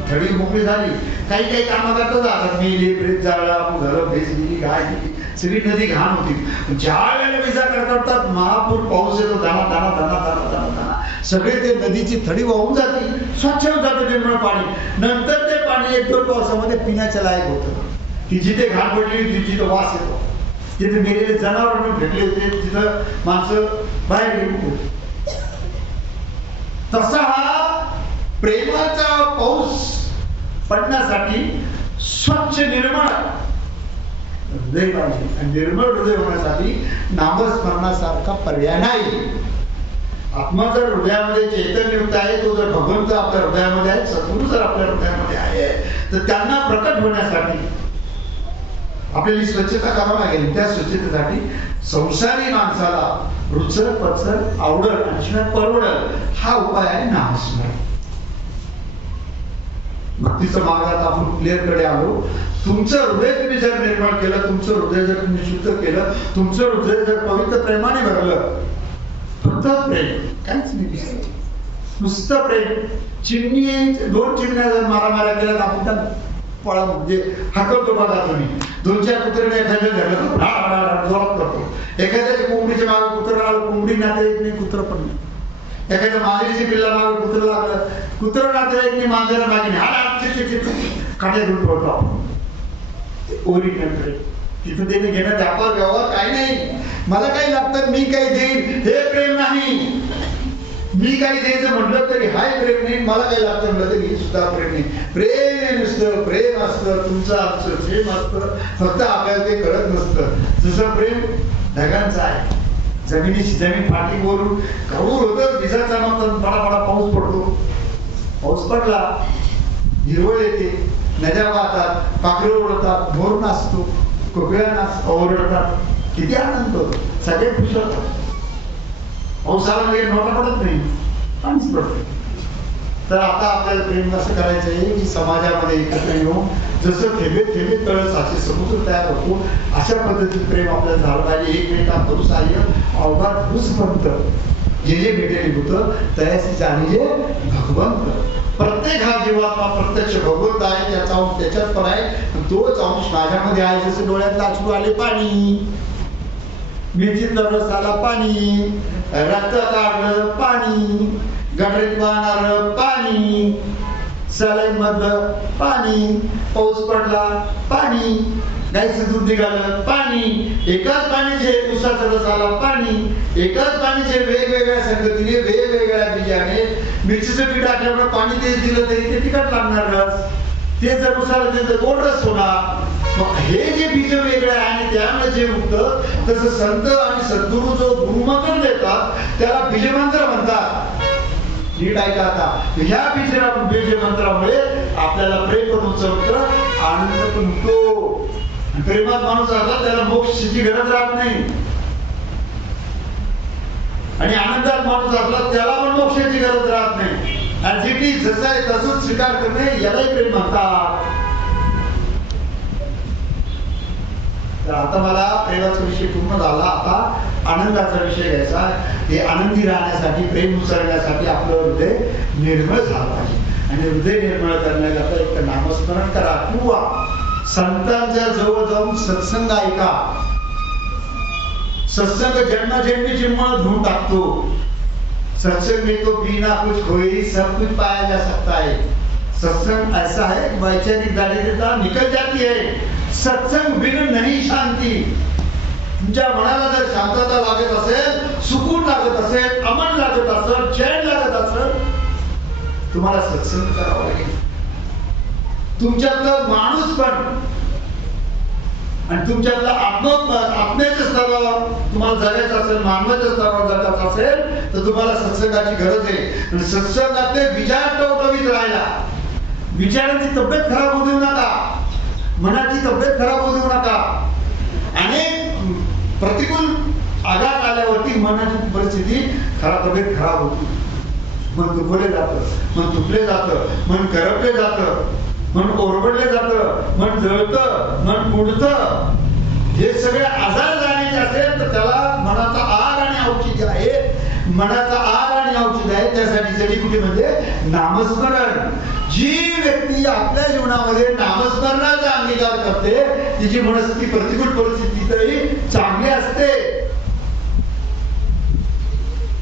थडी मोकळी झाली, काही कामं करतात जातात. मेले, प्रेत जाळला, घरं भेस गेली, गाय गेली, सगळी नदी घाण होती. ज्या वेळेला विजा करतात, महापूर पाऊस येतो, दाना सगळे ते नदीची थडी वाहून जाते, स्वच्छ होऊन जाते निर्मळ पाणी. नंतर ते पाणी 1-2 पावसामध्ये पिण्याच्या लायक होतं. की जिथे घाण पडली तिथे वास येतो. तिथे मेलेले जनावर भेटले होते, तिथं माणसं बाहेर गेली. तसा हा प्रेमाचा पाऊस पडण्यासाठी स्वच्छ निर्मळ हृदय पाहिजे. आणि निर्मळ हृदय होण्यासाठी नामस्मरणासारखा पर्याय नाही. आत्मा जर हृदयामध्ये चैतन्ययुक्त आहे, तो जर भगवंत आपल्या हृदयामध्ये आहे, सद्गुरू जर आपल्या हृदयामध्ये आहे, तर त्यांना प्रकट होण्यासाठी आपल्याला स्वच्छता करावी लागेल. त्या स्वच्छतेसाठी संसारी माणसाला रुचल, पचल, आवडल आणि शिवाय परवडल हा उपाय आहे नामस्मरण. भक्तीच्या मार्गात आपण क्लिअर कडे आलो. तुमचं हृदय तुम्ही जर निर्माण केलं, तुमचं हृदय जर तुम्ही शुद्ध केलं, तुमचं हृदय जर पवित्र प्रेमाने भरलं, फक्त प्रेम, काहीच नाही, नुसतं प्रेम. 2 चिमण्या जर मारामाऱ्या केल्या तर आपण त्या पळा म्हणजे हाकलतो बघा तुम्ही. 2-4 कुत्र्याने एखाद्या धरलं जोरात करतो. एखाद्याच्या कोंबडीच्या मागे कुत्र लागलं, कोंबडी नातेवाईक नाही, कुत्र पण नाही. एखाद्या मांजरीच्या पिल्ला मागे कुत्र लागलं, कुत्र नातेवाईक नाही, मांजरा मागे नाही, काट्या धुवून पडतो आपण. ओरिजिनल प्रेम. तिथं देणे घेणं व्यापार व्यवहार काही नाही. मला काही लागतं मी काही देईन हे प्रेम नाही. मी काही द्यायचं म्हटलं तरी हाय प्रेम नाही. मला काही लागतं म्हटलं तरी हे सुद्धा प्रेम नाही. प्रेम नुसतं प्रेम असतं, तुमचं आमचं प्रेम असतं, फक्त आपल्याला ते कळत नसतं. जसं प्रेम ढगांचं आहे. जमीन फाटीवरून करूर होतं, विजाचा मग बडा पाऊस पडतो. पाऊस पडला, हिरवळ येते, नद्या वाहतात, पाखरं उडतात, मोर नाचतो, कोकिळा ओरडतात, किती आनंद होतो, सगळे खुश होतात. पावसाला वगैरे नोटा पडत नाही, पाणीच पडत. तर आता आपल्याला प्रेम कसं करायचं आहे की समाजामध्ये एकत्र येऊन जसं थेंबे तळ साचे समुद्र तयार होतो अशा पद्धतीने प्रेम आपल्याला झालं पाहिजे. एकमेकांना करू सहाय्य अवघात हुसवंत जे भेटेल होतं तयासी जाणीजे भगवंत. प्रत्येक हा जीवात्मा प्रत्यक्ष भगवंत आहे, त्याचा अंश त्याच्यात पण आहे, तोच अंश माझ्यामध्ये आहे. जसं डोळ्यात अश्रू आले पाणी, मिरचीतला रस आला पाणी, रक्त काढलं पाणी, गडरीत वाहणार पाणी, सलाईन मधलं पाणी, पाऊस पडला पाणी, गाईचं दूध निघालं पाणी. एकाच पाणीचे उसाचा रस आला पाणी, एकाच पाणीचे वेगवेगळ्या संगतीने वेगवेगळ्या बीजाने मिरचीचं पीठ टाकल्यामुळे पाणी तेच दिलं तरी ते तिखट लागणार रस. ते जर उसाला दिलं तर गोड रस होणार. मग हे जे बीज वेगळे आहे आणि त्यामुळे जे उगतं, तसं संत आणि सद्गुरू जो गुरुमंत्र देतात त्याला बीजमंत्र म्हणतात. नीट ऐका आता. ह्या बीजमंत्रामुळे आपल्याला प्रेम पण उचलतं, आनंद पण होतो. प्रेमात माणूस असला त्याला मोक्षाची गरज राहत नाही, आणि आनंदात माणूस असला त्याला पण मोक्षाची गरज राहत नाही. आणि जिथे जसं आहे तसंच स्वीकार करणे यालाही प्रेम म्हणतात. तर आता मला प्रेमाचा विषय पूर्ण झाला. आता आनंदाचा विषय घ्यायचा. हे आनंदी राहण्यासाठी, प्रेम उसळण्यासाठी आपलं हृदय निर्मळ झालं पाहिजे. आणि हृदय निर्मळ करण्याकरता एक नामस्मरण करा किंवा संतांच्या जवळ जाऊन सत्संग ऐका. सत्संग जन्मजन्मीची मळ धुवून टाकतो. सत्संग में तो बिना कुछ खोई सब कुछ पाया जा सकता है. सत्संग ऐसा है वैचारिक दारिद्रता निकल जाती है. सत्संग बिन नहीं शांति. तुमच्या मनाला जर शांतता लागत असेल, सुकून लागत असेल, अमन लागत असेल, चैन लागत असेल, तुम्हाला सत्संग करावा लागेल. तुमच्यातलं माणूस पण आणि तुमच्यातलं आत्म्याचं स्तरावर तुम्हाला जगायचं असेल, मानवाच्या स्तरावर जगायचं असेल तर तुम्हाला सत्संगाची गरज आहे. आणि सत्संगातले विचार टवटवीत राहिला. विचारांची तब्येत खराब होऊ देऊ नका, मनाची तब्येत खराब होऊ देऊ नका. अनेक प्रतिकूल आघात आल्यावरती मनाची परिस्थिती तब्येत खराब होती. मन दुखवले जातं, मन तुटले जातं, मन करपले जातं, मन ओरबडले जातं, मन जळतं, मन मुडतं. हे सगळे आजार जाण्याचे असेल तर त्याला मनाचा आहार आणि औषध आहे. मनाचा आहार आणि औषध आहे त्यासाठी जडीबुटी म्हणजे नामस्मरण. जी व्यक्ती आपल्या जीवनामध्ये नामस्मरणाचा अंगीकार करते तिची मनस्थिती प्रतिकूल परिस्थितीतही चांगली असते.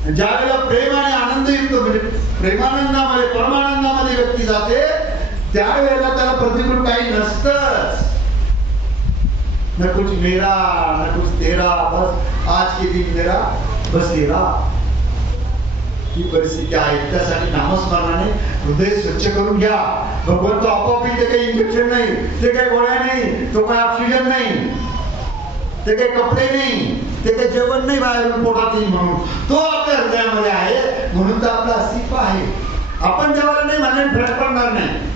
ज्या वेळेला प्रेम आणि आनंदयुक्त म्हणजे प्रेमानंदामध्ये परमानंदामध्ये व्यक्ती जाते त्यावेळेला त्याला प्रतिकूल काही नसतंच. न कुछ मेरा न कुछ तेरा, बस आज के दिन मेरा बस तेरा. ही परिस्थिती आहे. त्यासाठी नामस्मरणाने हृदय स्वच्छ करून घ्या. भगवंत आपोआप ते काही इंजेक्शन नाही, ते काही गोळ्या नाही, तो काही ऑक्सिजन नाही, ते काही कपडे नाही, ते काही जेवण नाही बाहेरून पोटात येईल म्हणून. तो आपल्या हृदयामध्ये आहे म्हणून तर आपलं अस्तित्व आहे. आपण देवाला नाही म्हणायला फरक पडणार नाही.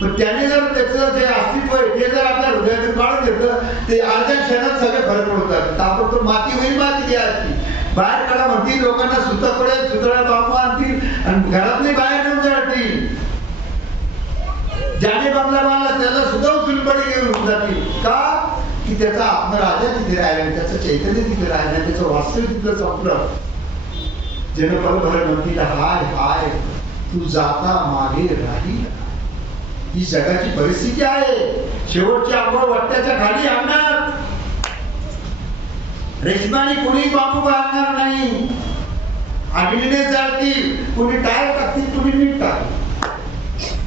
पण त्याने जर त्याचं जे अस्तित्व आहे ते जर आपल्या हृदयातून काढून घेतलं ते अर्ध्या क्षणात सगळे फरक पडतात. ताबडतोब माती होईल, माती द्यायची बाहेर काढा म्हणतील, लोकांना सुतक पडेल, सुतळ्या बांबू आणतील आणि घरातली बाहेर नेऊन जातील. ज्याने बंगला बांधला त्याला सुद्धा चुलपडी घेऊन जातील. का की त्याचा आत्मराजा तिथे राहिला, त्याचं चैतन्य तिथे राहिलं, त्याचं वास्तव तिथं संपलं. जन पलभर म्हणतील हाय हाय तू जाता मागे राहील. ही जगाची परिस्थिती आहे. शेवटची आंघोळ वाट्याच्या खाली आणणार. रेशमाने कोणी बांबू घालणार नाही. अग्नीने जाळतील, कोणी टायर टाकतील, कोणी मीठ टाकतील.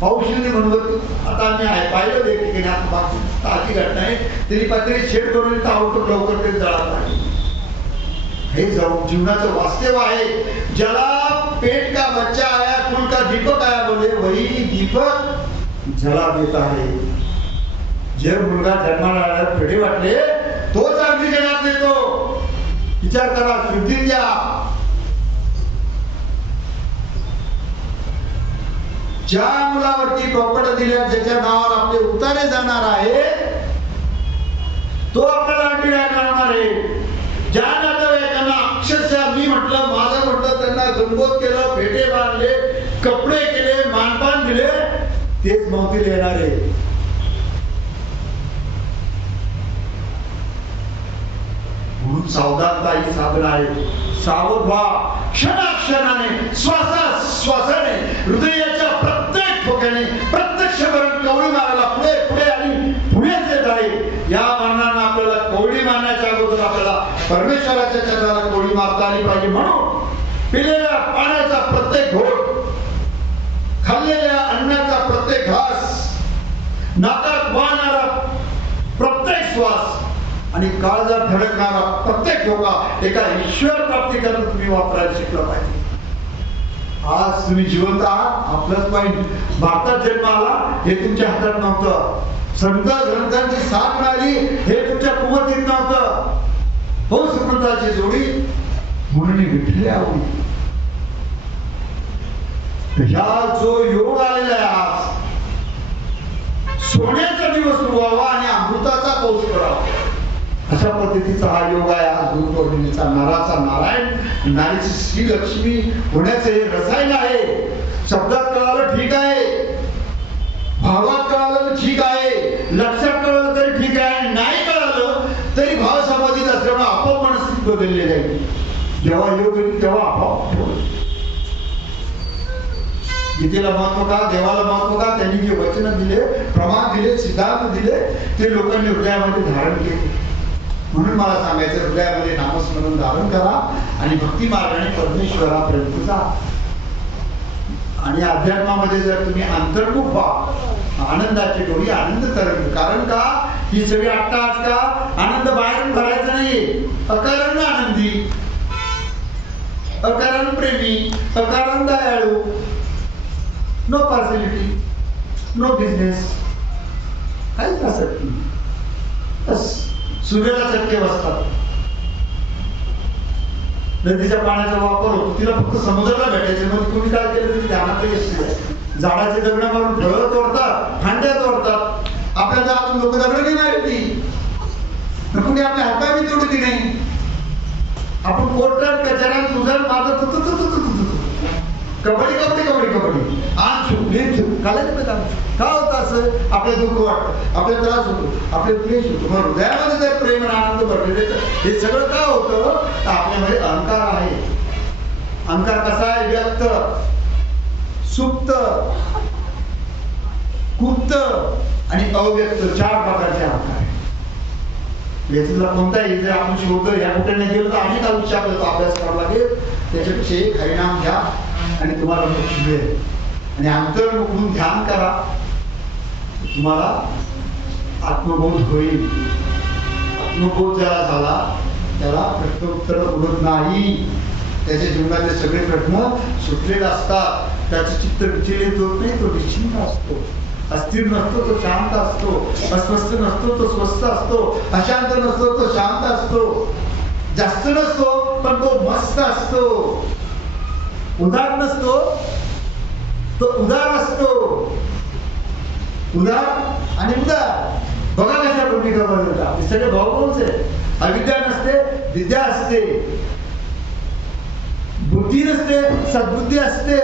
पाऊसने म्हणत आता आम्ही आहे पाहिलं एक ठिकाणी आता ताजी घटना आहे. त्यांनी पातळी शेड करून ताबडतोब लवकर ते जळत नाही. हे जाऊन जीवनाचं वास्तव आहे. ज्याला पेट का बच्चा आया कुल का दीपक आया बोले वही दीपक जला देत आहे. जे मुलगा जन्माला आला पेढे वाटले तोच अगदी जनात देतो. विचार करा, शुद्धी द्या. ज्या मुलावरती प्रॉपर्टी दिल्या ज्याच्या नावावर आपले उतारे जाणार आहे तो आपल्याला अंडीला करणार आहे. ज्या नातेवाईकांना अक्षरशः मी म्हटलं माझं म्हटलं त्यांना गणगोत केलं, फेटे बांधले, कपडे केले, मानपान दिले, तेच मौतीला येणार आहे. म्हणून सावधानता ही साधन आहे. सावध व्हा. क्षणाक्षणाने श्वासाने हृदयाच्या प्रत्येक ठोक्याने प्रत्यक्ष मरण कवळी मारायला पुढे पुढे आणि पुढेच येत आहे. या मरणानं आपल्याला कवळी मारण्याच्या अगोदर आपल्याला परमेश्वराच्या चरणाला कवळी मारता आली पाहिजे. म्हणून पिलेल्या पाण्याचा प्रत्येक घोट, खाल्लेल्या अन्नाचा प्रत्येक घास, नाकात वाहणारा प्रत्येक श्वास आणि काळजात धडकणारा प्रत्येक ठोका एका ईश्वर प्राप्ती करता तुम्ही वापरायला शिकलं पाहिजे. आज तुम्ही जिवंत आहात, आपलंच पॉईंट. भारतात जन्म आला हे तुमच्या हातात नव्हतं. संत ग्रंथांची साथ मिळाली हे तुमच्या कुवतीत नव्हतं. हो सुकृताची जोडी म्हणून विठ्ठल आवडी. ह्या जो योग आलेला आहे आज, सोन्याचा दिवस उगवावा आणि अमृताचा पाऊस पडावा अशा पद्धतीचा हा योग आहे. आज गुरुपौर्णिमेचा नराचा नारायण, नारीची श्री लक्ष्मी होण्याचे हे रसायन आहे. शब्दात कळालं ठीक आहे, भावात कळालं तर ठीक आहे, लक्षात कळालं तरी ठीक आहे, नाही कळालं तरी भाव समाधीत असल्यामुळे आपोआप मनस्थिती बदलली जाईल. जेव्हा योग येईल तेव्हा आपोआप गीतेला महत्व का, देवाला महत्व का, त्यांनी जे वचन दिले, प्रमाण दिले, सिद्धांत दिले, ते लोकांनी हृदयामध्ये धारण केले. म्हणून मला सांगायचं, हृदयामध्ये नामस्मरण धारण करा आणि भक्ती मार्गाने परमेश्वरापर्यंत जा. आणि अध्यात्मामध्ये जर तुम्ही अंतर्मुख व्हा, आनंदाची डोळी आनंद तरंग. कारण का ही सगळी अट्टास का आनंद बाहेरून भरायचा नाही. अकारण आनंदी, अकारण प्रेमी, अकारण दयाळू, नो पार्सॅलिटी, नो बिझनेस, काहीच असत नाही. बस सूर्याला चटके बसतात, नदीच्या पाण्याचा वापर होतो, तिला फक्त समुद्राला भेटायचे. मग तुम्ही काय केलं तरी ध्यानात येत. झाडाचे दगड मारून फळं तोडतात, फांद्या तोडतात. आपल्याला अजून लोक दगड नाही मारती, कुणी आपल्या हातपाय बी तोडती नाही. आपण कोर्टात कचऱ्यात उजळ मारत कबड्डी कबड्डी कबड्डी कबड्डी का होतं असं? आपल्याला दुःख वाटतं, आपल्याला त्रास होतो, आपल्याला क्लेश होतो. मग हृदयामध्ये जर प्रेम आणि आनंद भरलेले, हे सगळं का होतं? तर आपल्यामध्ये अहंकार आहे. अहंकार कसा आहे? व्यक्त, सुप्त, गुप्त आणि अव्यक्त, 4 प्रकारचे अहंकार आहे. याचा कोणताही जर आपण शोध या कुठे नाही गेलो तर अनेक आयुष्य आपल्याला अभ्यास करावा लागेल. त्याच्यापेक्षा एक हरिनाम घ्या आणि तुम्हाला मोक्ष मिळेल. आणि अंतर्मुखून ध्यान करा, तुम्हाला आत्मबोध होईल. आत्मबोध ज्याला झाला त्याला प्रश्नोत्तर उडत नाही. त्याच्या जीवनातले सगळे प्रश्न सुटलेले असतात. त्याचं चित्त विचलित होत नाही, तो निश्चिंत असतो. अस्थिर नसतो तो शांत असतो, अस्वस्थ नसतो तो स्वस्थ असतो, अशांत नसतो तो शांत असतो, जास्त नसतो पण तो मस्त असतो, उदार नसतो तो उदार असतो. उदार आणि उदार बघा कशा भूमिका बदलतात. हे सगळे भाऊभाऊच आहे. अविद्या नसते विद्या असते, बुद्धी नसते सद्बुद्धी असते,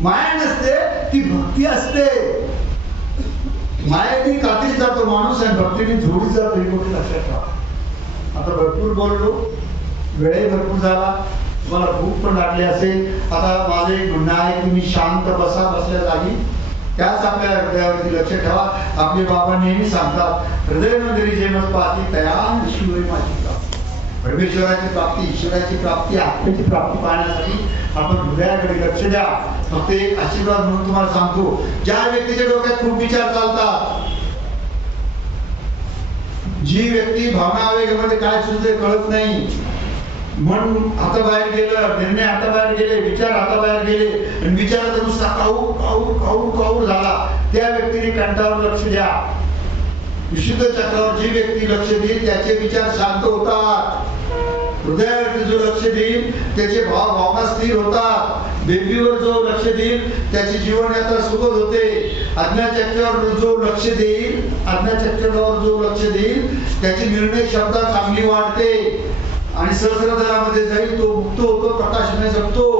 माया नसते ती भक्ती असते. मायेने कातीत जातो माणूस आणि भक्तीने जोडी जातो. ही गोष्ट लक्षात ठेवा. आता भरपूर बोललो, वेळही भरपूर झाला, तुम्हाला भूक पण लागली असेल. आता माझं एक म्हणणं आहे, तुम्ही शांत बसा, बसल्या जागी. त्याच आपल्या हृदयावरती लक्ष ठेवा. आपले बाबा नेहमी सांगतात, हृदय मंदिरी जेमस पाहती तया ईश्वरी माझी प्राप्ती. परमेश्वराची प्राप्ती, ईश्वराची प्राप्ती, आत्म्याची प्राप्ती पाहण्यासाठी आपण हृदयाकडे लक्ष द्या. फक्त एक आशीर्वाद म्हणून तुम्हाला सांगतो, ज्या व्यक्तीच्या डोक्यात खूप विचार चालतात, जी व्यक्ती भावनावेगामध्ये काय सुचते कळत नाही, मन हाताबाहेर गेलं, निर्णय हाताबाहेर गेले, विचार हाताबाहेर गेले आणि विचारात नुसता काऊ काऊ काऊ काऊ झाला, त्या व्यक्तीने कंठावर लक्ष द्या. विशुद्ध चक्रावर जी व्यक्ती लक्ष देईल त्याचे विचार शांत होतात. हृदयावरती जो लक्ष देईल त्याचे भावना स्थिर होतात. बेबीवर जो लक्ष देईल त्याची जीवन यात्रा सुखद होते. आज्ञाचक्रावर जो लक्ष देईल, आज्ञाचक्रावर जो लक्ष देईल त्याची निर्णय क्षमता चांगली वाढते आणि सहस्रदलामध्ये जाईल, तो मुक्त होतो, प्रकाशमय जगतो.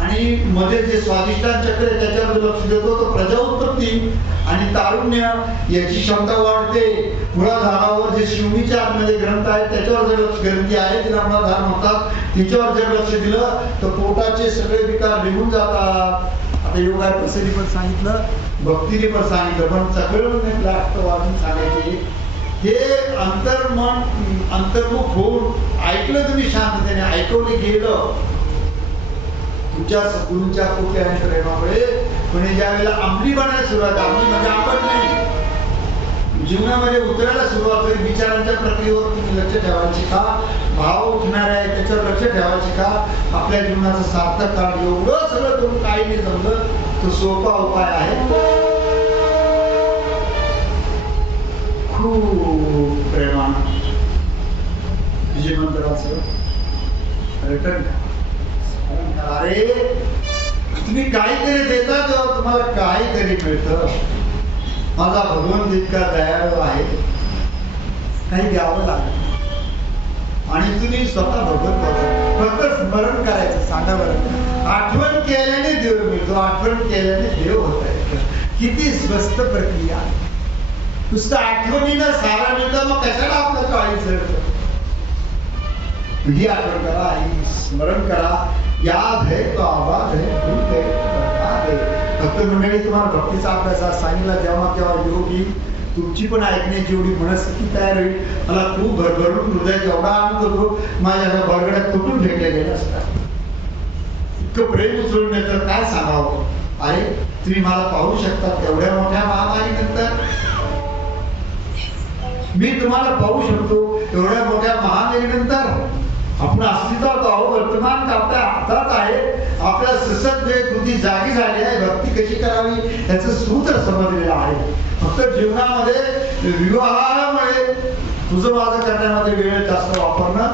आणि मध्ये जे स्वादिष्टान चक्र आहे त्याच्यावर जो लक्ष देतो तो प्रजा उत्पत्ती आणि तारुण्य याची क्षमता वाढते. मूलाधारावर जे शिवणीच्या आतमध्ये ग्रंथ आहेत त्याच्यावर जर लक्ष, ग्रंथी आहे तिला मूलाधार म्हणतात, तिच्यावर जर लक्ष दिलं तर पोटाचे सगळे विकार निघून जातात. आता योगा प्रसिद्धी पण सांगितलं, भक्तीने पण सांगितलं, पण सगळं जास्त वाढून सांगायचे. हे अंतर्मन अंतर्मुख होऊन ऐकलं तुम्ही शांततेने, ऐकवलं गेलं तुमच्या सद्गुरूंच्या कृपे आणि प्रेमामुळे. पण ज्या वेळेला अंमली बनायला सुरुवात, अंमली म्हणजे आपण नाही, जीवनामध्ये उतरायला सुरुवात होईल. विचारांच्या प्रक्रियेवर तुम्ही लक्ष ठेवायचे का, भाव उठणार आहे त्याच्यावर लक्ष ठेवायचे का, आपल्या जीवनाचं सार्थक कारण एवढं सगळं करून काही नाही जमलं, तो सोपा उपाय आहे. खूप प्रेमानं विजय मंदिराचं रिटर्न. अरे तुम्ही काहीतरी देता तेव्हा तुम्हाला काहीतरी मिळतं. माझा भगवंत इतका दयाळू आहे, काही द्यावं लागत आणि तुम्ही स्वतः भगवंत होता. फक्त स्मरण करायचं. सांगा बरं, आठवण केल्याने देव मिळतो, आठवण केल्याने देव होत आहे. किती स्वस्त प्रक्रिया आहे. नुसतं आठवणीनं सारा मिळतं, मग कशाला आपलं काळी चढतं. ही आठवण करा, ही स्मरण करा. याद है तो आवाज है, भूल गए तो बरबाद है. भक्त मंडळी, तुम्हाला भक्तीचा अभ्यास आज सांगितला, जेव्हा केव्हा योगी तुमची पण ऐकण्याची एवढी मनस्थिती तयार होईल. मला खूप भरभरून हृदयात एवढा आनंद होतो, माझ्या बरगड्यात तुटून फेकले गेले असतात. इतकं प्रेम उचलून येतं, काय सांगावं. अरे तुम्ही मला पाहू शकता एवढ्या मोठ्या महामारीनंतर, मी तुम्हाला पाहू शकतो एवढ्या मोठ्या महामारीनंतर. आपण अस्तित्वात आहोत, वर्तमान आपल्या हातात आहे. आपल्या सतत वेळ कृती जागी झाली आहे. भक्ती कशी करावी याचं सूत्र समजलेलं आहे. फक्त जीवनामध्ये विवाहामुळे तुझं माझं करण्यामध्ये वेळ जास्त वापरणं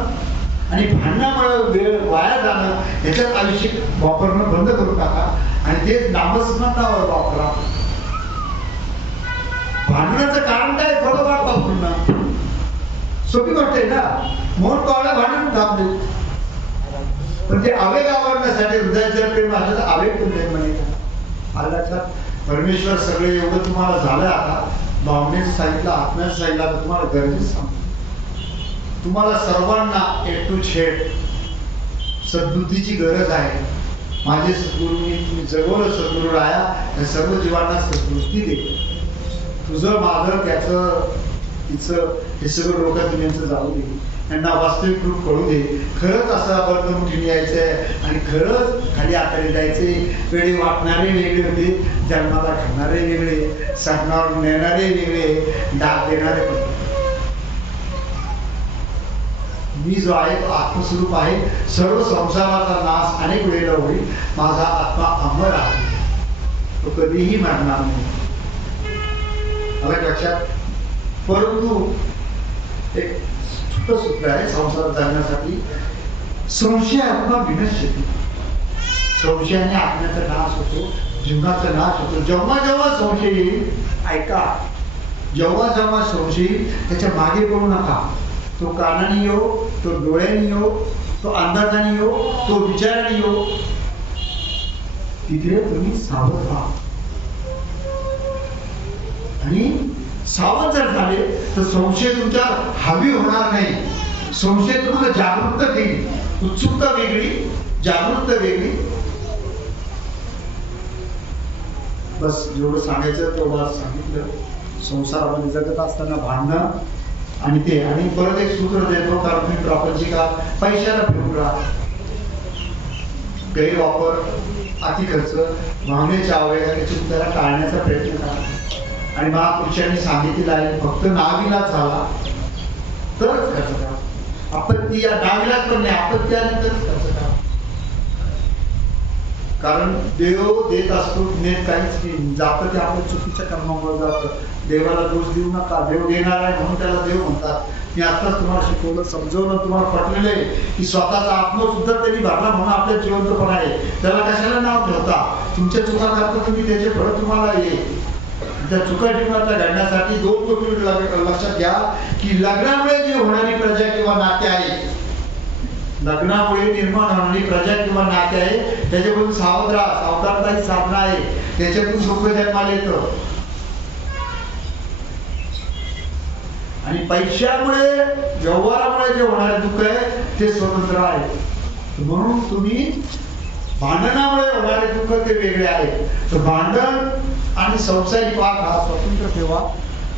आणि भांडणामुळे वेळ वाया जाणं, याच्यात आयुष्य वापरणं बंद करून टाका आणि ते नामस्मरणावर वापरा. भांडणाचं कारण काय? थोडंफार वापरणं सोपी गोष्ट आहे ना. मोठ पावला भांडण थांबले, पण ते आवेग आवडण्यासाठी हृदयात जर प्रेम असलं तर आवेग पण प्रेम म्हणे. लक्षात, परमेश्वर सगळे एवढं तुम्हाला झालं. आता भावनेचं सांगितलं, आत्म्याचं सांगितलं, तर तुम्हाला गरजेचं सांगतो. तुम्हाला सर्वांना ए टू झेड सद्बुद्धीची गरज आहे. माझे सद्गुरूंनी तुम्ही जगवलं, सद्गुरू राया या सर्व जीवांना सद्बुद्धी दे. तुझं माझं त्याचं तिचं हे सगळं डोक्यातून यांचं जाऊ दे. यांना वास्तविक रूप कळू दे. खरंच असं बंधमुठीने यायचंय आणि खरंच खाली आतारी जायचे. वेळे वाटणारे वेगळे होते, जन्माला घडणारे वेगळे, सपनावर नेणारे वेगळे, डाग देणारे पण. मी जो आहे तो आत्मस्वरूप आहे. सर्व संसाराचा नाश अनेक वेळेला होईल. माझा आत्मा अमर आहे, तो कधीही मरणार नाही. मला लक्षात. परंतु एक छोटं सूत्र आहे संसारात जगण्यासाठी. संशय आत्मा विनश्यती. संशयाने आत्म्याचा नाश होतो, जीवनाचा नाश होतो. जेव्हा जेव्हा संशय येईल, ऐका, जेव्हा जेव्हा संशय येईल त्याच्या मागे पडू नका. तो कानाने येऊ, तो डोळ्याने येऊ, तो अंदाजाने येऊ, तो विचाराने येऊ, तिथे तुम्ही सावध व्हा. आणि सावध जर झाले तर संशय तुमच्या हावी होणार नाही. संशय तुम्हाला जागृत देईल. उत्सुकता वेगळी, जागृत वेगळी. बस जेवढं सांगायचं तेवढं सांगितलं. संसारामध्ये जगत असताना भांडणं आणि ते, आणि परत एक सूत्र देतो, कारण तुम्ही प्रापंचिकात पैशाला फिरून राहा. गैरवापर, अति खर्च, भावनेच्या आवेगाने त्याला टाळण्याचा प्रयत्न करा. आणि महापुरुषांनी सांगितलेलं आहे, फक्त नाविलाज झाला तरच खर्च करा. आपत्ती या नाविलाज पण नाही, आपत्ती आली तरच खर्च करा. कारण देव देत असतो, नेत काहीच नाही. जातं ते आपल्या चुकीच्या कर्मामुळे जातं. देवाला दोष देऊ नका. देव देणार आहे म्हणून त्याला देव म्हणतात. मी आत्ताच तुम्हाला शिकवलं, समजवलं, तुम्हाला पटलेलं आहे की स्वतःचा आत्मा सुद्धा त्यांनी भरला म्हणून आपल्या जिवंतपण आहे. त्याला कशाला नाव ठेवता? तुमच्या चुका करता तुम्ही, त्याचे फळ तुम्हाला येईल. त्या चुका जीवनाचा घडण्यासाठी दोन गोष्टी लक्षात घ्या की लग्नामुळे जी होणारी प्रजा किंवा नाते आहे, लग्नामुळे निर्माण होणारी प्रजा किंवा नाते आहे, त्याच्याकडून सावध राहा. सावधानता ही साधना आहे. त्याच्यातून सुख जन्माला येतं. आणि पैशामुळे, व्यवहारामुळे जे होणारे दुःख आहे ते स्वतंत्र आहे. म्हणून तुम्ही भांडणामुळे होणारे दुःख ते वेगळे आहे. तर भांडण आणि संसारिक वाद हा स्वतंत्र ठेवा.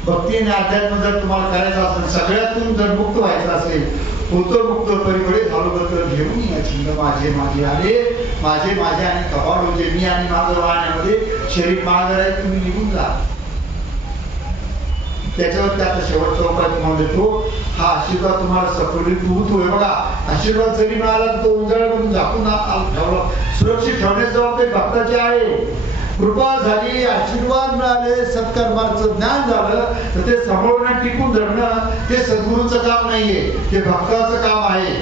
भक्ती आणि अध्यात्म जर तुम्हाला करायचं असेल, सगळ्यातून जर मुक्त व्हायचं असेल, होतो मुक्त परिकडे झालो बद्दल घेऊन या छंद माझे माझे आले, माझे माझे आणि कपाळ होते, मी आणि माझं वाहण्यामध्ये शरीर मागं आहे, तुम्ही निघून जा. त्याच्यावर त्याचा शेवटचा उपाय तुम्हाला देतो. हा आशीर्वाद तुम्हाला सफलीत होतोय बघा. आशीर्वाद जरी मिळाला तर तो उंजळ्यामधून झाकून ठेवला, सुरक्षित ठेवण्याची जबाबदारी भक्ताची आहे. कृपा झाली, आशीर्वाद मिळाले, सत्कर्माचं ज्ञान झालं तर ते सांभाळणं, टिकून धरणं ते सद्गुरूंचं काम नाहीये, ते भक्ताचं काम आहे.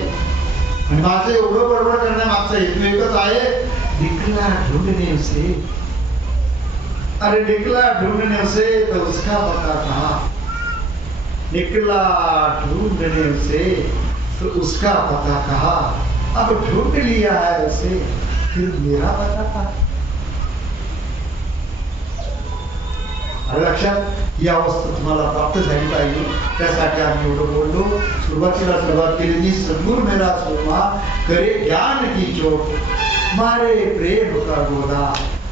आणि माझं एवढं बडबड करण्यामागचा हेतू एकच आहे, दिखला ढूंढने से, अरे निकला ढूंढने से तो उसका पता कहा, निकला ढूंढने से तो उसका पता कहा, अब ढूंढ लिया है उसे, फिर मेरा पता कहा. लक्षात ही अवस्था तुम्हाला प्राप्त झाली पाहिजे. त्यासाठी आम्ही एवढं बोललो. सुरुवातीला सुरुवात केली, सद्गुरु मेरा सुरमा करे ज्ञान की चोट, मारे प्रेम का गोदा,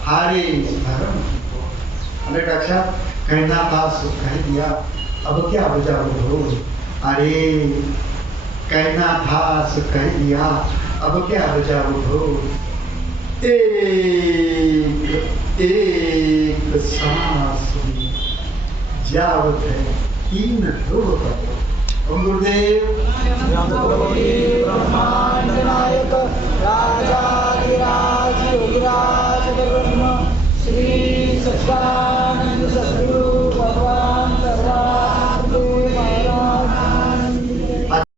हारे धर्म की चोट. आले लक्षात? कहना था सुख कह दिया, अब क्या बजाओ ढोल. अरे कहना था सुख कह दिया, अब क्या बजाओ ढोल. एक एक सांस में जावत है तीन ध्रुव का. ओम गुरुदेव ब्रह्मांड नायक राजाधिराज योगिराज ब्रह्म श्री